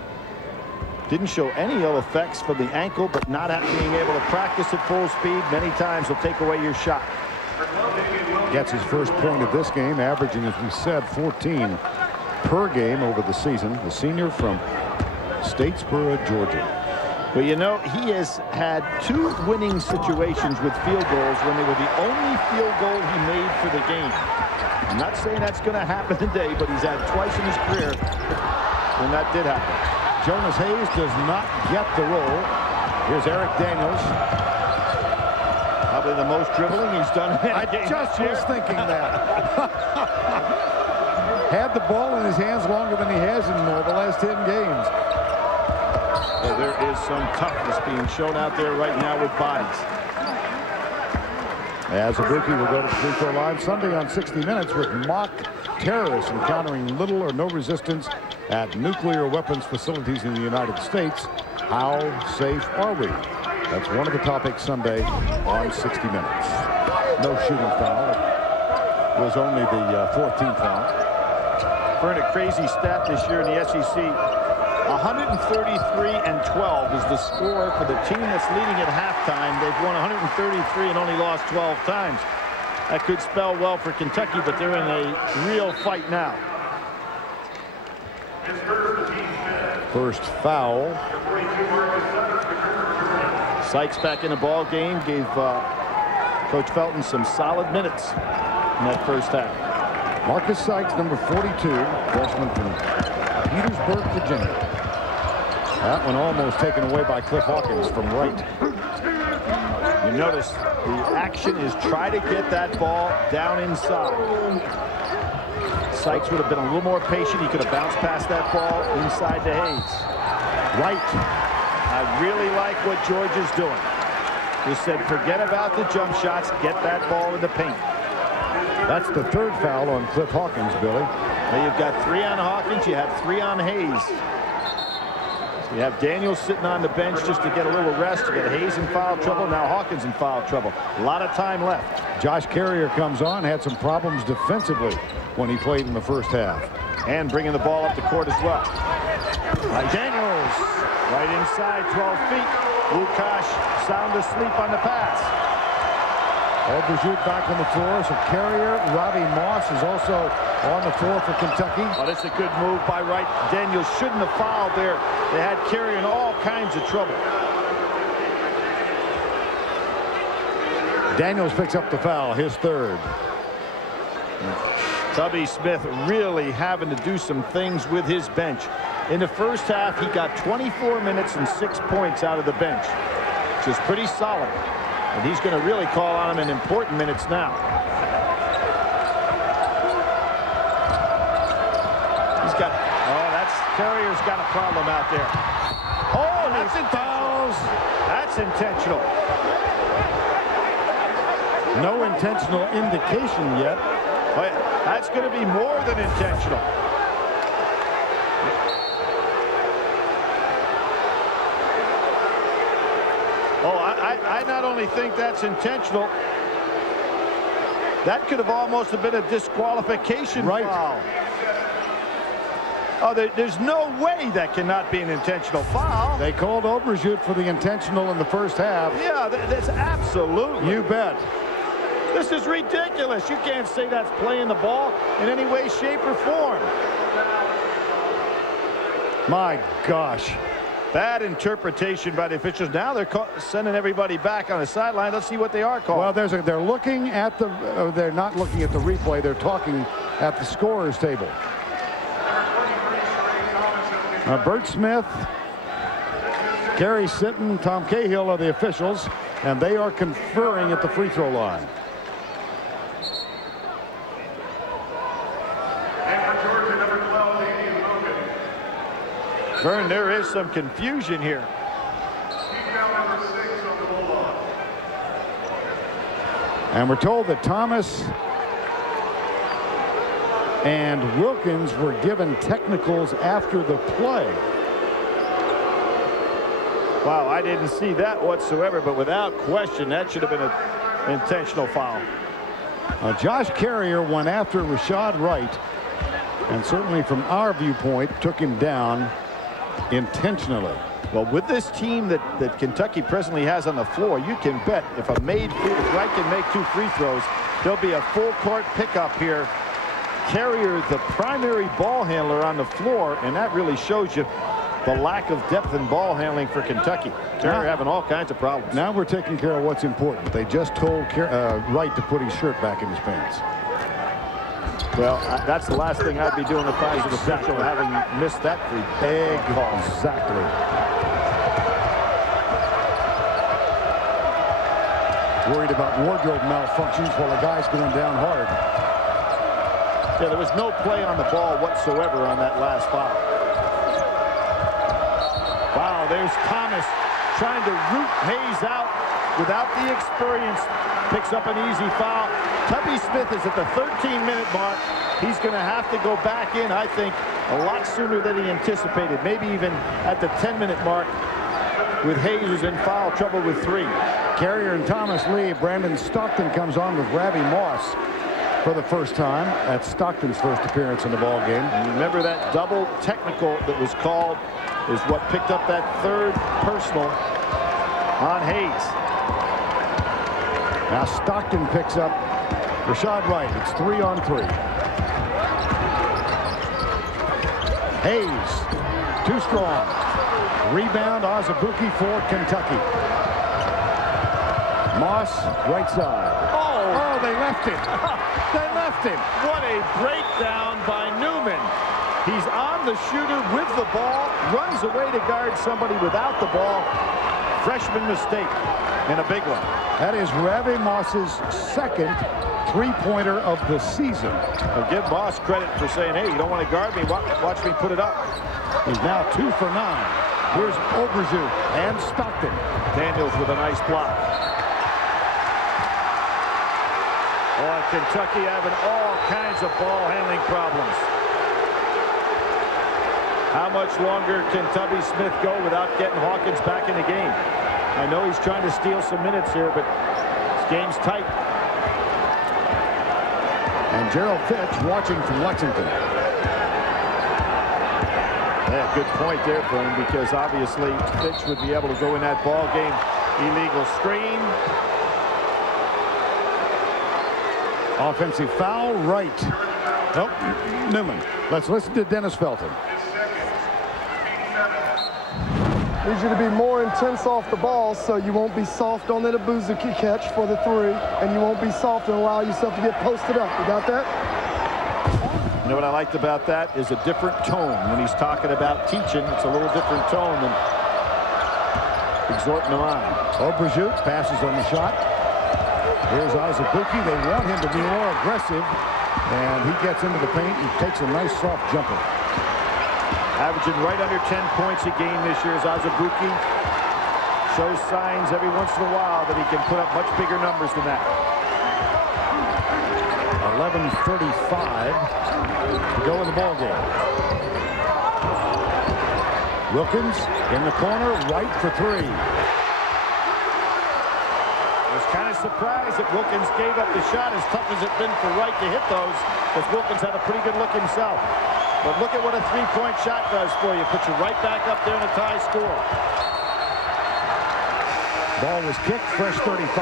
Didn't show any ill effects from the ankle, but not being able to practice at full speed many times will take away your shot. Gets his first point of this game, averaging, as we said, 14 per game over the season. The senior from Statesboro, Georgia. Well, you know, he has had 2 winning situations with field goals when they were the only field goal he made for the game. I'm not saying that's going to happen today, but he's had twice in his career when that did happen. Jonas Hayes does not get the roll. Here's Eric Daniels. Probably the most dribbling he's done in a game. I just was thinking that. Had the ball in his hands longer than he has in the last 10 games. Well, there is some toughness being shown out there right now with bodies. Azubuike will go to the free throw line Sunday on 60 Minutes with mock terrorists encountering little or no resistance at nuclear weapons facilities in the United States. How safe are we? That's one of the topics Sunday on 60 Minutes. No shooting foul. It was only the 14th foul. For a crazy stat this year in the SEC, 133-12 is the score for the team that's leading at halftime. They've won 133 and only lost 12 times. That could spell well for Kentucky, but they're in a real fight now. First foul. Sykes back in the ball game, gave Coach Felton some solid minutes in that first half. Marcus Sykes, number 42, freshman from Petersburg, Virginia. That one almost taken away by Cliff Hawkins from right. You notice the action is try to get that ball down inside. Sykes would have been a little more patient. He could have bounced past that ball inside to Hayes. Right. I really like what George is doing. Just said, forget about the jump shots. Get that ball in the paint. That's the 3rd foul on Cliff Hawkins, Billy. Now you've got 3 on Hawkins. You have 3 on Hayes. So you have Daniels sitting on the bench just to get a little rest. You got Hayes in foul trouble. Now Hawkins in foul trouble. A lot of time left. Josh Carrier comes on. Had some problems defensively when he played in the first half. And bringing the ball up the court as well. Daniels right inside 12 feet. Lukash sound asleep on the pass. Oberjute back on the floor. So Carrier, Robbie Moss is also on the floor for Kentucky. Oh, this is a good move by Wright. Daniels shouldn't have fouled there. They had Carrier in all kinds of trouble. Daniels picks up the foul, his 3rd. Tubby Smith really having to do some things with his bench. In the first half, he got 24 minutes and 6 points out of the bench, which is pretty solid. And he's going to really call on him in important minutes now. He's got, Carrier's got a problem out there. Oh, that's intentional. That's intentional. No intentional indication yet. But that's going to be more than intentional. Oh, I not only think that's intentional, that could have almost been a disqualification foul. Oh, there's no way that cannot be an intentional foul. They called Oberjute for the intentional in the first half. Yeah, that's absolutely. You bet. This is ridiculous. You can't say that's playing the ball in any way, shape, or form. My gosh. Bad interpretation by the officials. Now they're sending everybody back on the sideline. Let's see what they are called. Well, they're looking at the. They're not looking at the replay. They're talking at the scorer's table. Bert Smith, Gary Sitton, Tom Cahill are the officials, and they are conferring at the free throw line. Vern, there is some confusion here. And we're told that Thomas And Wilkins were given technicals after the play. Wow, I didn't see that whatsoever, but without question, that should have been an intentional foul. Josh Carrier went after Rashad Wright, and certainly from our viewpoint, took him down intentionally. Well, with this team that Kentucky presently has on the floor, you can bet if Wright can make 2 free throws, there'll be a full court pickup here. Carrier, the primary ball handler on the floor, and that really shows you the lack of depth in ball handling for Kentucky. Carrier having all kinds of problems. Now we're taking care of what's important. They just told Wright to put his shirt back in his pants. Well, that's the last thing I'd be doing if I was Mitchell, having missed that free call. Exactly. Worried about wardrobe malfunctions while the guy's going down hard. Yeah, there was no play on the ball whatsoever on that last foul. Wow, there's Thomas trying to root Hayes out without the experience. Picks up an easy foul. Tubby Smith is at the 13-minute mark. He's going to have to go back in, I think, a lot sooner than he anticipated. Maybe even at the 10-minute mark with Hayes who's in foul trouble with 3. Carrier and Thomas leave. Brandon Stockton comes on with Ravi Moss for the first time. That's Stockton's first appearance in the ball game. And remember that double technical that was called is what picked up that 3rd personal on Hayes. Now Stockton picks up Rashad Wright. It's 3-on-3. Hayes, too strong. Rebound, Azubuike for Kentucky. Moss, right side. Oh, they left him. They left him. What a breakdown by Newman. He's on the shooter with the ball, runs away to guard somebody without the ball. Freshman mistake, and a big one. That is Ravi Moss's 2nd three-pointer of the season. I'll give Moss credit for saying, hey, you don't want to guard me, watch me put it up. He's now 2 for 9. Here's Oberzu and Stockton. Daniels with a nice block. Oh, Kentucky having all kinds of ball handling problems. How much longer can Tubby Smith go without getting Hawkins back in the game? I know he's trying to steal some minutes here, but this game's tight. And Gerald Fitch watching from Lexington. Yeah, good point there for him, because obviously Fitch would be able to go in that ball game. Illegal screen. Offensive foul, Wright. Oh, Newman. Let's listen to Dennis Felton. Need you to be more intense off the ball so you won't be soft on that Abuzuki catch for the 3, and you won't be soft and allow yourself to get posted up. You got that? You know what I liked about that is a different tone. When he's talking about teaching, it's a little different tone than exhorting them on. Oberzu passes on the shot. Here's Azubuike. They want him to be more aggressive, and he gets into the paint. He takes a nice soft jumper. Averaging right under 10 points a game this year is Azubuike. Shows signs every once in a while that he can put up much bigger numbers than that. 11:35 to go in the ball game. Wilkins in the corner, Wright for 3. I was kind of surprised that Wilkins gave up the shot, as tough as it's been for Wright to hit those, because Wilkins had a pretty good look himself. But look at what a three-point shot does for you. Puts you right back up there in a tie score. Ball was kicked, fresh 35.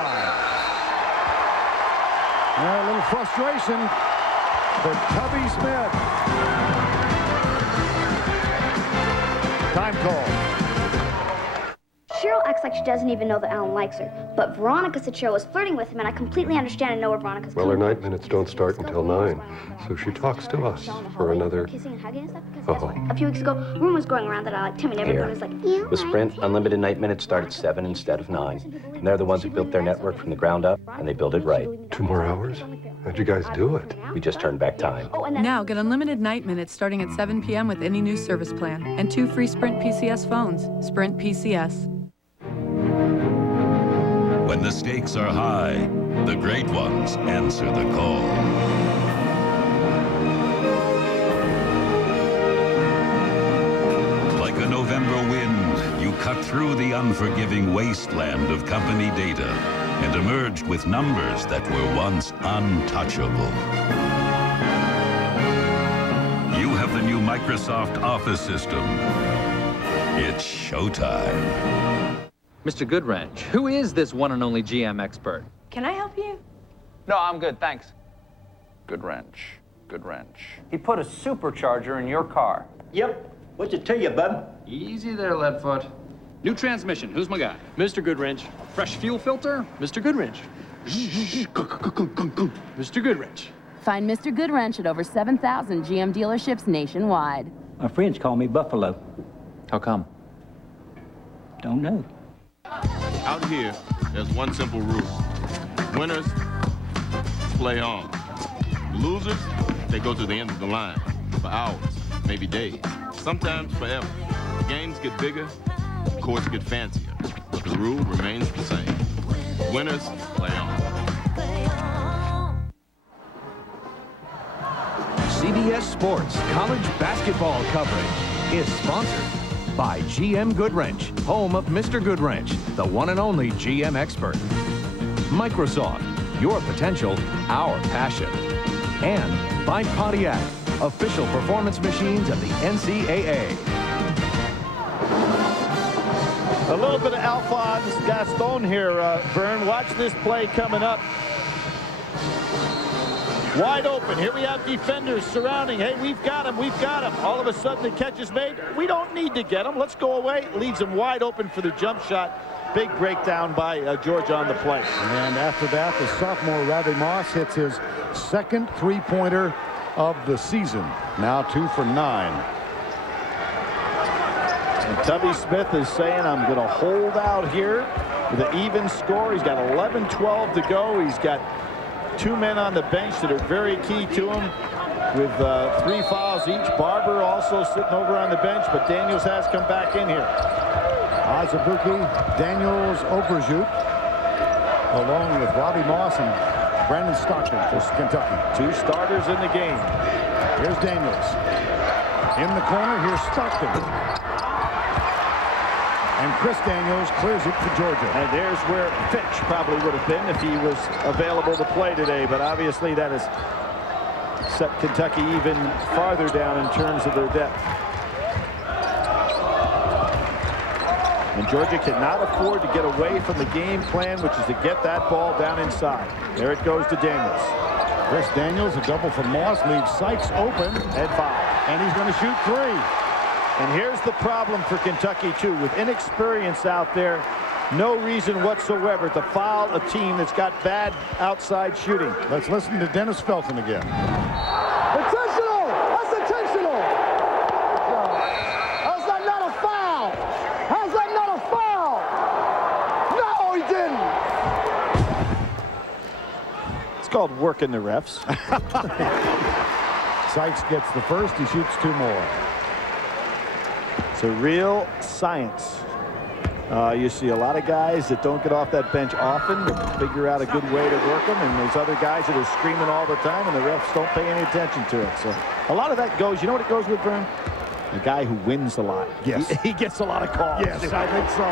A little frustration for Tubby Smith. Time call. Cheryl acts like she doesn't even know that Alan likes her. But Veronica said Cheryl was flirting with him, and I completely understand and know where Veronica's Well, her night minutes don't start until 9, so she talks to us for another... Kissing and hugging and stuff. A few weeks ago, rumors going around that I liked him, and everyone was like, yeah. With Sprint, unlimited night minutes start at 7 instead of 9. And they're the ones who built their network from the ground up, and they built it right. 2 more hours? How'd you guys do it? We just turned back time. Now get unlimited night minutes starting at 7 p.m. with any new service plan, and 2 free Sprint PCS phones. Sprint PCS. When the stakes are high, the great ones answer the call. cut through the unforgiving wasteland of company data and emerged with numbers that were once untouchable. You have the new Microsoft Office system. It's showtime. Mr. Goodwrench, who is this one and only GM expert? Can I help you? No, I'm good, thanks. Goodwrench. He put a supercharger in your car. Yep. What's it to you, bub? Easy there, Leadfoot. New transmission. Who's my guy? Mr. Goodwrench. Fresh fuel filter? Mr. Goodwrench. Mr. Goodwrench. Find Mr. Goodwrench at over 7,000 GM dealerships nationwide. My friends call me Buffalo. How come? Don't know. Out here, there's one simple rule. Winners play on. Losers, they go to the end of the line for hours, maybe days, sometimes forever. Games get bigger, courts get fancier, but the rule remains the same. Winners play on. CBS Sports College Basketball coverage is sponsored by GM Goodwrench, home of Mr. Goodwrench, the one and only GM expert. Microsoft, your potential, our passion. And by Pontiac, official performance machines of the NCAA. A little bit of Alphonse Gaston here, Vern. Watch this play coming up. Wide open. Here we have defenders surrounding. Hey, we've got him. All of a sudden, the catch is made. We don't need to get him. Let's go away. Leads him wide open for the jump shot. Big breakdown by Georgia on the play. And after that, the sophomore Ravi Moss hits his second three-pointer of the season. Now 2 for 9. And Tubby Smith is saying, I'm going to hold out here with an even score. He's got 11-12 to go. He's got 2 men on the bench that are very key to him with 3 fouls each. Barber also sitting over on the bench, but Daniels has come back in here. Azubuike, Daniels, Oberjute, along with Robbie Moss and Brandon Stockton for Kentucky. 2 starters in the game. Here's Daniels. In the corner, here's Stockton. And Chris Daniels clears it to Georgia. And there's where Fitch probably would have been if he was available to play today. But obviously that has set Kentucky even farther down in terms of their depth. And Georgia cannot afford to get away from the game plan, which is to get that ball down inside. There it goes to Daniels. Chris Daniels, a double from Moss, leaves Sykes open. And foul. And he's going to shoot 3. And here's the problem for Kentucky, too. With inexperience out there, no reason whatsoever to foul a team that's got bad outside shooting. Let's listen to Dennis Felton again. Intentional! That's intentional! How's that not a foul? How's that not a foul? No, he didn't! It's called working the refs. Sykes gets the first. He shoots 2 more. It's a real science. You see a lot of guys that don't get off that bench often, that figure out a good way to work them, and there's other guys that are screaming all the time, and the refs don't pay any attention to it. So a lot of that goes, you know what it goes with, Vern? The guy who wins a lot. Yes. He gets a lot of calls. Yes, I think so.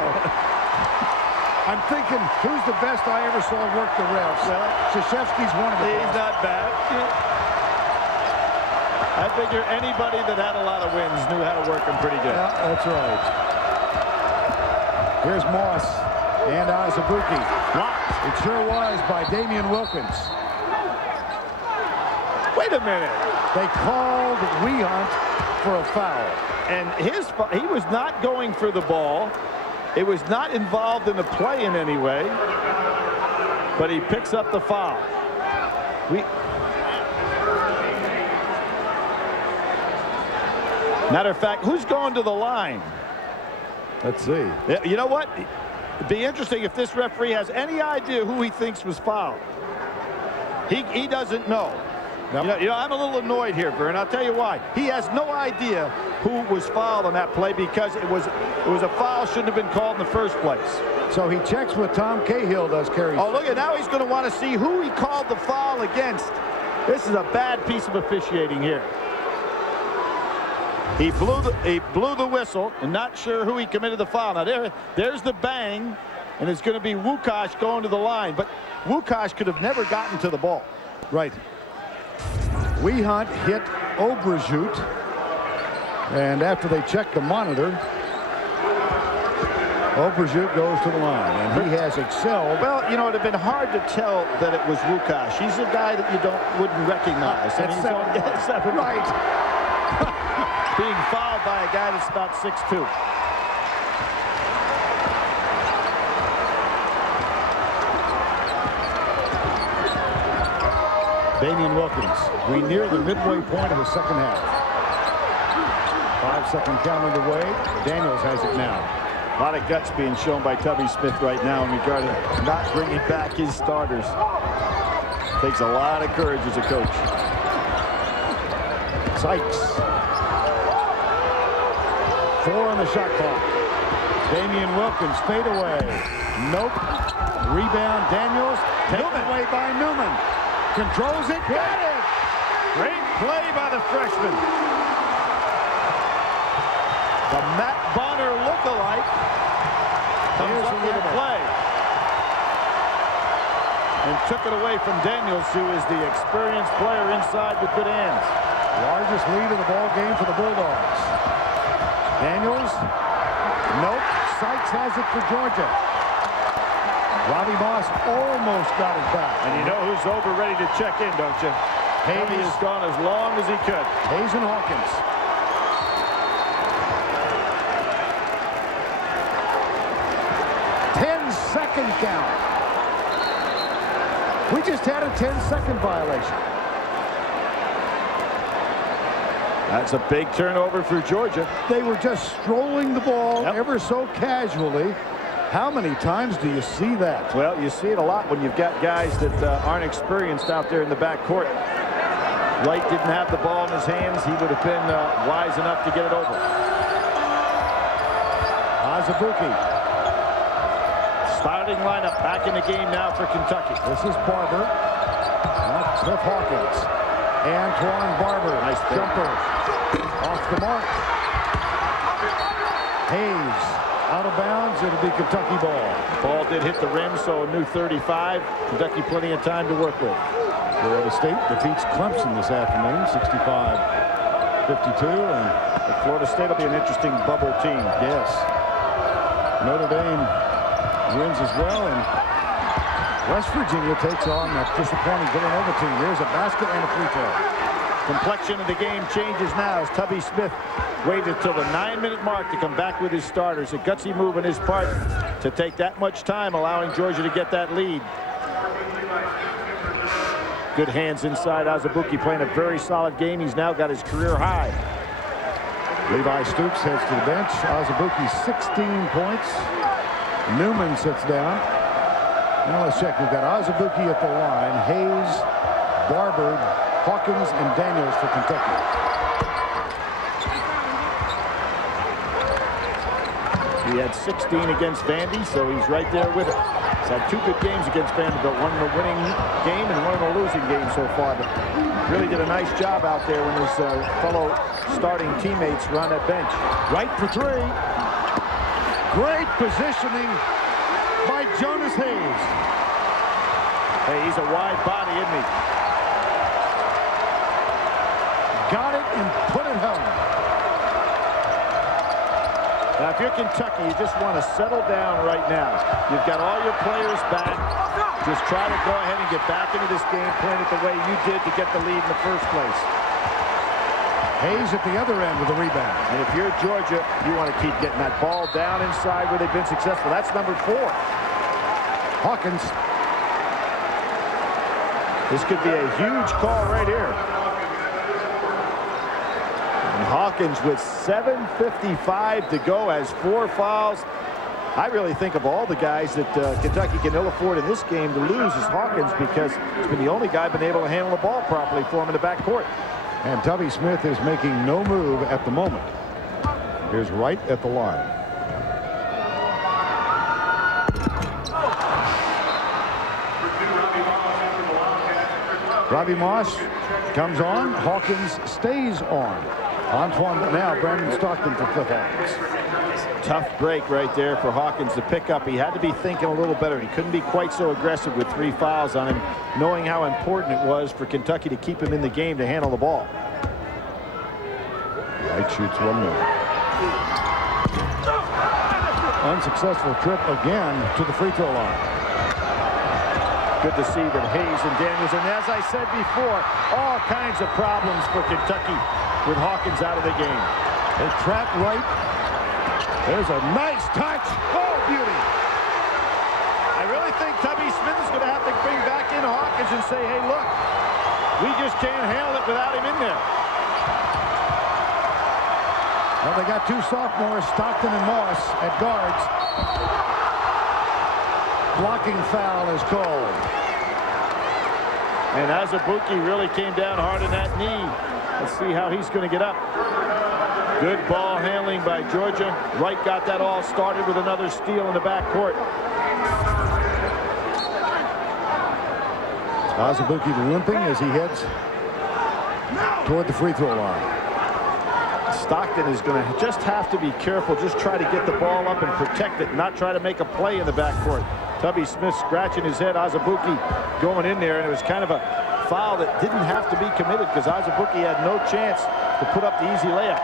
I'm thinking, who's the best I ever saw work the refs? Well, Krzyzewski's one of them. He's not bad. I figure anybody that had a lot of wins knew how to work them pretty good. Yeah, that's right. Here's Moss and Azubuike. Blocked. It sure was by Damian Wilkins. Wait a minute. They called Wehunt for a foul. And he was not going for the ball. It was not involved in the play in any way. But he picks up the foul. Matter of fact, who's going to the line? Let's see. You know what? It'd be interesting if this referee has any idea who he thinks was fouled. He doesn't know. Yep. You know, I'm a little annoyed here, Vern. I'll tell you why. He has no idea who was fouled on that play because it was a foul shouldn't have been called in the first place. So he checks with Tom Cahill, does Kerry. Oh, look at now he's going to want to see who he called the foul against. This is a bad piece of officiating here. He blew the whistle, and not sure who he committed the foul. Now there's the bang, and it's going to be Wukash going to the line. But Wukash could have never gotten to the ball. Right. Wehunt hit Oberjut, and after they checked the monitor, Oberjut goes to the line, and he has excelled. Well, you know, it would have been hard to tell that it was Wukash. He's a guy that you wouldn't recognize. That's 7'1". Right. Being fouled by a guy that's about 6'2". Damian Wilkins. We near the midway point of the second half. 5-second count underway. Daniels has it now. A lot of guts being shown by Tubby Smith right now in regard to not bringing back his starters. Takes a lot of courage as a coach. Sykes. 4 on the shot clock. Damian Wilkins fade away. Nope. Rebound Daniels. Taken away by Newman. Controls it. Got it. Great play by the freshman. The Matt Bonner lookalike comes up with a play. And took it away from Daniels, who is the experienced player inside with good hands. Largest lead of the ball game for the Bulldogs. Daniels. Nope. Sykes has it for Georgia. Robbie Moss almost got it back. And you know who's over ready to check in, don't you? Hayes has gone as long as he could. Hayes and Hawkins. Second count. We just had a 10-second violation. That's a big turnover for Georgia. They were just strolling the ball ever so casually. How many times do you see that? Well, you see it a lot when you've got guys that aren't experienced out there in the backcourt. Wright didn't have the ball in his hands. He would have been wise enough to get it over. Azubuike. Starting lineup back in the game now for Kentucky. This is Barber. Cliff Hawkins. Antoine Barber. Nice jumper. Off the mark. Hayes out of bounds. It'll be Kentucky ball. Ball did hit the rim, so a new 35. Kentucky plenty of time to work with. Florida State defeats Clemson this afternoon, 65-52. And Florida State will be an interesting bubble team. Yes. Notre Dame wins as well, and West Virginia takes on that disappointing Villanova team. Here's a basket and a free throw. Complexion of the game changes now as Tubby Smith waited till the 9-minute mark to come back with his starters. A gutsy move on his part to take that much time, allowing Georgia to get that lead. Good hands inside. Azubuike playing a very solid game. He's now got his career high. Levi Stoops heads to the bench. Azubuike 16 points. Newman sits down. Now let's check. We've got Azubuike at the line. Hayes, Barber, Hawkins, and Daniels for Kentucky. He had 16 against Vandy, so he's right there with it. He's had 2 good games against Vanderbilt, one in the winning game and one in the losing game so far. But really did a nice job out there when his fellow starting teammates were on that bench. Right for 3. Great positioning by Jonas Hayes. Hey, he's a wide body, isn't he? Got it and put it home. Now, if you're Kentucky, you just want to settle down right now. You've got all your players back. Just try to go ahead and get back into this game, playing it the way you did to get the lead in the first place. Hayes at the other end with a rebound. And if you're Georgia, you want to keep getting that ball down inside where they've been successful. That's number 4. Hawkins. This could be a huge call right here. And Hawkins with 7:55 to go has 4 fouls. I really think of all the guys that Kentucky can ill afford in this game to lose is Hawkins, because he's been the only guy been able to handle the ball properly for him in the backcourt. And Tubby Smith is making no move at the moment. Here's Wright at the line. Robbie Moss comes on. Hawkins stays on. Now Brandon Stockton for Cliff Hawkins. Tough break right there for Hawkins to pick up. He had to be thinking a little better. He couldn't be quite so aggressive with 3 fouls on him, knowing how important it was for Kentucky to keep him in the game to handle the ball. White shoots one more. Unsuccessful trip again to the free throw line. Good to see that Hayes and Daniels, and as I said before, all kinds of problems for Kentucky with Hawkins out of the game. They trap right. There's a nice touch. Oh, beauty. I really think Tubby Smith is going to have to bring back in Hawkins and say, hey, look, we just can't handle it without him in there. Well, they got 2 sophomores, Stockton and Moss, at guards. Blocking foul is called. And Azubuike really came down hard on that knee. Let's see how he's going to get up. Good ball handling by Georgia. Wright got that all started with another steal in the backcourt. Azubuike limping as he heads toward the free throw line. Stockton is going to just have to be careful. Just try to get the ball up and protect it, not try to make a play in the backcourt. Tubby Smith scratching his head. Azubuike going in there, and it was kind of a foul that didn't have to be committed because Azubuike had no chance to put up the easy layup.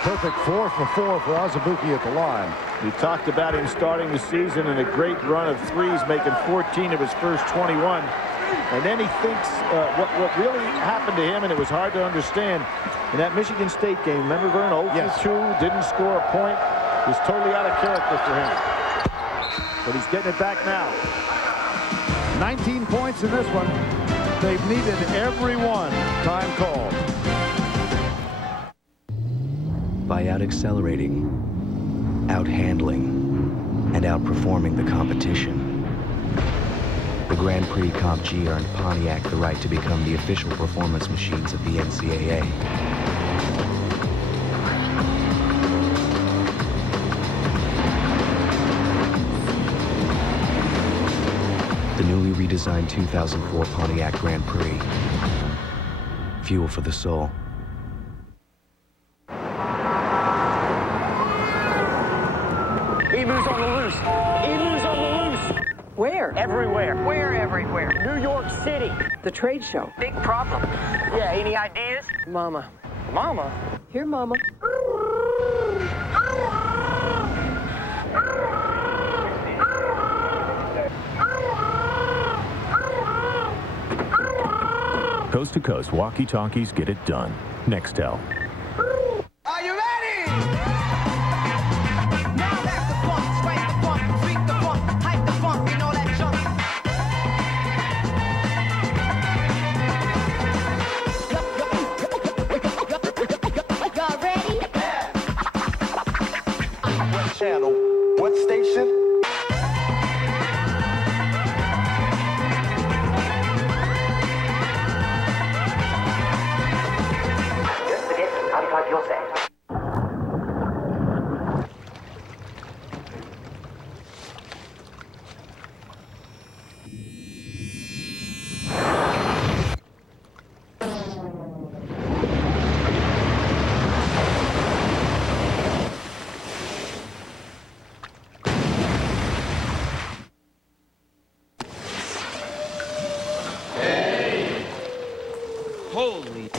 Perfect 4 for 4 for Azubuike at the line. We talked about him starting the season in a great run of threes, making 14 of his first 21. And then he thinks what really happened to him, and it was hard to understand, in that Michigan State game. Remember, Vern, 0 for 2, didn't score a point. It was totally out of character for him. But he's getting it back now. 19 points in this one. They've needed every one. Time called. By out-accelerating, out-handling, and outperforming the competition, the Grand Prix Comp G earned Pontiac the right to become the official performance machines of the NCAA. The newly redesigned 2004 Pontiac Grand Prix. Fuel for the soul. Emu's on the loose. Emu's on the loose. Where? Everywhere. Where everywhere? New York City. The trade show. Big problem. Yeah, any ideas? Mama. Mama? Here, Mama. Coast to coast walkie-talkies get it done. Nextel. Are you ready? Now that's the funk, swank the funk, freak the funk, hype the funk, and all that junk. Y'all ready? Yeah. What channel? What station? Holy.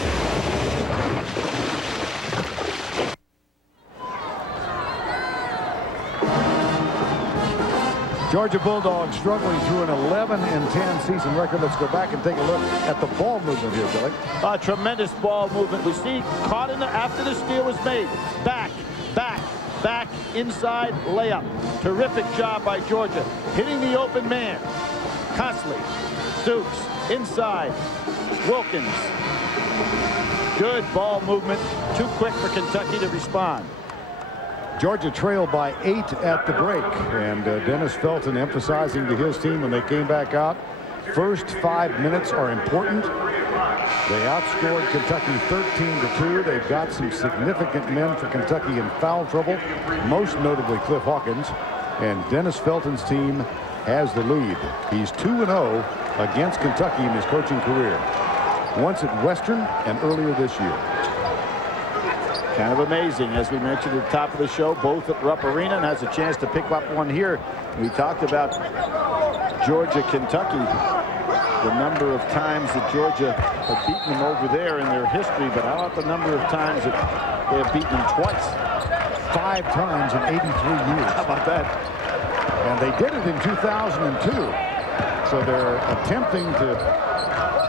Georgia Bulldogs struggling through an 11-10 season record. Let's go back and take a look at the ball movement here, Billy. A tremendous ball movement. We see caught in the, after the steal was made. Back, back, back, inside, layup. Terrific job by Georgia. Hitting the open man. Consley, Stoops, inside, Wilkins. Good ball movement. Too quick for Kentucky to respond. Georgia trailed by 8 at the break, and Dennis Felton emphasizing to his team when they came back out, first 5 minutes are important. They outscored Kentucky 13-2. They've got some significant men for Kentucky in foul trouble, most notably Cliff Hawkins, and Dennis Felton's team has the lead. He's 2-0 against Kentucky in his coaching career. Once at Western and earlier this year. Kind of amazing, as we mentioned at the top of the show, both at Rupp Arena, and has a chance to pick up one here. We talked about Georgia, Kentucky, the number of times that Georgia have beaten them over there in their history, but how about the number of times that they have beaten them twice? 5 times in 83 years. How about that? And they did it in 2002. So they're attempting to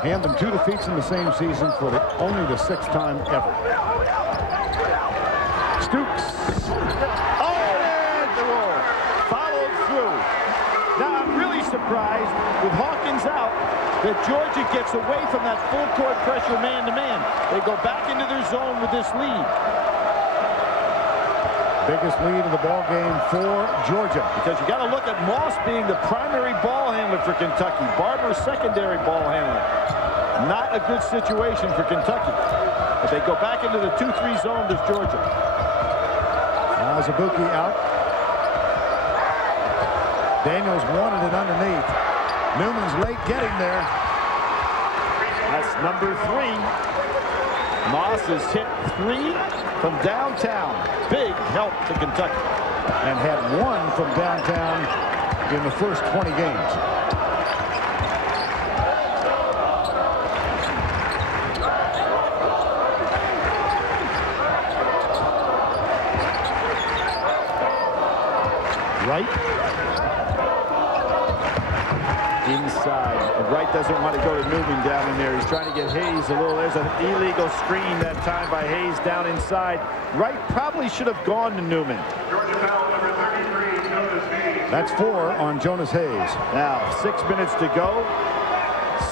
hand them 2 defeats in the same season for only the 6th time ever. Stooks. Oh, and the roll. Followed through. Now, I'm really surprised with Hawkins out that Georgia gets away from that full court pressure man-to-man. They go back into their zone with this lead. Biggest lead of the ball game for Georgia. Because you got to look at Moss being the primary ball handler for Kentucky. Barber, secondary ball handler. Not a good situation for Kentucky. But they go back into the 2-3 zone, does Georgia. Azubuike out. Daniels wanted it underneath. Newman's late getting there. That's number 3. Moss has hit 3 from downtown. Big help to Kentucky. And had 1 from downtown in the first 20 games. Wright. Inside. Wright doesn't want to go to Newman down in there. He's trying to get Hayes a little. There's an illegal screen that time by Hayes down inside. Wright probably should have gone to Newman. That's 4 on Jonas Hayes. Now 6 minutes to go.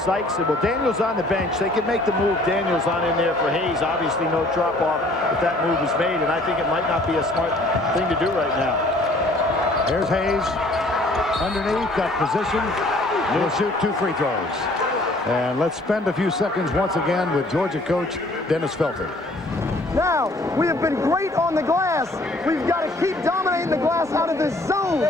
Sykes, well, Daniels on the bench. They can make the move. Daniels on in there for Hayes. Obviously no drop off if that move was made, and I think it might not be a smart thing to do right now. There's Hayes underneath, got position. He'll shoot 2 free throws. And let's spend a few seconds once again with Georgia coach Dennis Felton. Now, we have been great on the glass. We've got to keep dominating the glass out of this zone,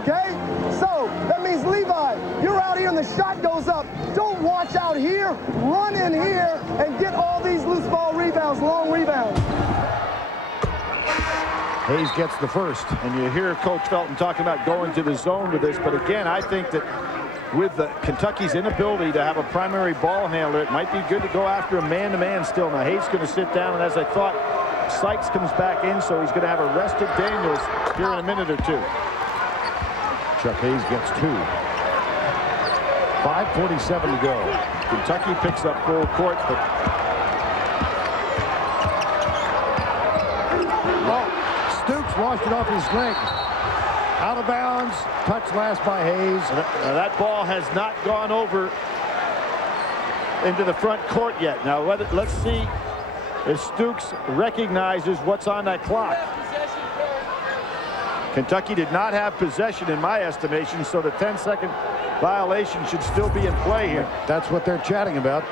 okay? So, that means, Levi, you're out here and the shot goes up. Don't watch out here. Run in here and get all these loose ball rebounds, long rebounds. Hayes gets the first. And you hear Coach Felton talking about going to the zone with this, but again, I think that with Kentucky's inability to have a primary ball handler, it might be good to go after a man-to-man still. Now, Hayes going to sit down, and as I thought, Sykes comes back in, so he's going to have arrested Daniels here in a minute or 2. Chuck Hayes gets 2. 5:47 to go. Kentucky picks up full court, but Stooks washed it off his leg. Out of bounds. Touch last by Hayes. That ball has not gone over into the front court yet. Now, let's see if Stooks recognizes what's on that clock. Kentucky did not have possession in my estimation, so the 10-second violation should still be in play here. That's what they're chatting about.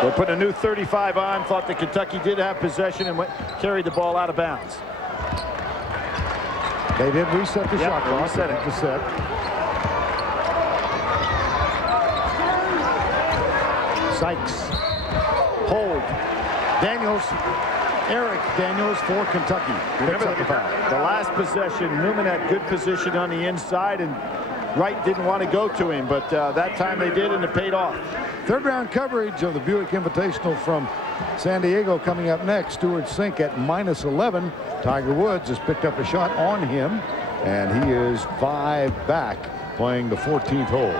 They'll put a new 35 on. Thought that Kentucky did have possession and carried the ball out of bounds. They did reset the shot clock. Reset it. The set. Sykes. Hold. Daniels. Eric Daniels for Kentucky. Remember the last possession, Newman had good position on the inside, and Wright didn't want to go to him, but that time they did, and it paid off. Third round coverage of the Buick Invitational from San Diego coming up next. Stewart Cink at -11. Tiger Woods has picked up a shot on him, and he is 5 back playing the 14th hole.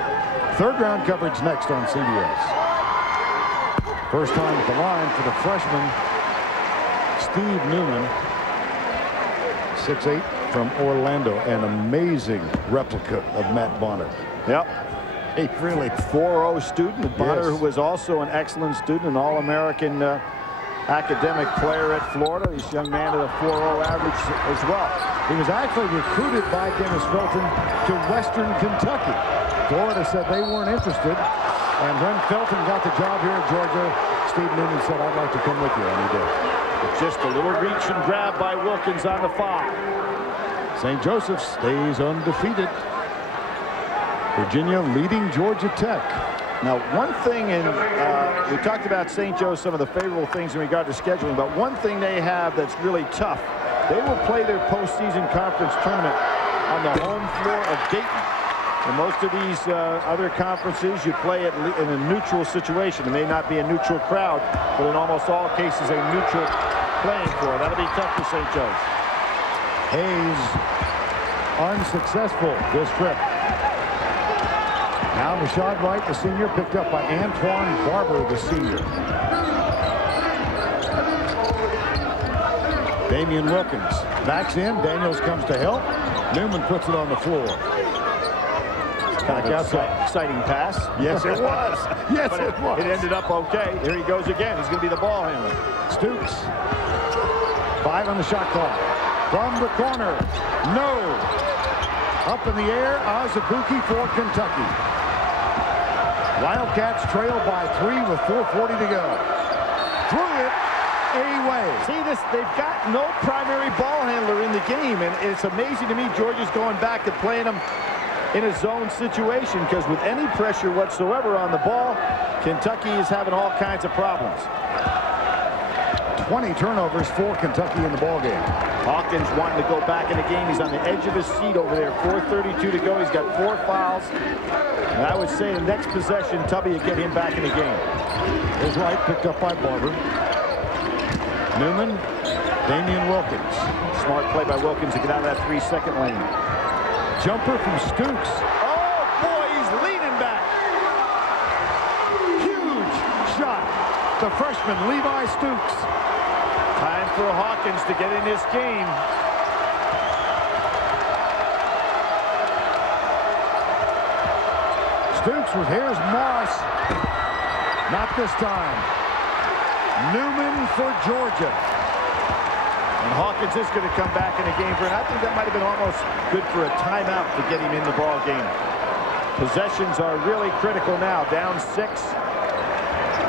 Third round coverage next on CBS. First time at the line for the freshman, Steve Newman, 6'8", from Orlando, an amazing replica of Matt Bonner. Yep. A really 4.0 student. Bonner, yes, who was also an excellent student, an All-American academic player at Florida. This young man at a 4.0 average as well. He was actually recruited by Dennis Felton to Western Kentucky. Florida said they weren't interested. And when Felton got the job here at Georgia, Steve Newman said, "I'd like to come with you," and he did. Just a little reach and grab by Wilkins on the foul. St. Joseph stays undefeated. Virginia leading Georgia Tech. Now, one thing, and we talked about St. Joe, some of the favorable things in regard to scheduling, but one thing they have that's really tough, they will play their postseason conference tournament on the home floor of Dayton. In most of these other conferences, you play it in a neutral situation. It may not be a neutral crowd, but in almost all cases, a neutral playing floor. That'll be tough for St. Joe's. Hayes unsuccessful this trip. Now Rashad Wright, the senior, picked up by Antoine Barber, the senior. Damian Wilkins backs in. Daniels comes to help. Newman puts it on the floor. Back outside. Exciting pass. Yes, it was. Yes, but it was. It ended up okay. There he goes again. He's going to be the ball handler. Stoops. 5 on the shot clock. From the corner. No. Up in the air, Azubuike for Kentucky. Wildcats trail by 3 with 4:40 to go. Threw it away. See this? They've got no primary ball handler in the game, and it's amazing to me Georgia's going back to playing them in a zone situation, because with any pressure whatsoever on the ball, Kentucky is having all kinds of problems. 20 turnovers for Kentucky in the ballgame. Hawkins wanting to go back in the game. He's on the edge of his seat over there. 4:32 to go. He's got 4 fouls. And I would say the next possession, Tubby will get him back in the game. Is right, picked up by Barber. Newman, Damian Wilkins. Smart play by Wilkins to get out of that 3-second lane. Jumper from Stooks. Oh, boy, he's leaning back. Huge shot. The freshman, Levi Stooks. Time for Hawkins to get in this game. Stooks with, here's Moss. Not this time. Newman for Georgia. And Hawkins is going to come back in the game for it. I think that might have been almost good for a timeout to get him in the ball game. Possessions are really critical now. Down 6.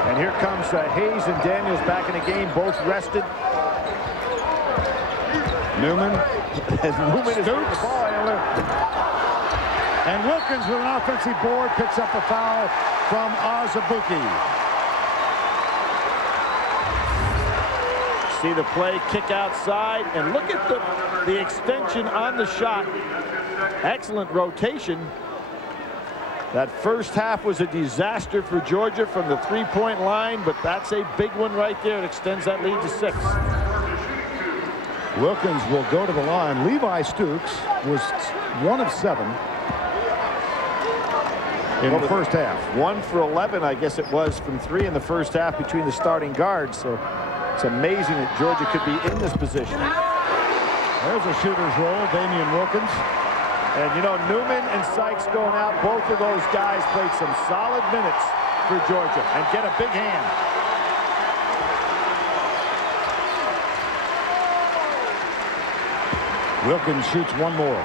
And here comes Hayes and Daniels back in the game, both rested. Newman. And Newman is the ball handler. And Wilkins with an offensive board picks up a foul from Azubuike. See the play, kick outside, and look at the extension on the shot. Excellent rotation. That first half was a disaster for Georgia from the 3-point line, but that's a big one right there. It extends that lead to 6. Wilkins will go to the line. Levi Stooks was 1 of 7 in the first half. 1 for 11, I guess it was, from 3 in the first half between the starting guards. So it's amazing that Georgia could be in this position. There's a shooter's roll, Damian Wilkins. And, you know, Newman and Sykes going out, both of those guys played some solid minutes for Georgia and get a big hand. Wilkins shoots one more.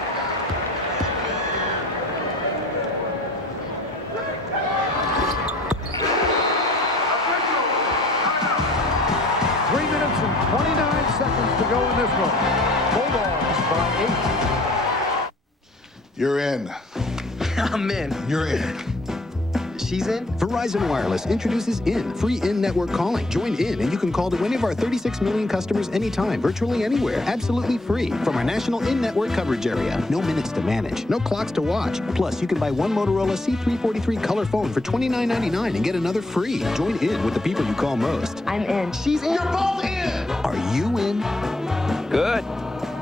Seconds to go in this one. Bulldogs by 8. You're in. I'm in. You're in. She's in? Verizon Wireless introduces IN, free in-network calling. Join IN and you can call to any of our 36 million customers anytime, virtually anywhere, absolutely free. From our national in-network coverage area. No minutes to manage, no clocks to watch. Plus, you can buy one Motorola C343 color phone for $29.99 and get another free. Join IN with the people you call most. I'm in. She's in. You're both in. Are you in? Good.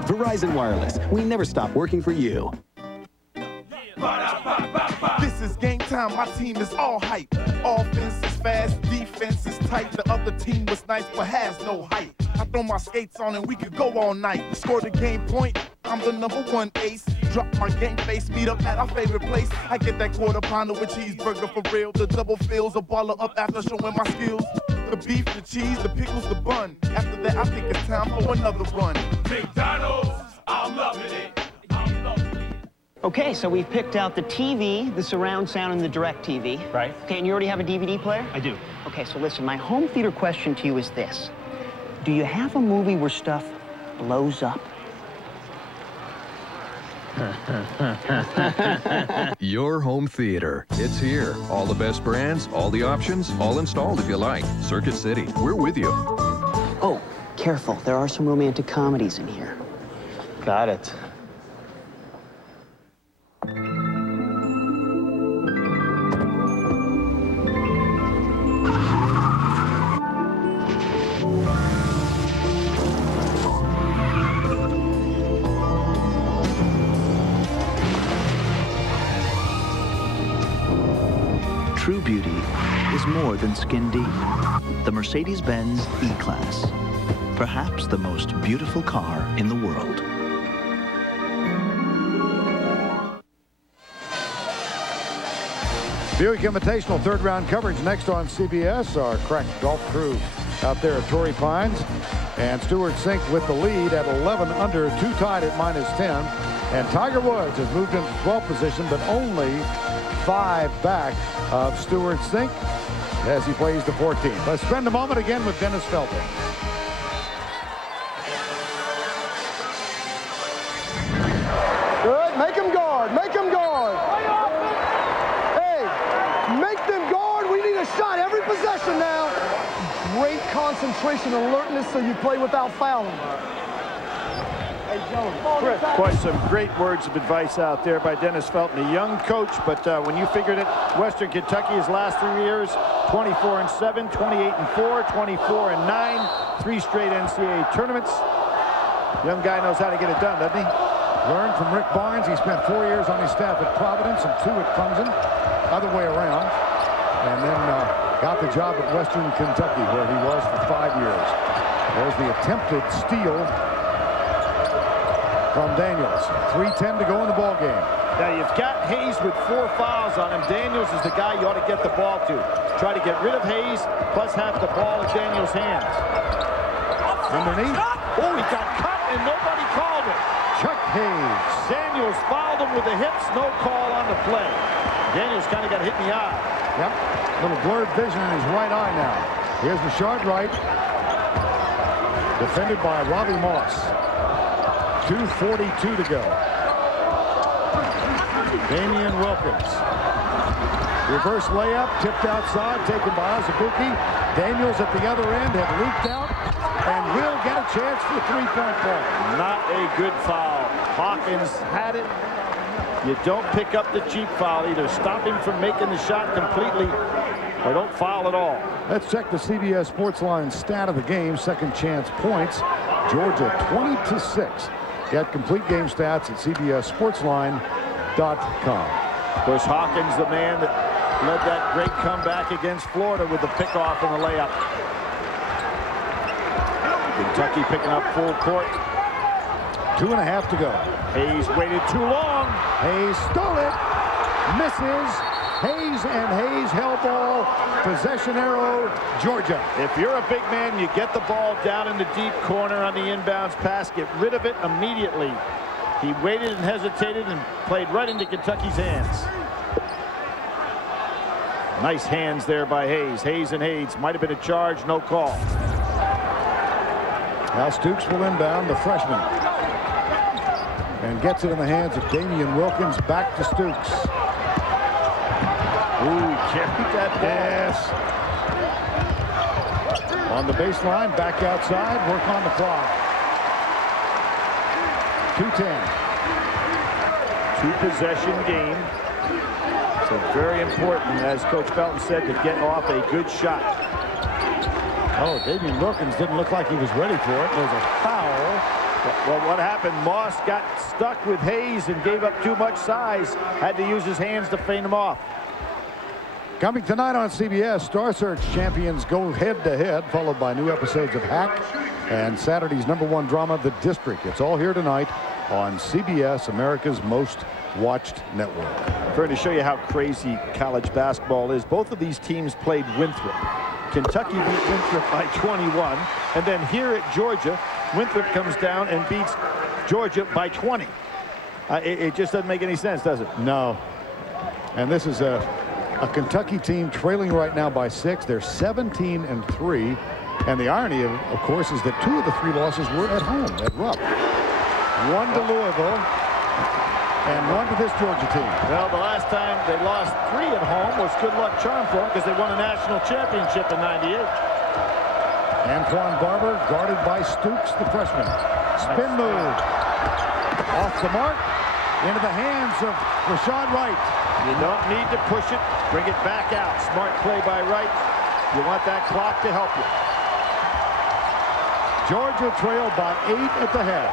Verizon Wireless. We never stop working for you. This is game time, my team is all hype. Offense is fast, defense is tight. The other team was nice but has no height. I throw my skates on and we could go all night. Score the game point, I'm the #1 ace. Drop my game face, meet up at our favorite place. I get that quarter pounder with cheeseburger for real. The double fills a baller up after showing my skills. The beef, the cheese, the pickles, the bun. After that, I think it's time for another run. McDonald's, I'm loving it. Okay, so we've picked out the TV, the surround sound, and the DirecTV. Right. Okay, and you already have a DVD player? I do. Okay, so listen, my home theater question to you is this. Do you have a movie where stuff blows up? Your home theater. It's here. All the best brands, all the options, all installed if you like. Circuit City. We're with you. Oh, careful. There are some romantic comedies in here. Got it. True beauty is more than skin deep. The Mercedes-Benz E-Class. Perhaps the most beautiful car in the world. Buick Invitational third round coverage next on CBS. Our crack golf crew out there at Torrey Pines. And Stewart Cink with the lead at 11 under, 2 tied at -10. And Tiger Woods has moved into 12th position, but only 5 back of Stewart Cink as he plays the 14th. Let's spend a moment again with Dennis Felton. Good. Make them guard. Make them guard. Hey, make them guard. We need a shot every possession now. Great concentration, alertness, so you play without fouling. Quite some great words of advice out there by Dennis Felton, a young coach, but when you figured it, Western Kentucky his last 3 years, 24-7, 28-4, 24-9, 3 straight NCAA tournaments. Young guy knows how to get it done, doesn't he? Learned from Rick Barnes. He spent 4 years on his staff at Providence and 2 at Clemson. Other way around. And then got the job at Western Kentucky, where he was for 5 years. There's the attempted steal from Daniels. 3:10 to go in the ball game. Now you've got Hayes with 4 fouls on him. Daniels is the guy you ought to get the ball to. Try to get rid of Hayes, plus have the ball in Daniels' hands. Underneath. Oh, he got cut and nobody called it. Chuck Hayes. Daniels fouled him with the hips, no call on the play. Daniels kind of got hit in the eye. Yep. Little blurred vision in his right eye now. Here's Rashard Wright. Defended by Robbie Moss. 2:42 to go. Damian Wilkins. Reverse layup, tipped outside, taken by Azubuike. Daniels at the other end had leaked out and will get a chance for 3-point play. Not a good foul. Hawkins had it. You don't pick up the cheap foul. Either stop him from making the shot completely or don't foul at all. Let's check the CBS Sportsline stat of the game. Second chance points. Georgia 20-6. Get complete game stats at CBSSportsline.com. Of course, Hawkins, the man that led that great comeback against Florida with the pickoff and the layup. Kentucky picking up full court. 2.5 to go. Hayes waited too long. Hayes stole it. Misses. Hayes and Hayes held ball. Possession arrow, Georgia. If you're a big man, you get the ball down in the deep corner on the inbounds pass. Get rid of it immediately. He waited and hesitated and played right into Kentucky's hands. Nice hands there by Hayes. Hayes and Hayes. Might have been a charge, no call. Now Stoops will inbound, the freshman. And gets it in the hands of Damian Wilkins. Back to Stoops. Ooh, he carried that ball. Yes. On the baseline, back outside, work on the clock. 2:10. 2-possession game. So very important, as Coach Felton said, to get off a good shot. Oh, Damian Wilkins didn't look like he was ready for it. There's a foul. Well, what happened? Moss got stuck with Hayes and gave up too much size. Had to use his hands to feint him off. Coming tonight on CBS, Star Search champions go head-to-head, followed by new episodes of Hack and Saturday's #1 drama, The District. It's all here tonight on CBS, America's most watched network. Trying to show you how crazy college basketball is. Both of these teams played Winthrop. Kentucky beat Winthrop by 21, and then here at Georgia, Winthrop comes down and beats Georgia by 20. It just doesn't make any sense, does it? No. And this is a Kentucky team trailing right now by 6. They're 17-3. And the irony, of course, is that 2 of the 3 losses were at home at Rupp. 1 to Louisville and one to this Georgia team. Well, the last time they lost 3 at home was good luck charm for them because they won a national championship in '98. Antoine Barber guarded by Stooks, the freshman. Spin move. Off the mark. Into the hands of Rashad Wright. You don't need to push it. Bring it back out. Smart play by Wright. You want that clock to help you. Georgia trailed by 8 at the half.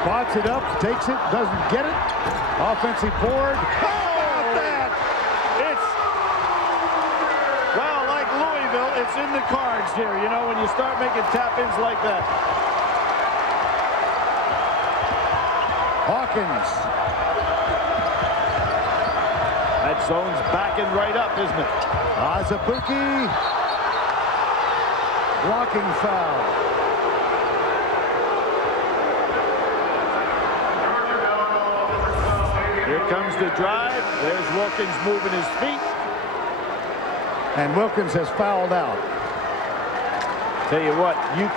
Spots it up, takes it, doesn't get it. Offensive board. How about that? It's, well, like Louisville, it's in the cards here, you know, when you start making tap-ins like that. Hawkins. That zone's backing right up, isn't it? Azubuike. Blocking foul. Here comes the drive. There's Wilkins moving his feet. And Wilkins has fouled out. Tell you what, you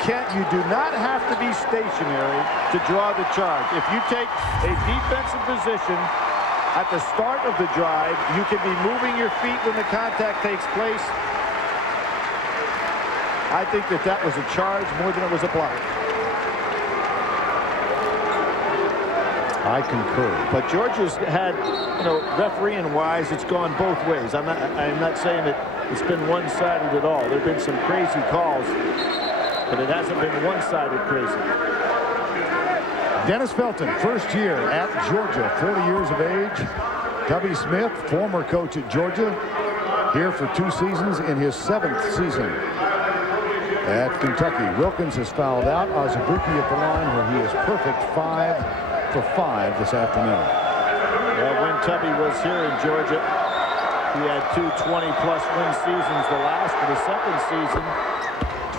do not have to be stationary to draw the charge. If you take a defensive position at the start of the drive, you can be moving your feet when the contact takes place. I think that was a charge more than it was a block. I concur. But Georgia's had, you know, refereeing-wise, it's gone both ways. I'm not saying that it's been one-sided at all. There have been some crazy calls, but it hasn't been one-sided crazy. Dennis Felton, first year at Georgia, 40 years of age. Tubby Smith, former coach at Georgia, here for 2 seasons in his 7th season at Kentucky. Wilkins has fouled out. Azubuike at the line where he is perfect 5 for 5 this afternoon. Well, when Tubby was here in Georgia, he had 2 20-plus win seasons. The last of the second season,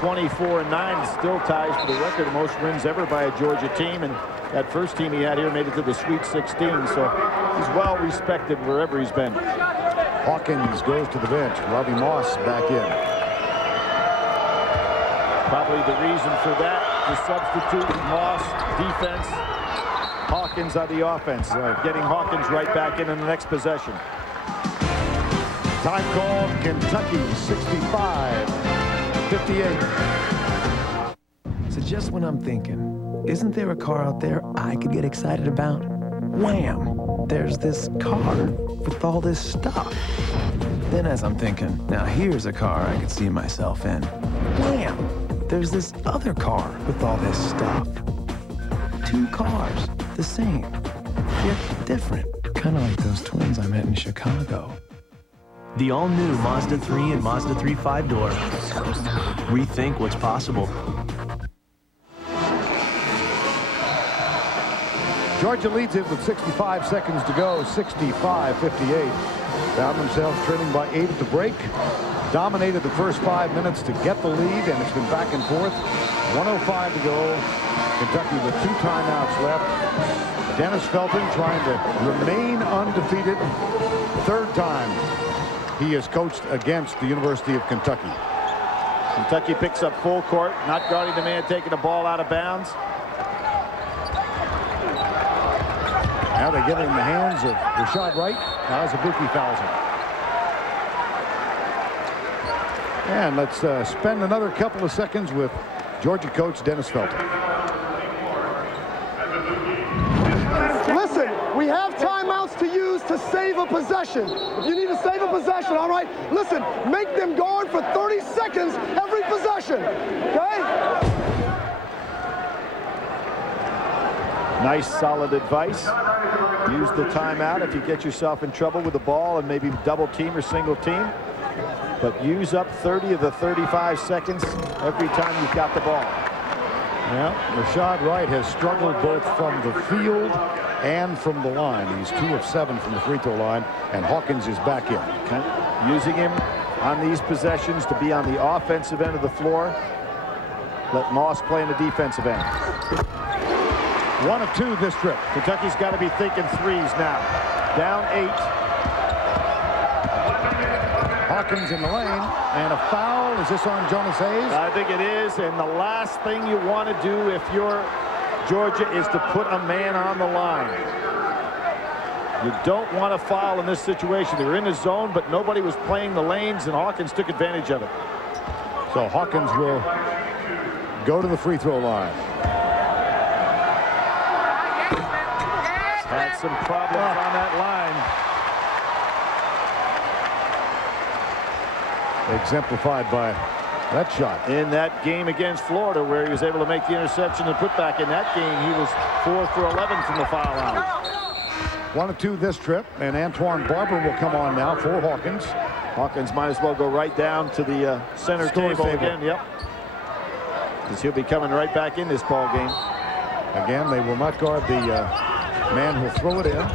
24-9, still ties for the record of most wins ever by a Georgia team. And that first team he had here made it to the Sweet 16. So he's well respected wherever he's been. Hawkins goes to the bench. Robbie Moss back in. Probably the reason for that, the substitute Moss defense, Hawkins on the offense. Getting Hawkins right back in the next possession. Time called, Kentucky 65-58. So just when I'm thinking, isn't there a car out there I could get excited about? Wham! There's this car with all this stuff. Then as I'm thinking, now here's a car I could see myself in. Wham! There's this other car with all this stuff. 2 cars, the same, yet different. Kind of like those twins I met in Chicago. The all-new Mazda 3 and Mazda 3 5-door. Rethink what's possible. Georgia leads it with 65 seconds to go, 65-58. Found themselves trailing by 8 at the break. Dominated the first 5 minutes to get the lead, and it's been back and forth. 1:05 to go. Kentucky with 2 timeouts left. Dennis Felton trying to remain undefeated. 3rd time he has coached against the University of Kentucky. Kentucky picks up full court, not guarding the man taking the ball out of bounds. Now they get it in the hands of Rashad Wright. Now Azubuike fouls him. And let's spend another couple of seconds with Georgia coach Dennis Felton. Listen, we have timeouts to use to save a possession. If you need to save a possession, all right, listen, make them guard for 30 seconds every possession, okay? Nice, solid advice. Use the timeout if you get yourself in trouble with the ball and maybe double team or single team. But use up 30 of the 35 seconds every time you've got the ball. Yeah, Rashad Wright has struggled both from the field and from the line. He's 2 of 7 from the free throw line, and Hawkins is back in. Using him on these possessions to be on the offensive end of the floor. Let Moss play in the defensive end. 1 of 2 this trip. Kentucky's got to be thinking threes now. Down 8. Hawkins in the lane, and a foul. Is this on Jonas Hayes? I think it is, and the last thing you want to do if you're Georgia is to put a man on the line. You don't want to foul in this situation. They were in the zone, but nobody was playing the lanes, and Hawkins took advantage of it. So Hawkins will go to the free throw line. Had some problems on that line. Exemplified by that shot. In that game against Florida, where he was able to make the interception and put back. In that game, he was 4 for 11 from the foul line. 1 of 2 this trip, and Antoine Barber will come on now for Hawkins. Hawkins might as well go right down to the center table again. Yep. Because he'll be coming right back in this ball game. Again, they will not guard the man who'll throw it in.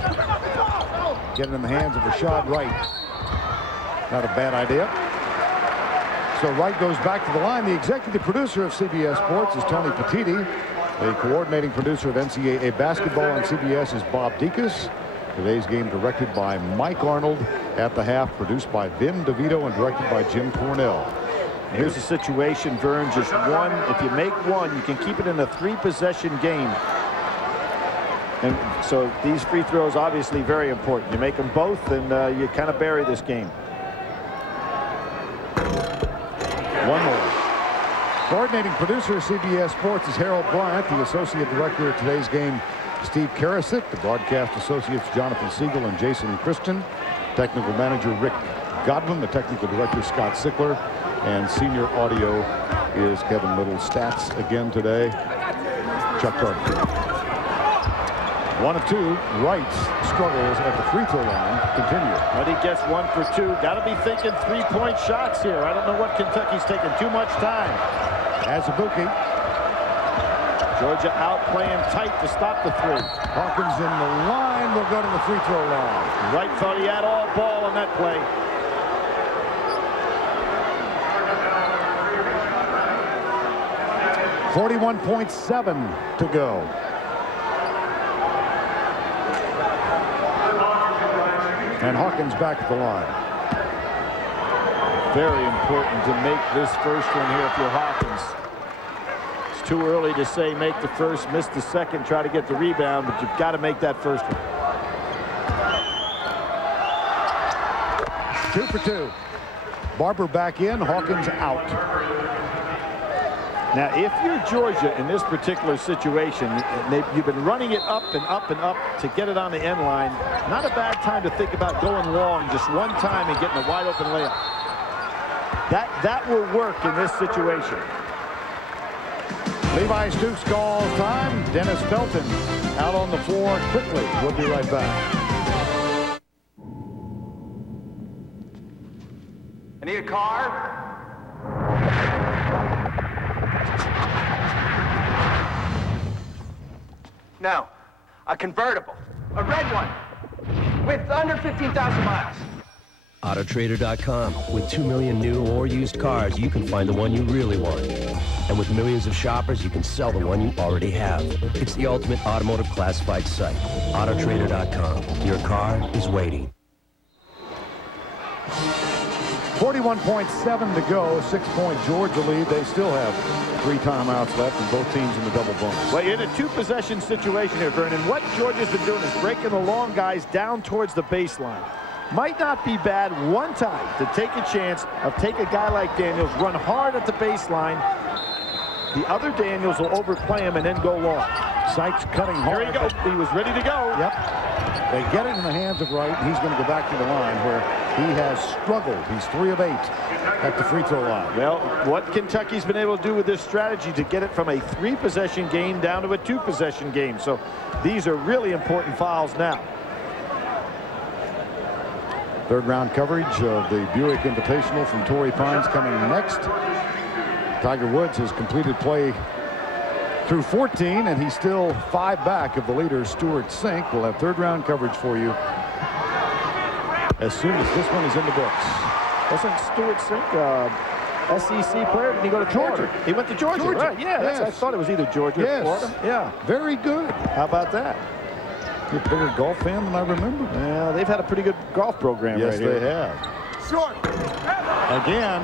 Get it in the hands of Rashad Wright. Not a bad idea. So Wright goes back to the line. The executive producer of CBS Sports is Tony Petitti. The coordinating producer of NCAA basketball on CBS is Bob Dekas. Today's game directed by Mike Arnold. At the half, produced by Vin DeVito and directed by Jim Cornell. Here's the situation, Vern. Just one. If you make one, you can keep it in a 3-possession game. And so these free throws obviously very important. You make them both, and you kind of bury this game. One more. Coordinating producer of CBS Sports is Harold Bryant. The associate director of today's game, Steve Karasik. The broadcast associates, Jonathan Siegel and Jason Christian. Technical manager, Rick Godwin. The technical director, Scott Sickler. And senior audio is Kevin Little. Stats again today, Chuck Gardner. 1 of 2. Wright's struggles at the free throw line continue. But he gets 1 for 2. Got to be thinking 3-point shots here. I don't know what Kentucky's taking too much time. Azubuike. Georgia out playing tight to stop the 3. Hawkins in the line will go to the free throw line. Wright thought he had all ball on that play. .7 to go. And Hawkins back at the line. Very important to make this first one here if you're Hawkins. It's too early to say make the first, miss the second, try to get the rebound, but you've got to make that first one. 2 for 2. Barber back in, Hawkins out. Now, if you're Georgia in this particular situation, you've been running it up and up and up to get it on the end line. Not a bad time to think about going long just one time and getting a wide open layup. That will work in this situation. Levi Stoops calls time. Dennis Felton out on the floor quickly. We'll be right back. I need a car. No, a convertible, a red one, with under 15,000 miles. Autotrader.com. With 2 million new or used cars, you can find the one you really want. And with millions of shoppers, you can sell the one you already have. It's the ultimate automotive classified site. Autotrader.com. Your car is waiting. 41.7 to go. 6-point Georgia lead. They still have 3 timeouts left, and both teams in the double bonus. Well, in a 2-possession situation here, Vernon, what Georgia's been doing is breaking the long guys down towards the baseline. Might not be bad one time to take a chance of take a guy like Daniels, run hard at the baseline. The other Daniels will overplay him and then go long. Sykes cutting hard. Here he goes. He was ready to go. Yep. They get it in the hands of Wright. He's going to go back to the line where he has struggled. He's 3 of 8 at the free throw line. Well, what Kentucky's been able to do with this strategy to get it from a 3-possession game down to a 2-possession game. So these are really important fouls now. Third round coverage of the Buick Invitational from Torrey Pines coming next. Tiger Woods has completed play through 14, and he's still 5 back of the leader, Stuart Sink. We'll have third round coverage for you as soon as this one is in the books. Wasn't Stuart Sink SEC player? Did he go to Georgia? He went to Georgia. Right, yeah. Yes. I thought it was either Georgia or Florida. Yeah. Very good. How about that? You're a bigger golf fan than I remember. Yeah, they've had a pretty good golf program right here. Yes, they have. Short. Again,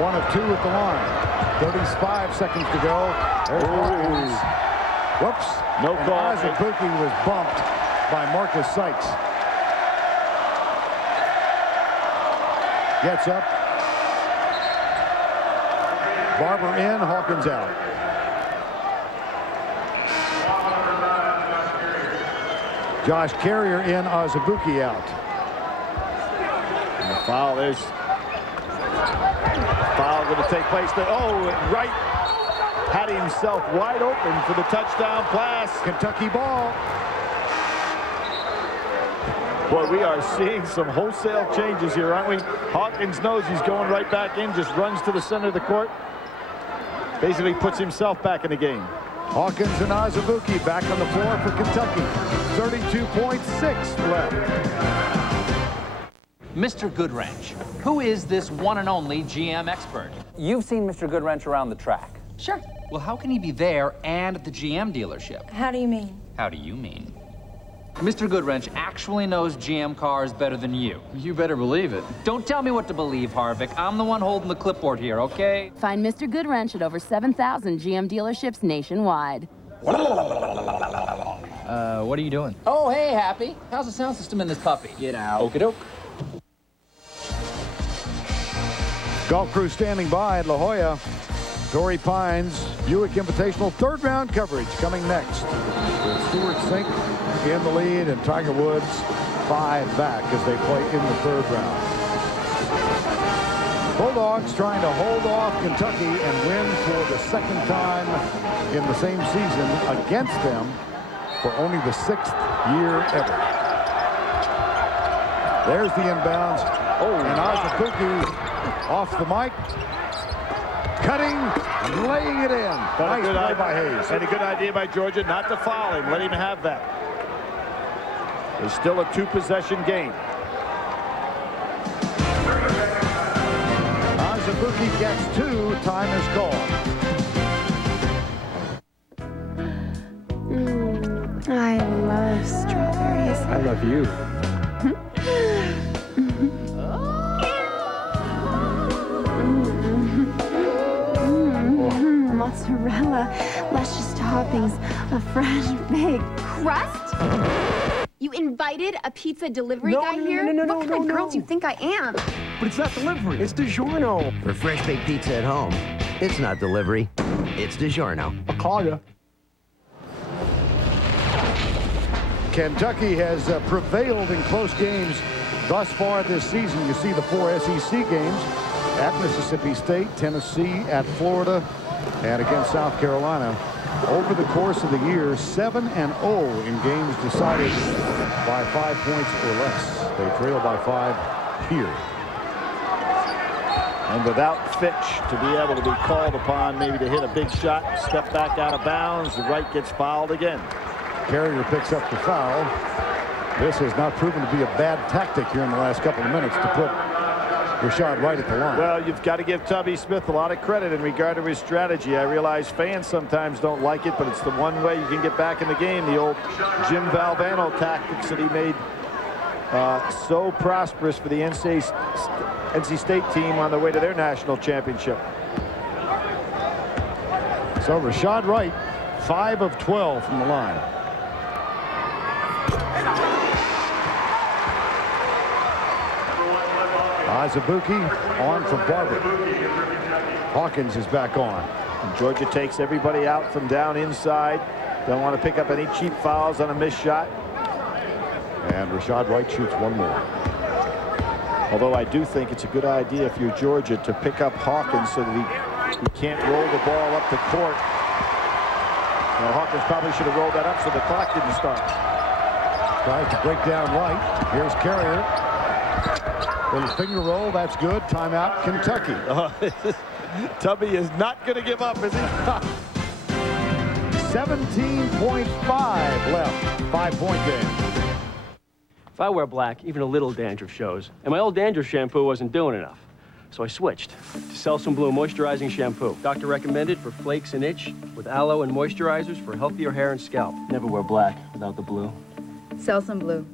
1 of 2 at the line. 35 seconds to go. There's Hawkins Whoops. No call. Azubuike was bumped by Marcus Sykes. Gets up. Barber in, Hawkins out. Josh Carrier in, Azubuike out. And the foul, there's foul going to take place there. Oh, Wright had himself wide open for the touchdown pass. Kentucky ball. Boy, we are seeing some wholesale changes here, aren't we? Hawkins knows he's going right back in, just runs to the center of the court. Basically puts himself back in the game. Hawkins and Azubuike back on the floor for Kentucky. 32.6 left. Mr. Goodwrench, who is this one and only GM expert? You've seen Mr. Goodwrench around the track. Sure. Well, how can he be there and at the GM dealership? How do you mean? How do you mean? Mr. Goodwrench actually knows GM cars better than you. You better believe it. Don't tell me what to believe, Harvick. I'm the one holding the clipboard here, okay? Find Mr. Goodwrench at over 7,000 GM dealerships nationwide. What are you doing? Oh, hey, Happy. How's the sound system in this puppy? Get out. Okie doke. Golf crew standing by at La Jolla. Torrey Pines, Buick Invitational, third round coverage coming next. With Stewart Cink in the lead and Tiger Woods 5 back as they play in the third round. Bulldogs trying to hold off Kentucky and win for the second time in the same season against them for only the 6th year ever. There's the inbounds. Oh, and Azubuike off the mic. Cutting and laying it in. Nice play by Hayes. And a good idea by Georgia not to foul him. Let him have that. There's still a 2-possession game. Azubuike gets 2. Time is called. I love strawberries. I love you. Mozzarella, luscious toppings, a fresh baked crust. You invited a pizza delivery guy here? What kind of girl do you think I am? But it's not delivery. It's DiGiorno. For fresh baked pizza at home, it's not delivery. It's DiGiorno. I'll call you. Kentucky has prevailed in close games thus far this season. You see the 4 SEC games at Mississippi State, Tennessee, at Florida, and against South Carolina. Over the course of the year, 7-0 in games decided by 5 points or less. They trail by 5 here. And without Fitch to be able to be called upon maybe to hit a big shot, step back out of bounds, Wright gets fouled again. Carrier picks up the foul. This has not proven to be a bad tactic here in the last couple of minutes to put Rashad Wright at the line. Well, you've got to give Tubby Smith a lot of credit in regard to his strategy. I realize fans sometimes don't like it, but it's the one way you can get back in the game. The old Jim Valvano tactics that he made so prosperous for the NC State team on the way to their national championship. So Rashad Wright, 5 of 12 from the line. Azubuike on for Barber. Hawkins is back on. And Georgia takes everybody out from down inside. Don't want to pick up any cheap fouls on a missed shot. And Rashad Wright shoots one more. Although I do think it's a good idea if you're Georgia to pick up Hawkins so that he can't roll the ball up the court. Now, Hawkins probably should have rolled that up so the clock didn't start. Tries to break down Wright. Here's Carrier. Little finger roll, that's good. Timeout, Kentucky. Tubby is not going to give up, is he? 17.5 left. 5-point game. If I wear black, even a little dandruff shows. And my old dandruff shampoo wasn't doing enough. So I switched to Selsun Blue Moisturizing Shampoo. Doctor recommended for flakes and itch with aloe and moisturizers for healthier hair and scalp. Never wear black without the blue. Selsun Blue.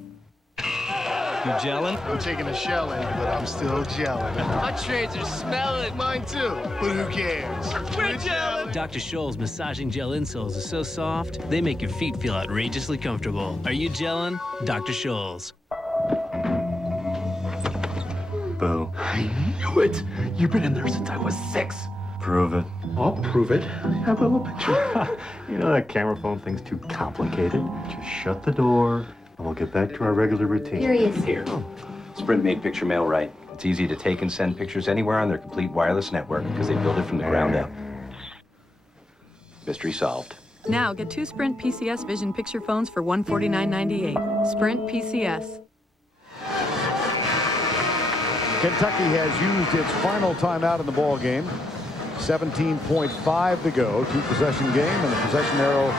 You gelling? I'm taking a shell in, but I'm still gelling. My trades are smelling. Mine too, but who cares? We're gelling. Dr. Scholl's massaging gel insoles are so soft, they make your feet feel outrageously comfortable. Are you gelling? Dr. Scholl's. Boo. I knew it. You've been in there since I was 6. Prove it. I'll prove it. Have a little picture. You know that camera phone thing's too complicated. Just shut the door, and we'll get back to our regular routine. Here he is. Here. Sprint made picture mail right. It's easy to take and send pictures anywhere on their complete wireless network because they built it from the ground up. Mystery solved. Now get 2 Sprint PCS Vision picture phones for $149.98. Sprint PCS. Kentucky has used its final timeout in the ball game. 17.5 to go. 2-possession game, and the possession arrow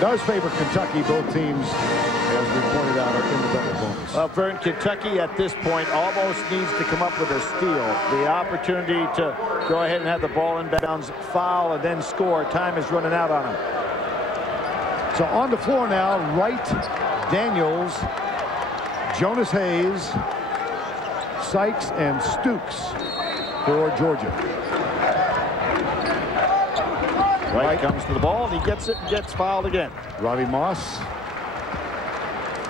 does favor Kentucky. Both teams, as we pointed out, are in the double bonus. Well, Vern, Kentucky at this point almost needs to come up with a steal. The opportunity to go ahead and have the ball in bounds, foul, and then score. Time is running out on them. So on the floor now, Wright, Daniels, Jonas Hayes, Sykes, and Stooks for Georgia. Wright comes to the ball, and he gets it and gets fouled again. Robbie Moss.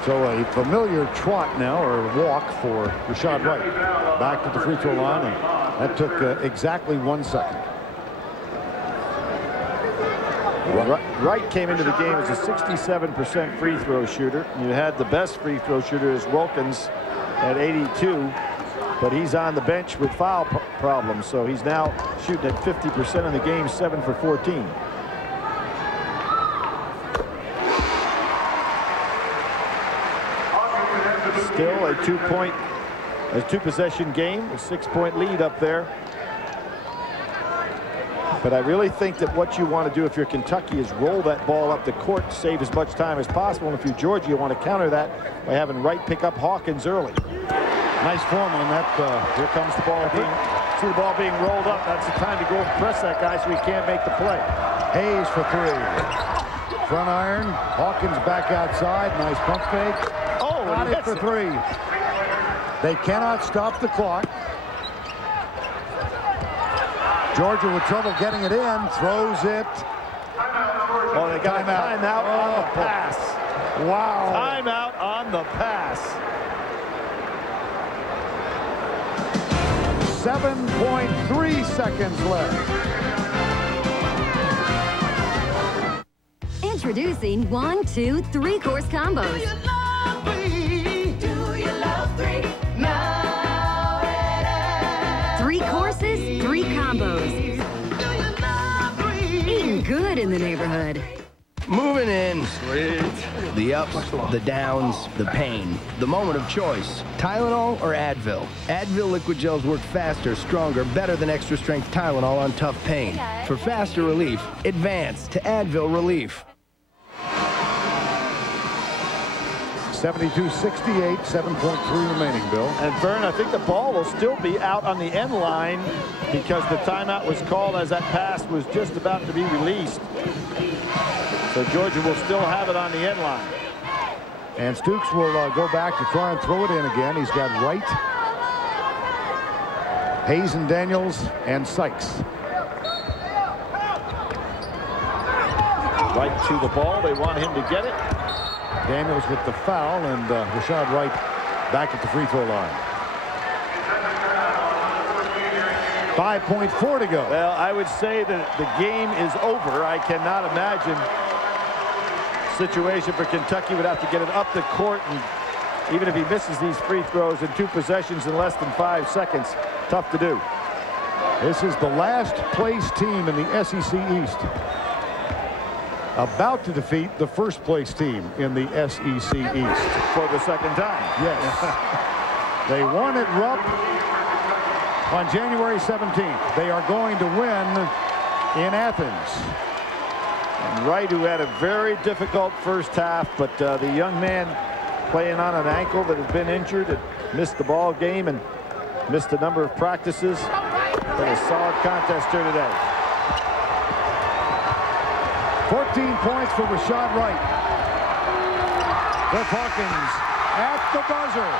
So a familiar trot now, or walk for Rashad Wright. Back to the free throw line, and that took exactly 1 second. Wright came into the game as a 67% free throw shooter. You had the best free throw shooter is Wilkins at 82, but he's on the bench with foul problems, so he's now shooting at 50% in the game, 7 for 14. Still a 2-possession game, a 6-point lead up there. But I really think that what you want to do if you're Kentucky is roll that ball up the court to save as much time as possible. And if you're Georgia, you want to counter that by having Wright pick up Hawkins early. Nice form on that. Here comes the ball see the ball being rolled up. That's the time to go and press that guy so he can't make the play. Hayes for 3. Front iron. Hawkins back outside. Nice pump fake. Oh, got it for 3. They cannot stop the clock. Georgia with trouble getting it in. Throws it. Oh, they got a timeout on the pass. Wow. Timeout on the pass. 7.3 seconds left. Introducing 1, 2, 3-course combos. Do you love 3? Now 3 courses, 3 combos. Eating good in the neighborhood. Moving in. Sweet. The ups, the downs, the pain. The moment of choice. Tylenol or Advil? Advil liquid gels work faster, stronger, better than extra strength Tylenol on tough pain. For faster relief, advance to Advil Relief. 72-68, 7.3 remaining, Bill. And Vern, I think the ball will still be out on the end line because the timeout was called as that pass was just about to be released. So Georgia will still have it on the end line. And Stooks will go back to try and throw it in again. He's got Wright, Hayes and Daniels, and Sykes. Right to the ball. They want him to get it. Daniels with the foul, and Rashad Wright back at the free throw line. 5.4 to go. Well, I would say that the game is over. I cannot imagine a situation for Kentucky would have to get it up the court, and even if he misses these free throws in 2 possessions in less than 5 seconds, tough to do. This is the last place team in the SEC East, about to defeat the first place team in the SEC East. For the second time. Yes. They won at Rupp on January 17th. They are going to win in Athens. And Wright, who had a very difficult first half, but the young man playing on an ankle that has been injured and missed the ball game and missed a number of practices. But a solid contest here today. 14 points for Rashad Wright. Cliff Hawkins at the buzzer.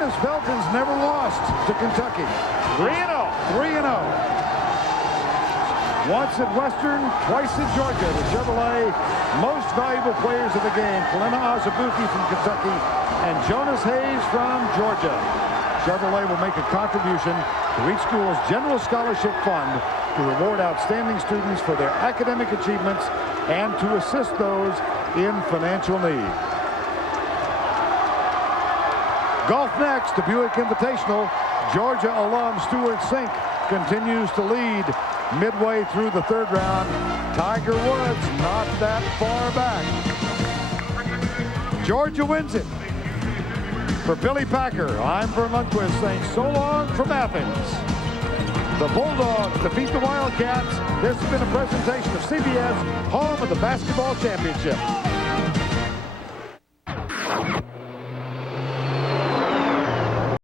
Dennis Felton's never lost to Kentucky. 3-0. 3-0. Once at Western, twice at Georgia. The Chevrolet most valuable players of the game. Kalina Azubuike from Kentucky and Jonas Hayes from Georgia. Chevrolet will make a contribution to each school's general scholarship fund to reward outstanding students for their academic achievements and to assist those in financial need. Golf next, the Buick Invitational. Georgia alum Stuart Sink continues to lead midway through the third round. Tiger Woods not that far back. Georgia wins it. For Billy Packer, I'm Vern Lundquist saying so long from Athens. The Bulldogs defeat the Wildcats. This has been a presentation of CBS, home of the basketball championship.